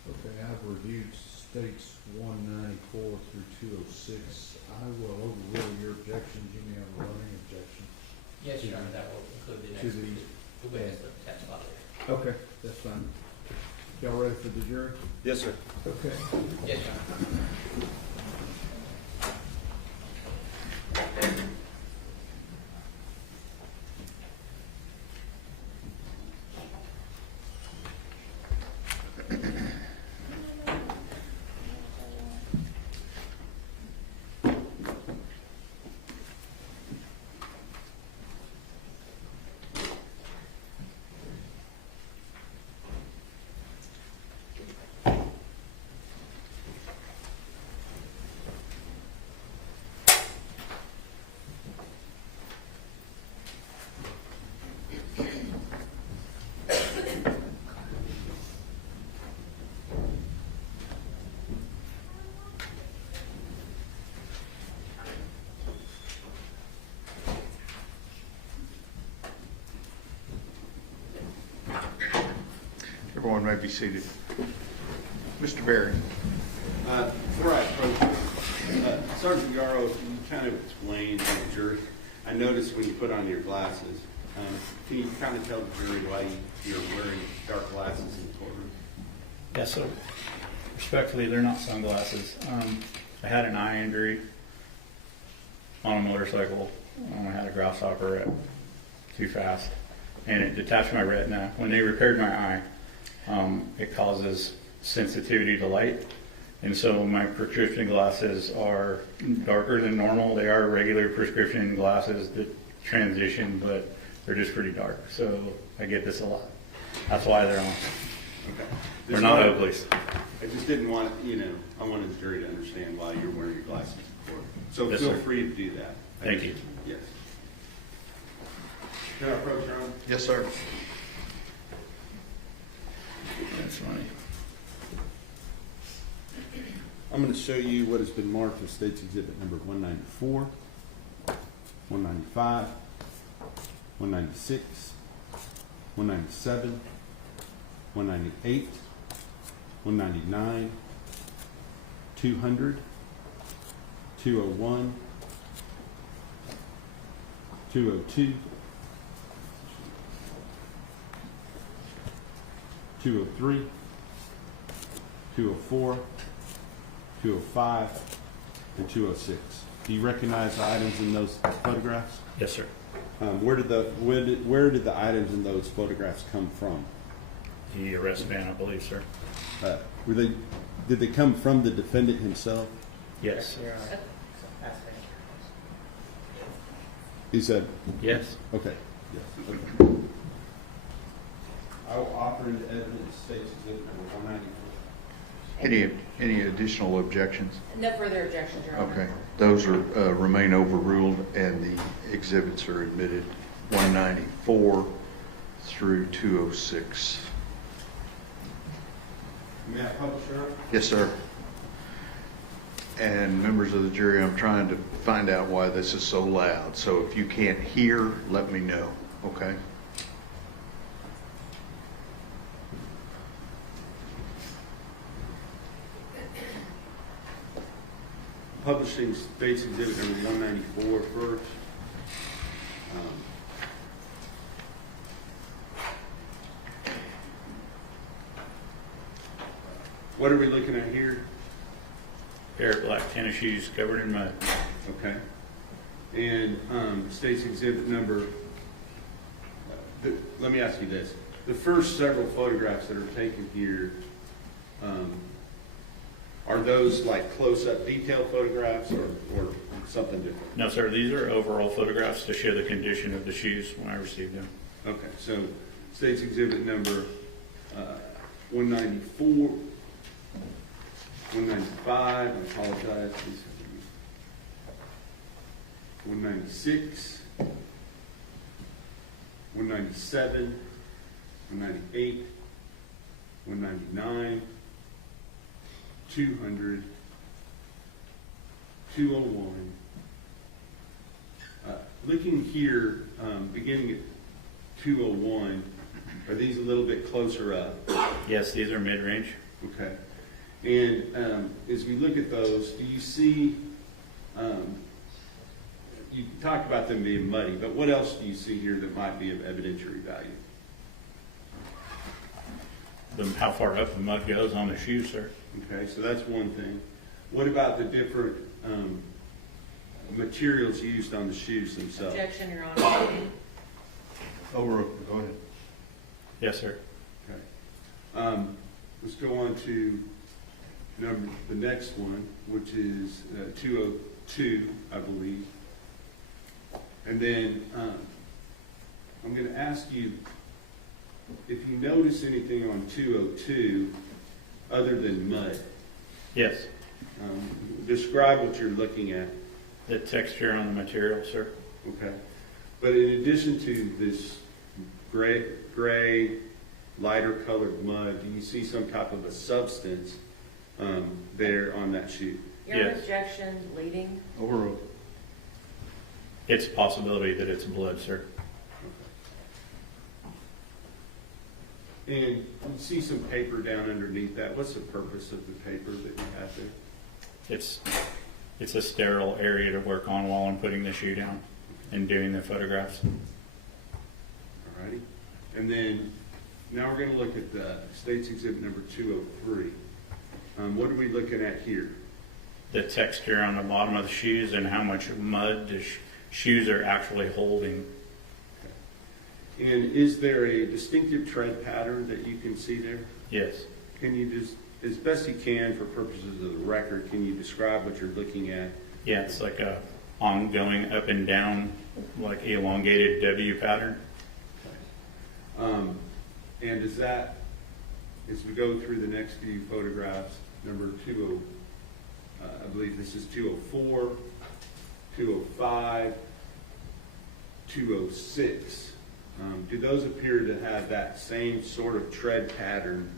Okay, I've reviewed states 194 through 206. I will overrule your objections. You may have a running objection. Yes, Your Honor, that will include the To next, the- the witness of text file. Okay, that's fine. Y'all ready for the jury? Yes, sir. Okay. Yes, Your Honor. Everyone may be seated. Mr. Barry. Before I approach, Sergeant Yaro, you kind of explained to the jury. I noticed when you put on your glasses, can you kind of tell the jury why you're wearing dark glasses in the courtroom? Yeah, so respectfully, they're not sunglasses. I had an eye injury on a motorcycle. I had a grasshopper at too fast, and it detached my retina. When they repaired my eye, it causes sensitivity to light, and so my prescription glasses are darker than normal. They are regular prescription glasses that transition, but they're just pretty dark. So I get this a lot. That's why they're on. Okay. They're not Oakleys. I just didn't want, I wanted the jury to understand why you're wearing your glasses in court. So Yes, feel sir. free to do that. Thank you. Yes. Can I approach, Your Honor? Yes, sir. That's funny. I'm going to show you what has been marked as State's Exhibit number 194, 195, 196, 197, 198, 199, 200, 201, 202, 203, 204, 205, and 206. Do you recognize the items in those photographs? Yes, sir. Where did the items in those photographs come from? The arrest van, I believe, sir. Did they come from the defendant himself? Yes. He said, Yes. okay. Yes. Okay. I will offer into evidence State's Exhibit number 194. Any additional objections? No further objections, Your Honor. Okay, those are, remain overruled and the exhibits are admitted 194 through 206. May I publish, Your Honor? Yes, sir. And members of the jury, I'm trying to find out why this is so loud. So if you can't hear, let me know, okay? Publishing State's Exhibit number 194 first. What are we looking at here? Pair of black tennis shoes covered in mud. Okay. And State's Exhibit number, let me ask you this. The first several photographs that are taken here, are those like close-up detail photographs or something different? No, sir. These are overall photographs to show the condition of the shoes when I received them. Okay, so State's Exhibit number 194, 195, I apologize, 196, 197, 198, 199, 200, 201. Looking here, beginning at 201, are these a little bit closer up? Yes, these are mid-range. Okay. And as we look at those, do you see, you talked about them being muddy, but what else do you see here that might be of evidentiary value? How far up the mud goes on the shoes, sir. Okay, so that's one thing. What about the different materials used on the shoes themselves? Objection, Your Honor. Go ahead. Yes, sir. Okay. Let's go on to the next one, which is 202, I believe. And then I'm going to ask you if you notice anything on 202 other than mud. Yes. Describe what you're looking at. The texture on the material, sir. Okay. But in addition to this gray, lighter colored mud, do you see some type of a substance there on that shoe? Your Yes. objection leading. Overruled. It's a possibility that it's blood, sir. And you see some paper down underneath that. What's the purpose of the paper that you have there? It's a sterile area to work on while I'm putting the shoe down and doing the photographs. Alrighty. And then, now we're gonna look at the State's Exhibit number 203. What are we looking at here? The texture on the bottom of the shoes and how much mud the shoes are actually holding. And is there a distinctive tread pattern that you can see there? Yes. Can you just, as best you can for purposes of the record, can you describe what you're looking at? Yeah, it's like a ongoing up and down, like elongated W pattern. And is that, as we go through the next few photographs, number 20, I believe this is 204, 205, 206. Do those appear to have that same sort of tread pattern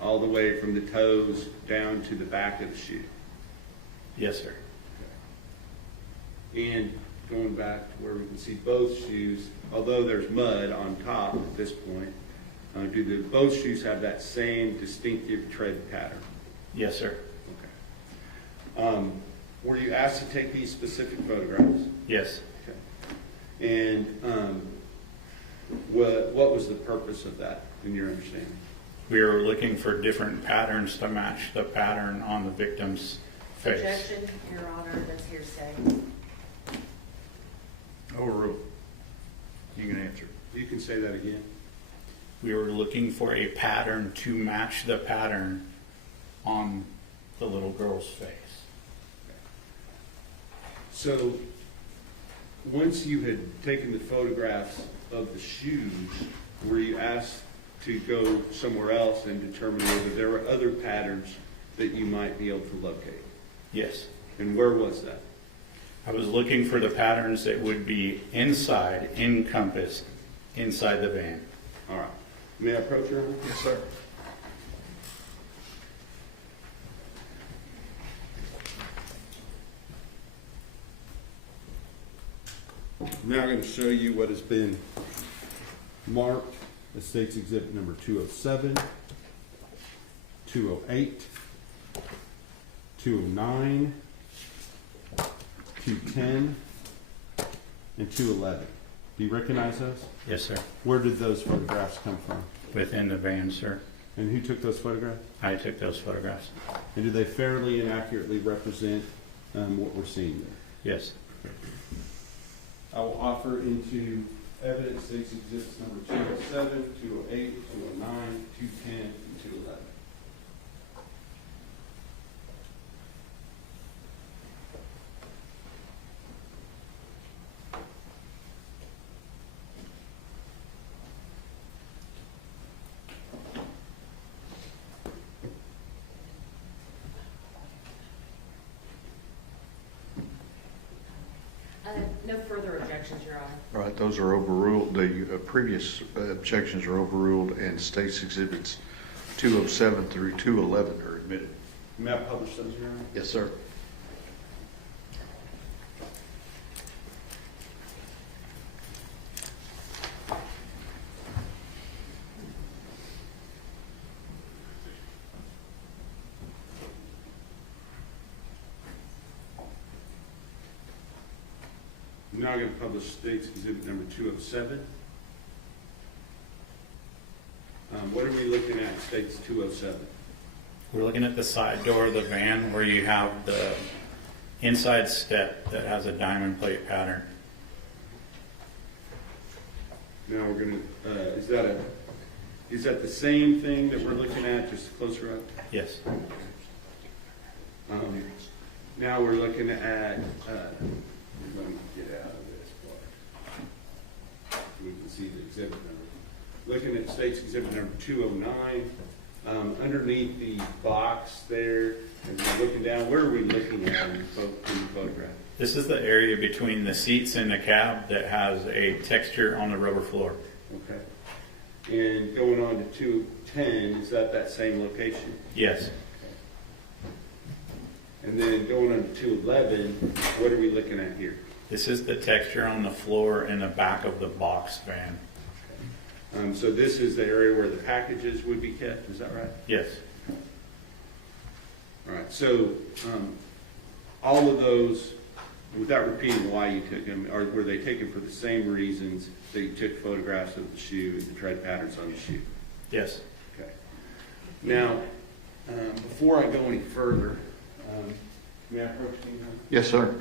all the way from the toes down to the back of the shoe? Yes, sir. And going back to where we can see both shoes, although there's mud on top at this point, do both shoes have that same distinctive tread pattern? Yes, sir. Okay. Were you asked to take these specific photographs? Yes. Okay. And what was the purpose of that, in your understanding? We were looking for different patterns to match the pattern on the victim's face. Objection, Your Honor, that's hearsay. Overruled. You can answer. You can say that again. We were looking for a pattern to match the pattern on the little girl's face. So, once you had taken the photographs of the shoes, were you asked to go somewhere else and determine whether there were other patterns that you might be able to locate? Yes. And where was that? I was looking for the patterns that would be inside, encompassed, inside the van. All right. May I approach Your Honor? Yes, sir. Now I'm going to show you what has been marked as State's Exhibit number 207, 208, 209, 210, and 211. Do you recognize those? Yes, sir. Where did those photographs come from? Within the van, sir. And who took those photographs? I took those photographs. And do they fairly and accurately represent what we're seeing there? Yes. I will offer into evidence State's Exhibits number 207, 208, 209, 210, and 211. No further objections, Your Honor. All right, those are overruled. The previous objections are overruled, and State's Exhibits 207 through 211 are admitted. May I publish those, Your Honor? Yes, sir. Now I'm going to publish State's Exhibit number 207. What are we looking at, State's 207? We're looking at the side door of the van where you have the inside step that has a diamond plate pattern. Now we're going to, is that the same thing that we're looking at, just closer up? Yes. Now we're looking at, let me get out of this part. We can see the exhibit number. Looking at State's Exhibit number 209, underneath the box there, as we're looking down, where are we looking at in the photograph? This is the area between the seats and the cab that has a texture on the rubber floor. Okay. And going on to 210, is that same location? Yes. And then going on to 211, what are we looking at here? This is the texture on the floor in the back of the box van. So this is the area where the packages would be kept, is that right? Yes. All right, so all of those, without repeating why you took them, were they taken for the same reasons that you took photographs of the shoe and the tread patterns on the shoe? Yes. Okay. Now, before I go any further, may I approach you? Yes, sir.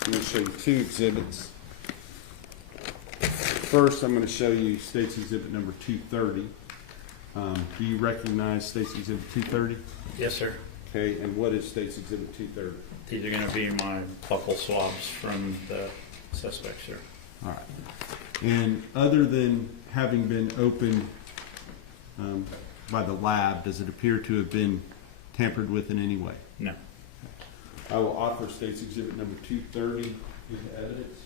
I'm going to show you two exhibits. First, I'm going to show you State's Exhibit number 230. Do you recognize State's Exhibit 230? Yes, sir. Okay, and what is State's Exhibit 230? These are going to be my buccal swabs from the suspect, sir. All right. And other than having been opened by the lab, does it appear to have been tampered with in any way? No. I will offer State's Exhibit number 230 into evidence.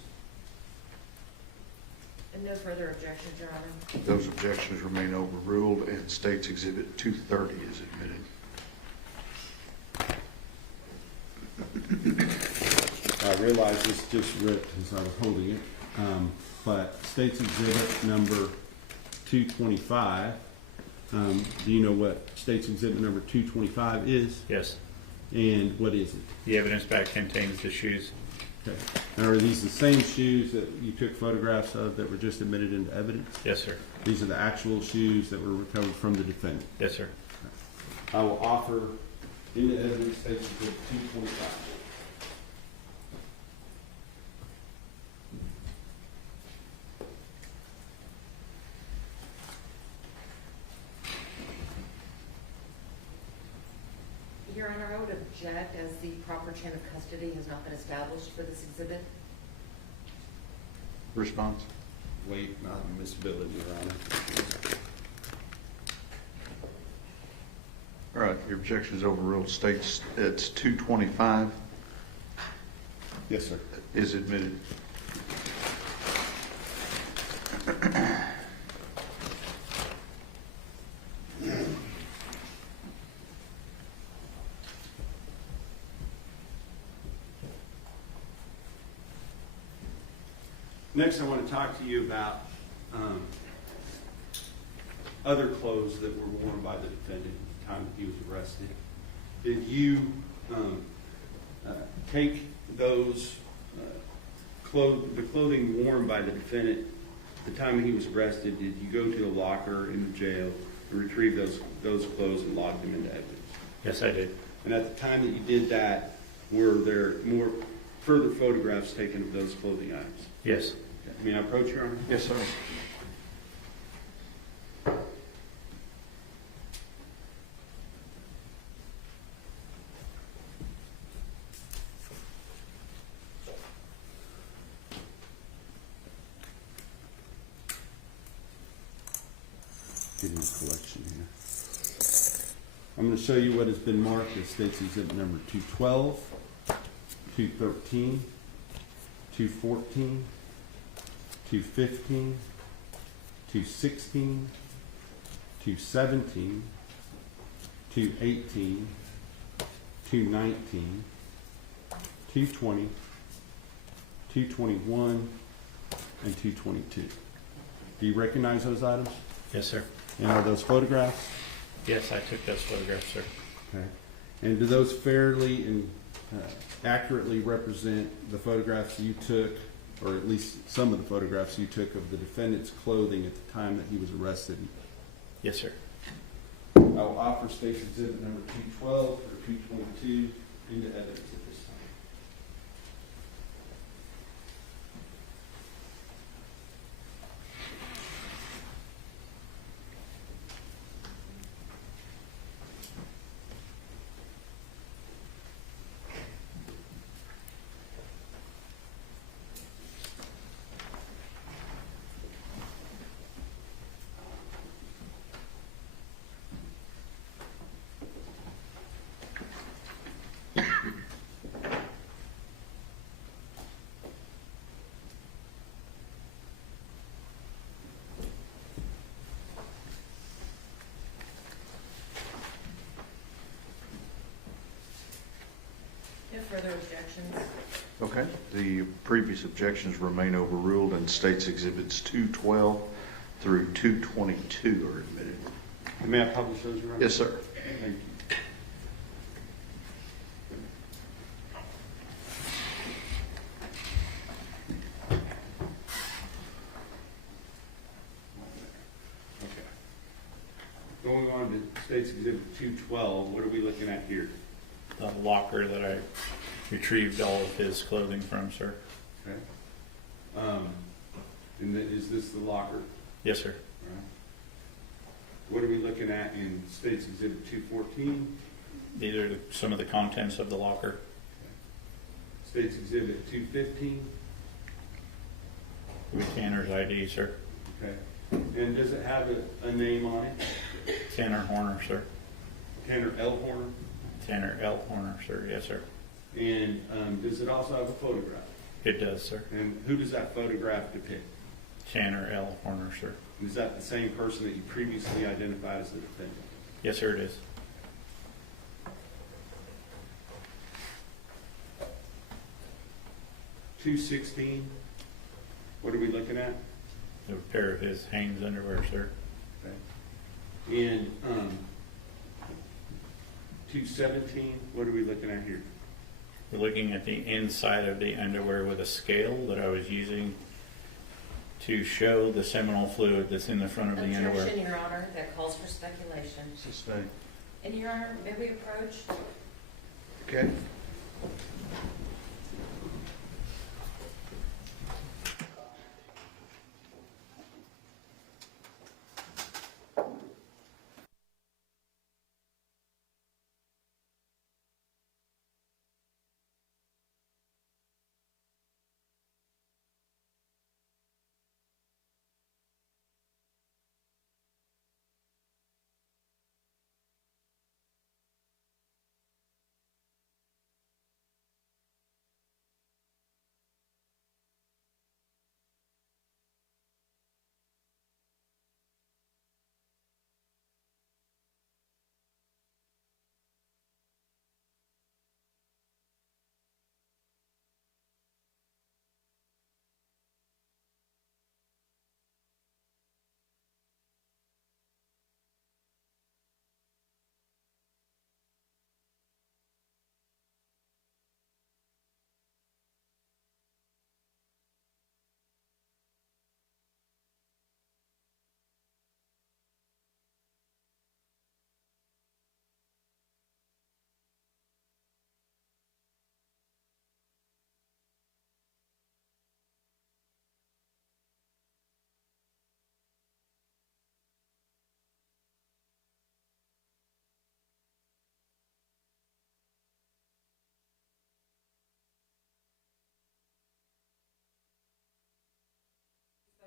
And no further objections, Your Honor. Those objections remain overruled, and State's Exhibit 230 is admitted. I realize this just ripped as I was holding it, but State's Exhibit number 225, do you know what State's Exhibit number 225 is? Yes. And what is it? The evidence bag contains the shoes. Okay. Now, are these the same shoes that you took photographs of that were just admitted into evidence? Yes, sir. These are the actual shoes that were recovered from the defendant. Yes, sir. I will offer into evidence State's Exhibit 225. Your Honor, I would object as the proper chain of custody has not been established for this exhibit. Response? Wait, not admissibility, Your Honor. All right, your objection is overruled. State's it's 225 Yes, sir. is admitted. Next, I want to talk to you about other clothes that were worn by the defendant at the time that he was arrested. Did you take those the clothing worn by the defendant at the time he was arrested? Did you go to a locker in the jail and retrieve those clothes and log them into evidence? Yes, I did. And at the time that you did that, were there more further photographs taken of those clothing items? Yes. May I approach, Your Honor? Yes, sir. Getting a collection here. I'm going to show you what has been marked as State's Exhibit number 212, 213, 214, 215, 216, 217, 218, 219, 220, 221, and 222. Do you recognize those items? Yes, sir. And are those photographs? Yes, I took those photographs, sir. Okay. And do those fairly and accurately represent the photographs you took, or at least some of the photographs you took of the defendant's clothing at the time that he was arrested? Yes, sir. I will offer State's Exhibit number 212 or 222 into evidence at this time. No further objections. Okay, the previous objections remain overruled and States Exhibits 212 through 222 are admitted. May I publish those, Your Honor? Yes, sir. Thank you. Okay. Going on to States Exhibit 212, what are we looking at here? The locker that I retrieved all of his clothing from, sir. Okay. And is this the locker? Yes, sir. All right. What are we looking at in States Exhibit 214? These are some of the contents of the locker. States Exhibit 215? With Tanner's ID, sir. Okay. And does it have a name on it? Tanner Horner, sir. Tanner L. Horner? Tanner L. Horner, sir. Yes, sir. And does it also have a photograph? It does, sir. And who does that photograph depict? Tanner L. Horner, sir. Is that the same person that you previously identified as the defendant? Yes, sir, it is. $216, what are we looking at? A pair of his Hanes underwear, sir. Okay. And $217, what are we looking at here? We're looking at the inside of the underwear with a scale that I was using to show the seminal fluid that's in the front of the underwear. Objection, Your Honor, that calls for speculation. Sustained. And Your Honor, may we approach? Okay.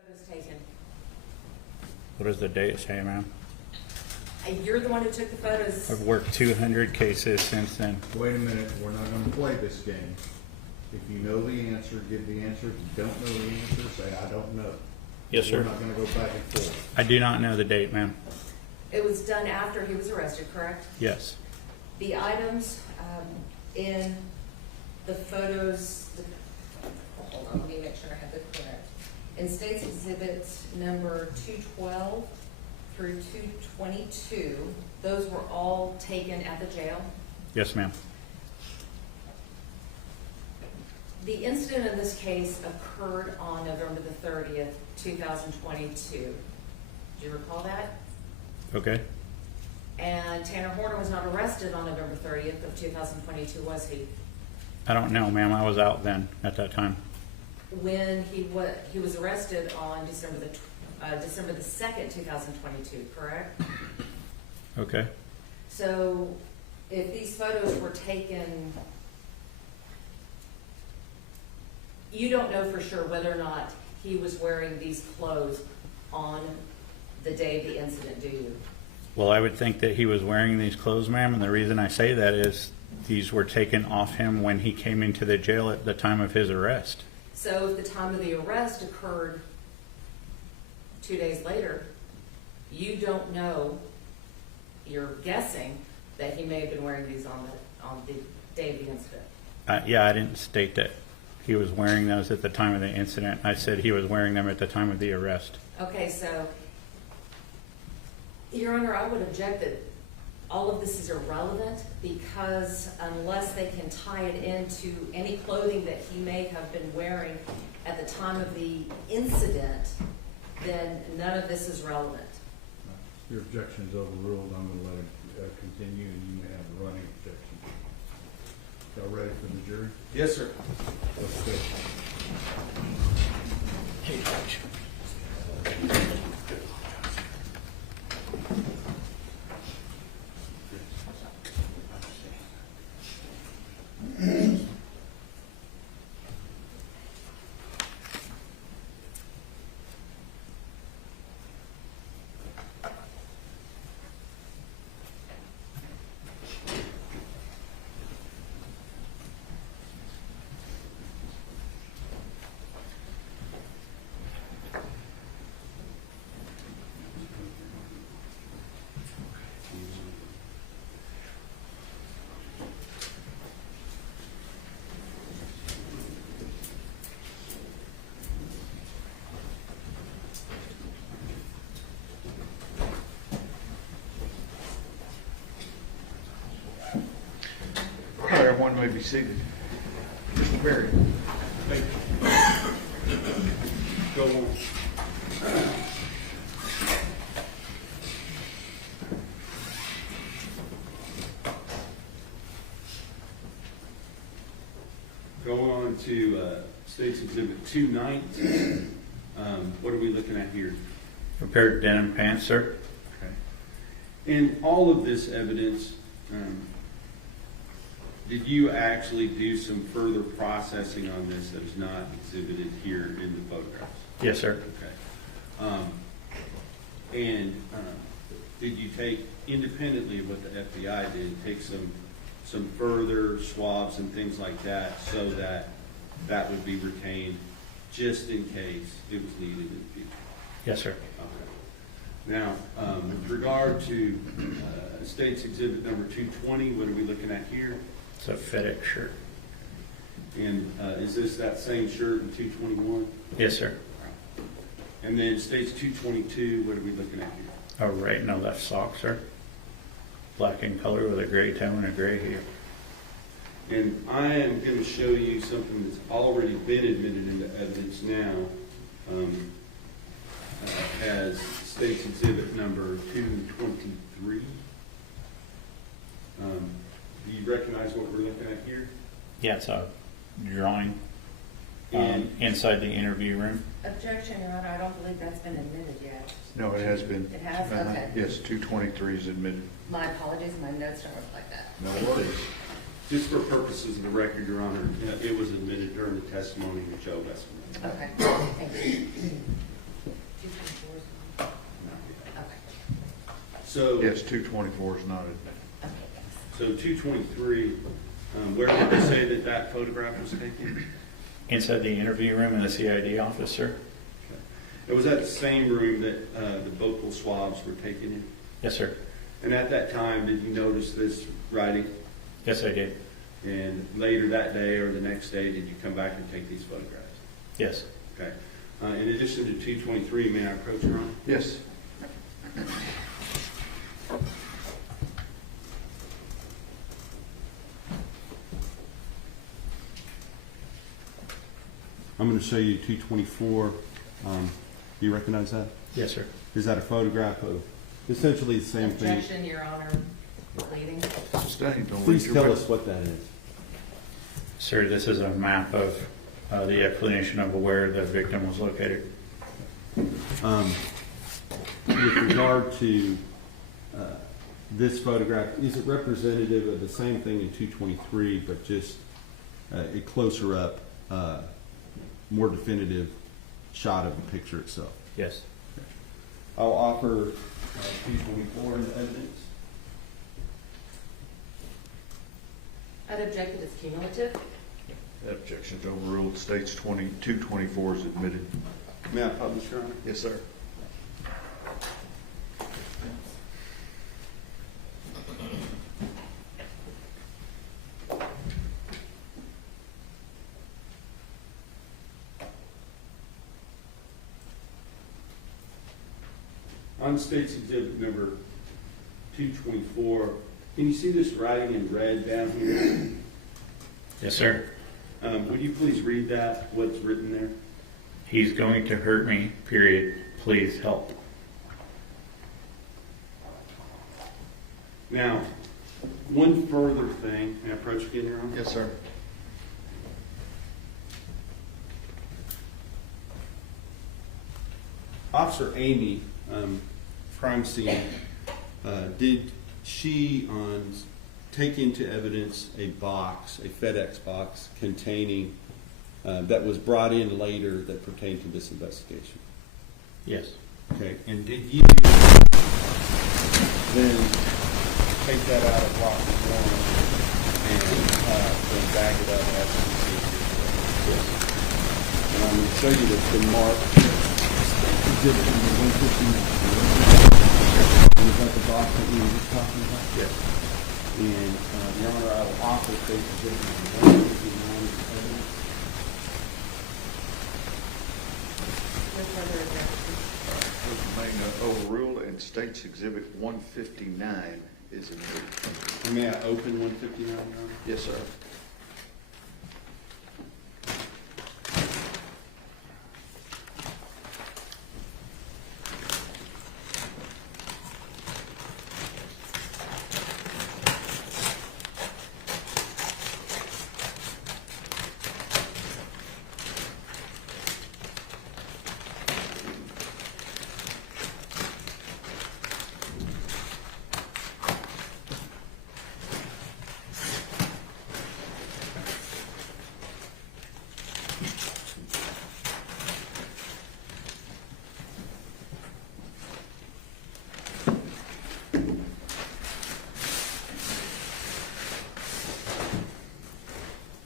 Photos taken. What does the date say, ma'am? You're the one who took the photos. I've worked 200 cases since then. Wait a minute, we're not gonna play this game. If you know the answer, give the answer. If you don't know the answer, say, I don't know. Yes, sir. We're not gonna go back and forth. I do not know the date, ma'am. It was done after he was arrested, correct? Yes. The items in the photos, hold on, let me make sure I have the correct. In States Exhibit number 212 through 222, those were all taken at the jail. Yes, ma'am. The incident in this case occurred on November the 30th, 2022. Do you recall that? Okay. And Tanner Horner was not arrested on November 30th of 2022, was he? I don't know, ma'am. I was out then at that time. When he was arrested on December the 2nd, 2022, correct? Okay. So if these photos were taken, you don't know for sure whether or not he was wearing these clothes on the day of the incident, do you? Well, I would think that he was wearing these clothes, ma'am, and the reason I say that is these were taken off him when he came into the jail at the time of his arrest. So if the time of the arrest occurred 2 days later, you don't know, you're guessing that he may have been wearing these on the day of the incident. Yeah, I didn't state that he was wearing those at the time of the incident. I said he was wearing them at the time of the arrest. Okay, so, Your Honor, I would object that all of this is irrelevant because unless they can tie it into any clothing that he may have been wearing at the time of the incident, then none of this is relevant. Your objection is overruled. I'm gonna let it continue, and you may have a running objection. Y'all ready for the jury? Yes, sir. Let's go. All right, everyone may be seated. Mr. Berry. Go on. Go on to State's Exhibit 219. What are we looking at here? Prepared denim pants, sir. Okay. In all of this evidence, did you actually do some further processing on this that is not exhibited here in the photographs? Yes, sir. Okay. Did you take, independently of what the FBI did, take some further swabs and things like that so that that would be retained just in case it was needed in the future? Yes, sir. Okay. Now, with regard to State's Exhibit number 220, what are we looking at here? It's a FedEx shirt. And is this that same shirt in 221? Yes, sir. And then State's 222, what are we looking at here? A right and a left sock, sir. Black in color with a gray toe and a gray heel. And I am going to show you something that's already been admitted into evidence now as State's Exhibit number 223. Do you recognize what we're looking at here? Yeah, it's a drawing And inside the interview room. Objection, Your Honor, I don't believe that's been admitted yet. No, it has been. It has? Okay. Yes, 223 is admitted. My apologies, my notes don't reflect that. No worries. just for purposes of the record, Your Honor, it was admitted during the testimony of Joe Westman. Okay, thank you. 224 is not- Okay, So. Yes, 224 is not admitted. okay, thanks. So 223, where did they say that that photograph was taken? Inside the interview room in the CID office, sir? It was at the same room that the vocal swabs were taken in? Yes, sir. And at that time, did you notice this writing? Yes, I did. And later that day or the next day, did you come back and take these photographs? Yes. Okay. In addition to 223, may I approach, Your Honor? Yes. I'm going to show you 224. Do you recognize that? Yes, sir. Is that a photograph of essentially the same thing? Objection, Your Honor, pleading. Sustained. Don't Please leave tell your us what that is. Sir, this is a map of the explanation of where the victim was located. With regard to this photograph, is it representative of the same thing in 223, but just a closer up, more definitive shot of the picture itself? Yes. I'll offer 224 in evidence. I'd object that it's cumulative. That objection's overruled. States 224 is admitted. May I publish, Your Honor? Yes, sir. On State's Exhibit number 224, can you see this writing in red down here? Yes, sir. Would you please read that, what's written there? He's going to hurt me, period. Please help. Now, one further thing, may I approach again, Your Honor? Yes, sir. Officer Amy, crime scene, did she take into evidence a box, a FedEx box containing, that was brought in later that pertained to this investigation? Yes. Okay, and did you then take that out of lock one and then bag it up as you see it? Yes. And I'm going to show you that's been marked. Exhibit number 159. And is that the box that we were just talking about? Yes. And, Your Honor, I will offer State's Exhibit number 159 as evidence. No further objection. Being overruled and State's Exhibit 159 is admitted. May I open 159, Your Honor? Yes, sir.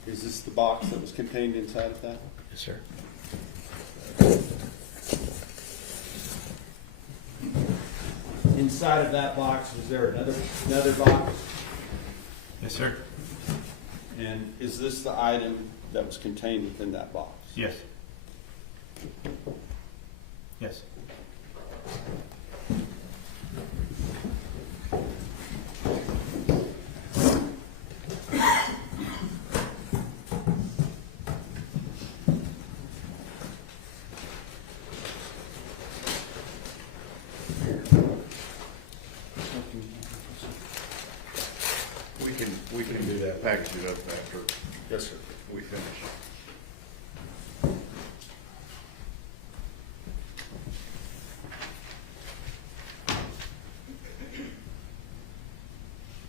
Is this the box that was contained inside of that? Yes, sir. Inside of that box, was there another box? Yes, sir. And is this the item that was contained within that box? Yes. Yes. We can do that, package it up after. Yes, sir. We finish.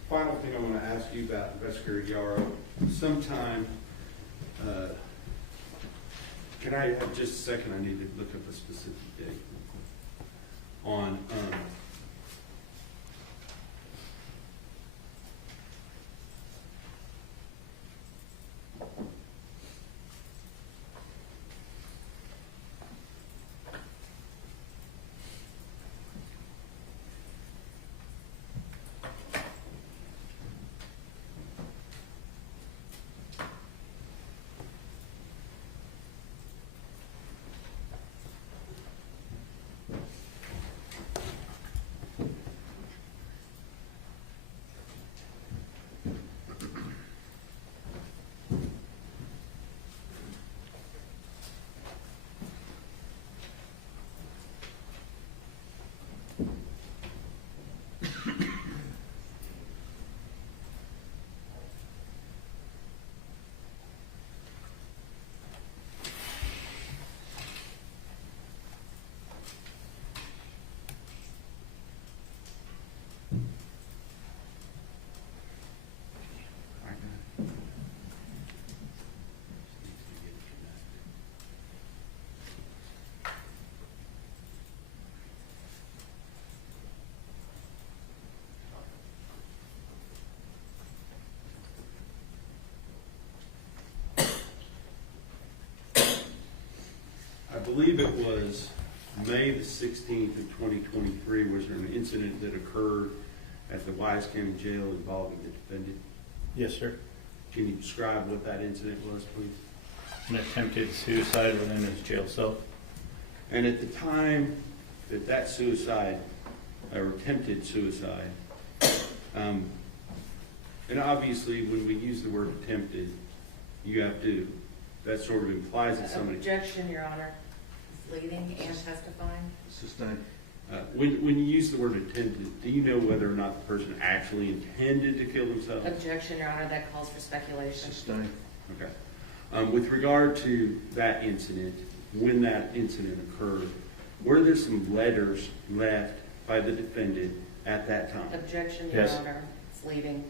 Final thing I want to ask you about, Investigator Yaro, sometime, can I have just a second? I need to look up a specific date. On, I believe it was May the 16th of 2023, was there an incident that occurred at the Wise County Jail involving the defendant? Yes, sir. Can you describe what that incident was, please? An attempted suicide within his jail cell. And at the time that that suicide or attempted suicide. And obviously, when we use the word attempted, you have to, that sort of implies that somebody. Objection, Your Honor. Leading and testifying. Sustained. When you use the word attempted, do you know whether or not the person actually intended to kill themselves? Objection, Your Honor. That calls for speculation. Sustained. Okay. With regard to that incident, when that incident occurred, were there some letters left by the defendant at that time? Objection, Your Yes. Honor. It's leaving.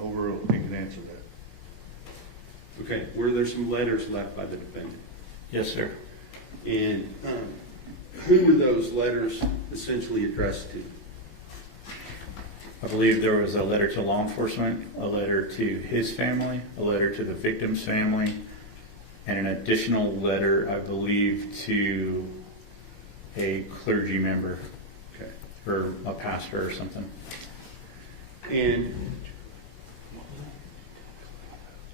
Overruled. You can answer that. Okay. Were there some letters left by the defendant? Yes, sir. And who were those letters essentially addressed to? I believe there was a letter to law enforcement, a letter to his family, a letter to the victim's family, and an additional letter, I believe, to a clergy member Okay. or a pastor or something. And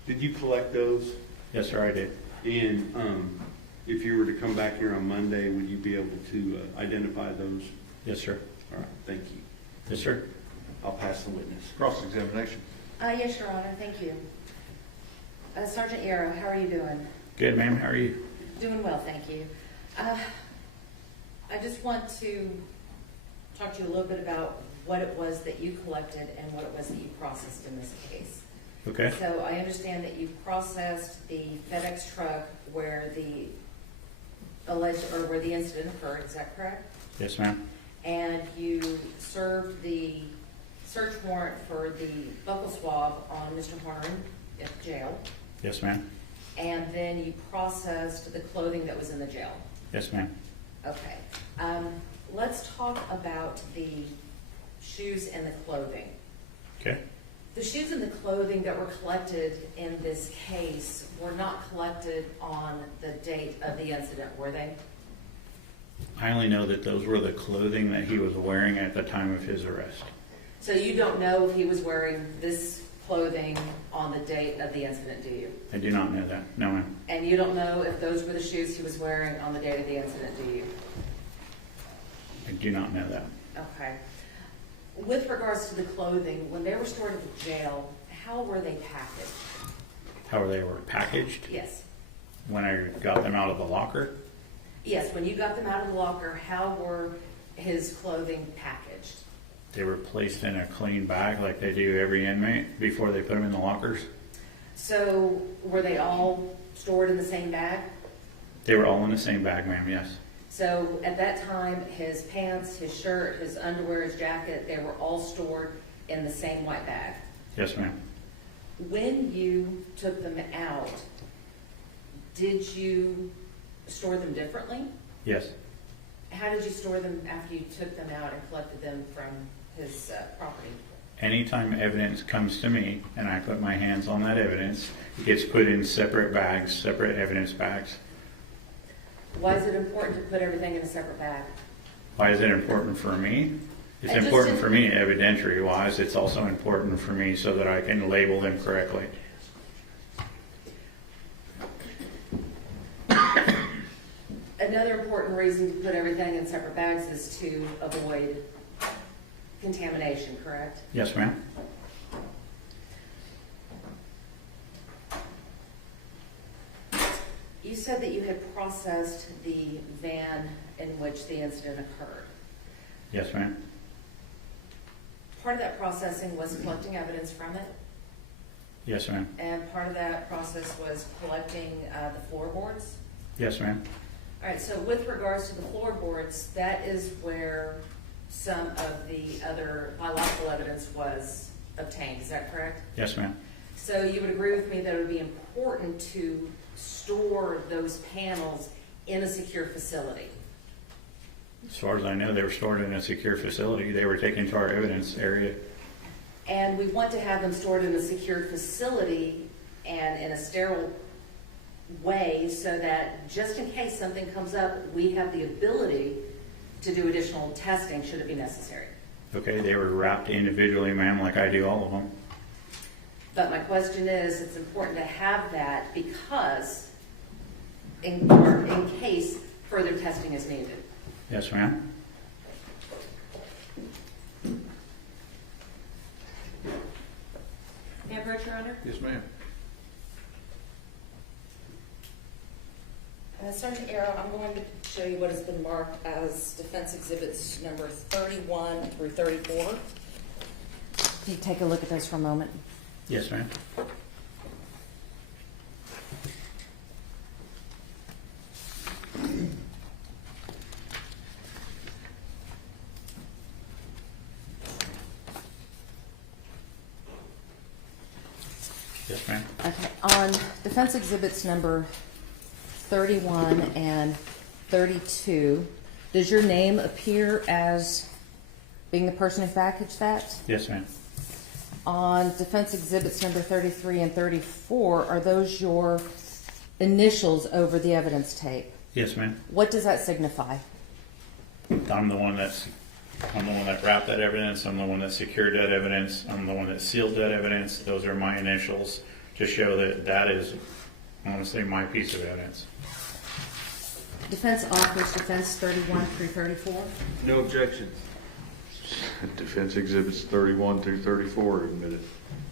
did you collect those? Yes, sir, I did. And if you were to come back here on Monday, would you be able to identify those? Yes, sir. All right, thank you. Yes, sir. I'll pass the witness. Cross-examination. Yes, Your Honor. Thank you. Sergeant Yaro, how are you doing? Good, ma'am. How are you? Doing well, thank you. I just want to talk to you a little bit about what it was that you collected and what it was that you processed in this case. Okay. So I understand that you processed the FedEx truck where the alleged, or where the incident occurred, is that correct? Yes, ma'am. And you served the search warrant for the buccal swab on Mr. Horner in jail, Yes, ma'am. and then you processed the clothing that was in the jail. Yes, ma'am. Okay. Let's talk about the shoes and the clothing. Okay. The shoes and the clothing that were collected in this case were not collected on the date of the incident, were they? I only know that those were the clothing that he was wearing at the time of his arrest. So you don't know if he was wearing this clothing on the date of the incident, do you? I do not know that. No, ma'am. And you don't know if those were the shoes he was wearing on the date of the incident, do you? I do not know that. Okay. With regards to the clothing, when they were stored at the jail, how were they packaged? How they were packaged Yes. when I got them out of the locker. Yes, when you got them out of the locker, how were his clothing packaged? They were placed in a clean bag like they do every inmate before they put them in the lockers. So were they all stored in the same bag? They were all in the same bag, ma'am, yes. So at that time, his pants, his shirt, his underwear, his jacket, they were all stored in the same white bag. Yes, ma'am. When you took them out, did you store them differently? Yes. How did you store them after you took them out and collected them from his property? Anytime evidence comes to me and I put my hands on that evidence, it gets put in separate bags, separate evidence bags. Why is it important to put everything in a separate bag? Why is it important for me? It's Just important in- for me evidentiary wise. It's also important for me so that I can label them correctly. Another important reason to put everything in separate bags is to avoid contamination, correct? Yes, ma'am. You said that you had processed the van in which the incident occurred. Yes, ma'am. Part of that processing was collecting evidence from it, Yes, ma'am. and part of that process was collecting the floorboards. Yes, ma'am. All right, so with regards to the floorboards, that is where some of the other biological evidence was obtained, is that correct? Yes, ma'am. So you would agree with me that it would be important to store those panels in a secure facility? As far as I know, they were stored in a secure facility. They were taken to our evidence area. And we want to have them stored in a secure facility and in a sterile way so that just in case something comes up, we have the ability to do additional testing should it be necessary. Okay, they were wrapped individually, ma'am, like I do all of them. But my question is, it's important to have that because in case further testing is needed. Yes, ma'am. May I approach, Your Honor? Yes, ma'am. Sergeant Yaro, I'm going to show you what has been marked as defense exhibits number 31 through 34. Can you take a look at those for a moment? Yes, ma'am. Yes, ma'am. Okay, on defense exhibits number 31 and 32, does your name appear as being the person who packaged that? Yes, ma'am. On defense exhibits number 33 and 34, are those your initials over the evidence tape? Yes, ma'am. What does that signify? I'm the one that wrapped that evidence. I'm the one that secured that evidence. I'm the one that sealed that evidence. Those are my initials to show that that is honestly my piece of evidence. Defense offers defense 31 through 34. No objections. Defense exhibits 31 through 34 are admitted.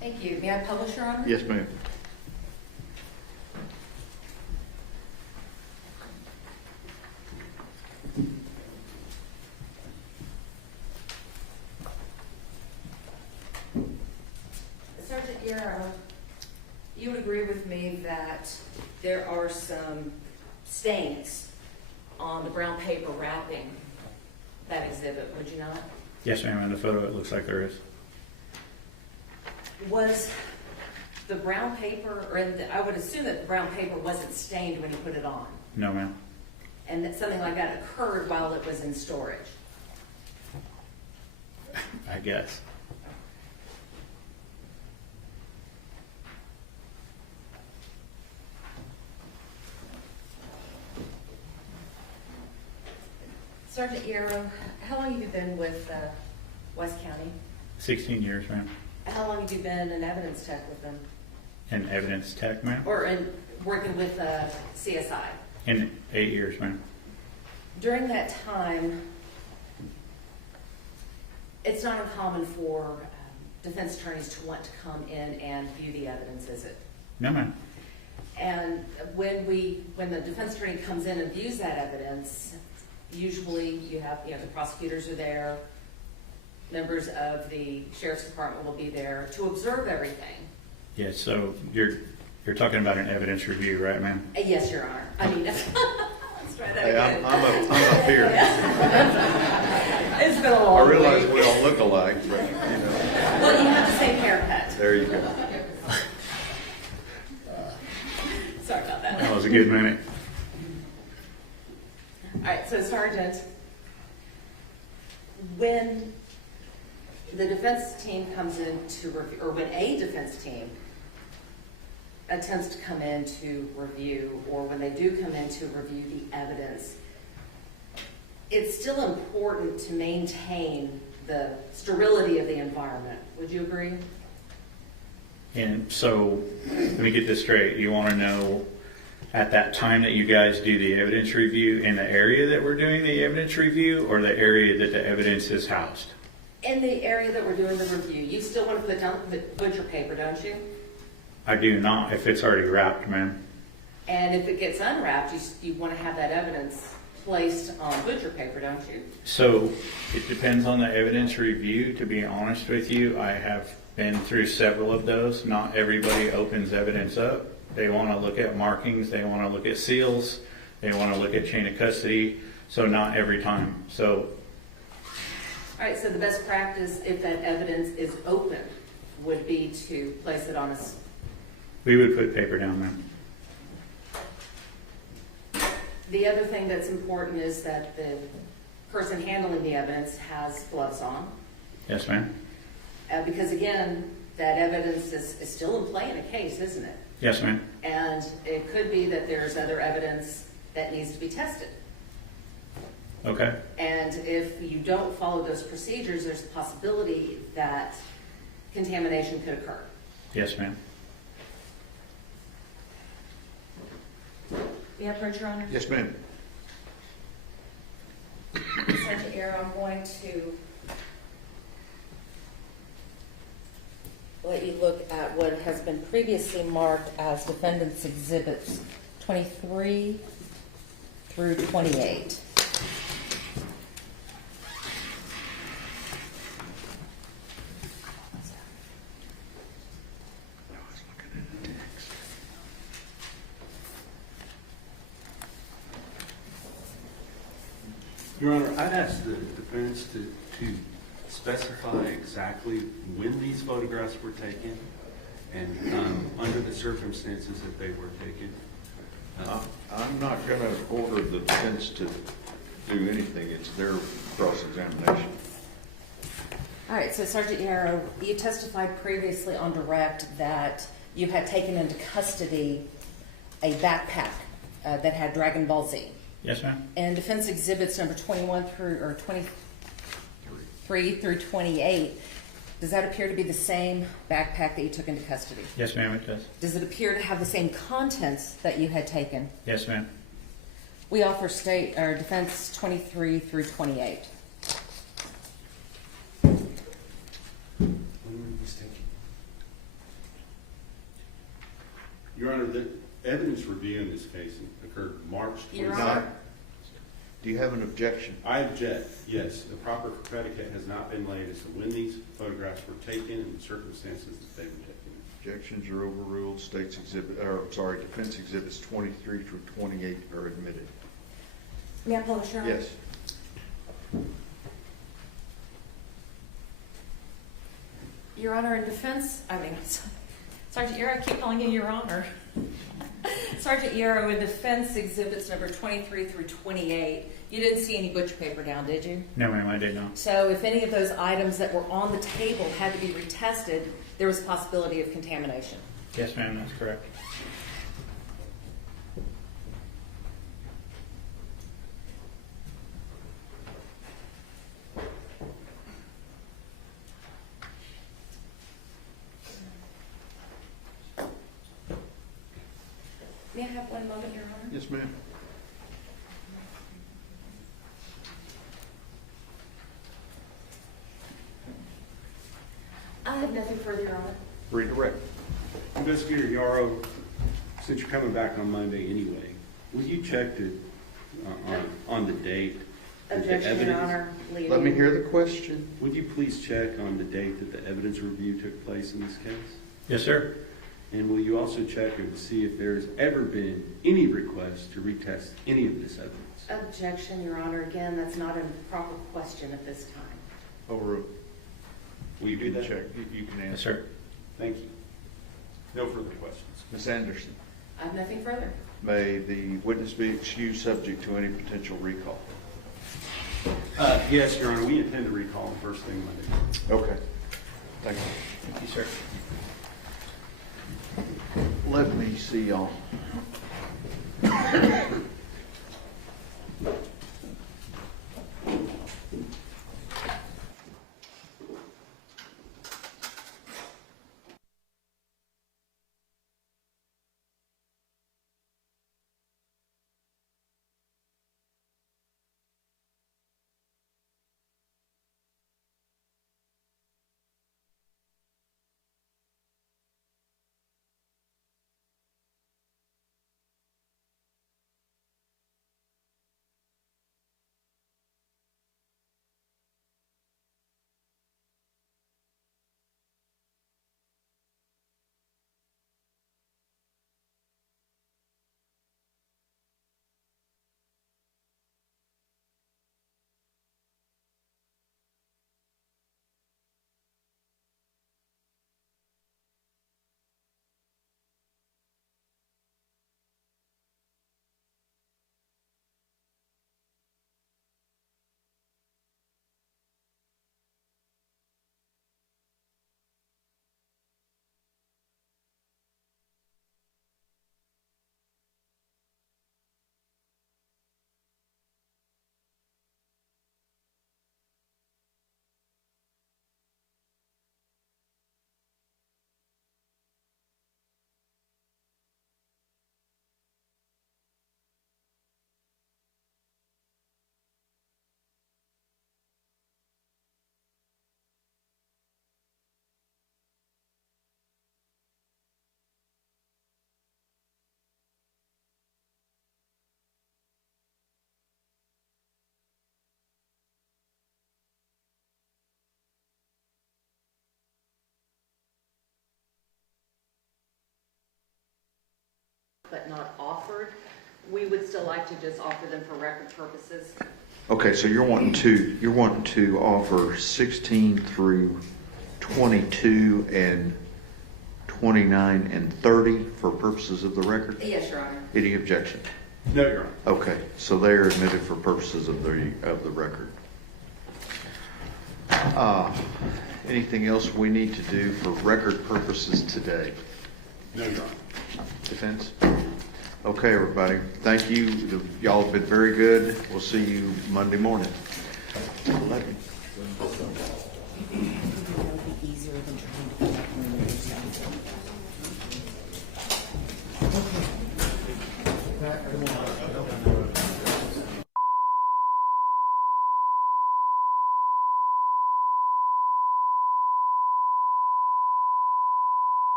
Thank you. May I publish, Your Honor? Yes, ma'am. Sergeant Yaro, you would agree with me that there are some stains on the brown paper wrapping that exhibit, would you not? Yes, ma'am. In the photo, it looks like there is. Was the brown paper, or I would assume that the brown paper wasn't stained when you put it on, No, ma'am. and that something like that occurred while it was in storage? I guess. Sergeant Yaro, how long have you been with West County? 16 years, ma'am. How long have you been an evidence tech with them? In evidence tech, ma'am. Or in working with CSI? In 8 years, ma'am. During that time, it's not uncommon for defense attorneys to want to come in and view the evidence, is it? No, ma'am. And when the defense attorney comes in and views that evidence, usually you have the prosecutors are there, members of the sheriff's department will be there to observe everything. Yes, so you're talking about an evidence review, right, ma'am? Yes, Your Honor. I mean, let's try that Hey, again. I'm up here. It's been a long I realize week. we all look alike, but, you know, Well, you have the same haircut. there you go. Sorry about that. That was a good minute. All right, so Sergeant, when the defense team comes in to review, or when a defense team attempts to come in to review, or when they do come in to review the evidence, it's still important to maintain the sterility of the environment. Would you agree? And so, let me get this straight. You want to know at that time that you guys do the evidence review in the area that we're doing the evidence review, or the area that the evidence is housed? In the area that we're doing the review, you still want to put down the butcher paper, don't you? I do not, if it's already wrapped, ma'am. And if it gets unwrapped, you want to have that evidence placed on butcher paper, don't you? So, it depends on the evidence review, to be honest with you. I have been through several of those. Not everybody opens evidence up. They want to look at markings, they want to look at seals, they want to look at chain of custody, so not every time. So, All right, so the best practice, if that evidence is open, would be to place it on a... we would put paper down, ma'am. The other thing that's important is that the person handling the evidence has gloves on. Yes, ma'am. Because again, that evidence is still in play in a case, isn't it? Yes, ma'am. And it could be that there's other evidence that needs to be tested. Okay. And if you don't follow those procedures, there's a possibility that contamination could occur. Yes, ma'am. You have Your Honor? Yes, ma'am. Sergeant Yaro, I'm going to let you look at what has been previously marked as defendant's exhibits 23 through 28. Your Honor, I'd ask the defense to specify exactly when these photographs were taken and under the circumstances that they were taken. I'm not gonna order the defense to do anything, it's their cross-examination. All right, so Sergeant Yaro, you testified previously on direct that you had taken into custody a backpack that had Dragon Ball Z. Yes, ma'am? And defense exhibits number 21 through, or 23 through 28, does that appear to be the same backpack that you took into custody? Yes, ma'am, it does. Does it appear to have the same contents that you had taken? Yes, ma'am. We offer state, or defense 23 through 28. When were these taken? Your Honor, the evidence review in this case occurred March Your 29th. Honor. Do you have an objection? I object, yes. The proper predicate has not been laid as to when these photographs were taken and the circumstances that they were taken. Objections are overruled, defense exhibits 23 through 28 are admitted. May I publish, Your Honor? Yes. Your Honor, in defense, Sergeant Yaro, I keep calling you Your Honor. Sergeant Yaro, in defense exhibits number 23 through 28, you didn't see any butcher paper down, did you? No, ma'am, I did not. So if any of those items that were on the table had to be retested, there was a possibility of contamination. Yes, ma'am, that's correct. May I have one moment, Your Honor? Yes, ma'am. I have nothing further, Your Honor. Redirect. Investigator Yaro, since you're coming back on Monday anyway, will you check on the date? that the Objection, Your evidence- Honor. Leaving. Let me hear the question. Would you please check on the date that the evidence review took place in this case? Yes, sir. And will you also check to see if there's ever been any request to retest any of this evidence? Objection, Your Honor. Again, that's not a proper question at this time. Overruled. Will you do that? Check, you can Yes, answer. sir. Thank you. No further questions. Ms. Anderson, I have nothing further. may the witness be excused subject to any potential recall? Yes, Your Honor, we intend to recall the first thing Monday. Okay. Thank you. Thank you, sir. Let me see y'all. but not offered. We would still like to just offer them for record purposes. Okay, so you're wanting to offer 16 through 22 and 29 and 30 for purposes of the record? Yes, Your Honor. Any objection? No, Your Honor. Okay, so they are admitted for purposes of the record. Anything else we need to do for record purposes today? No, Your Honor. Defense? Okay, everybody. Thank you. Y'all have been very good. We'll see you Monday morning. 11.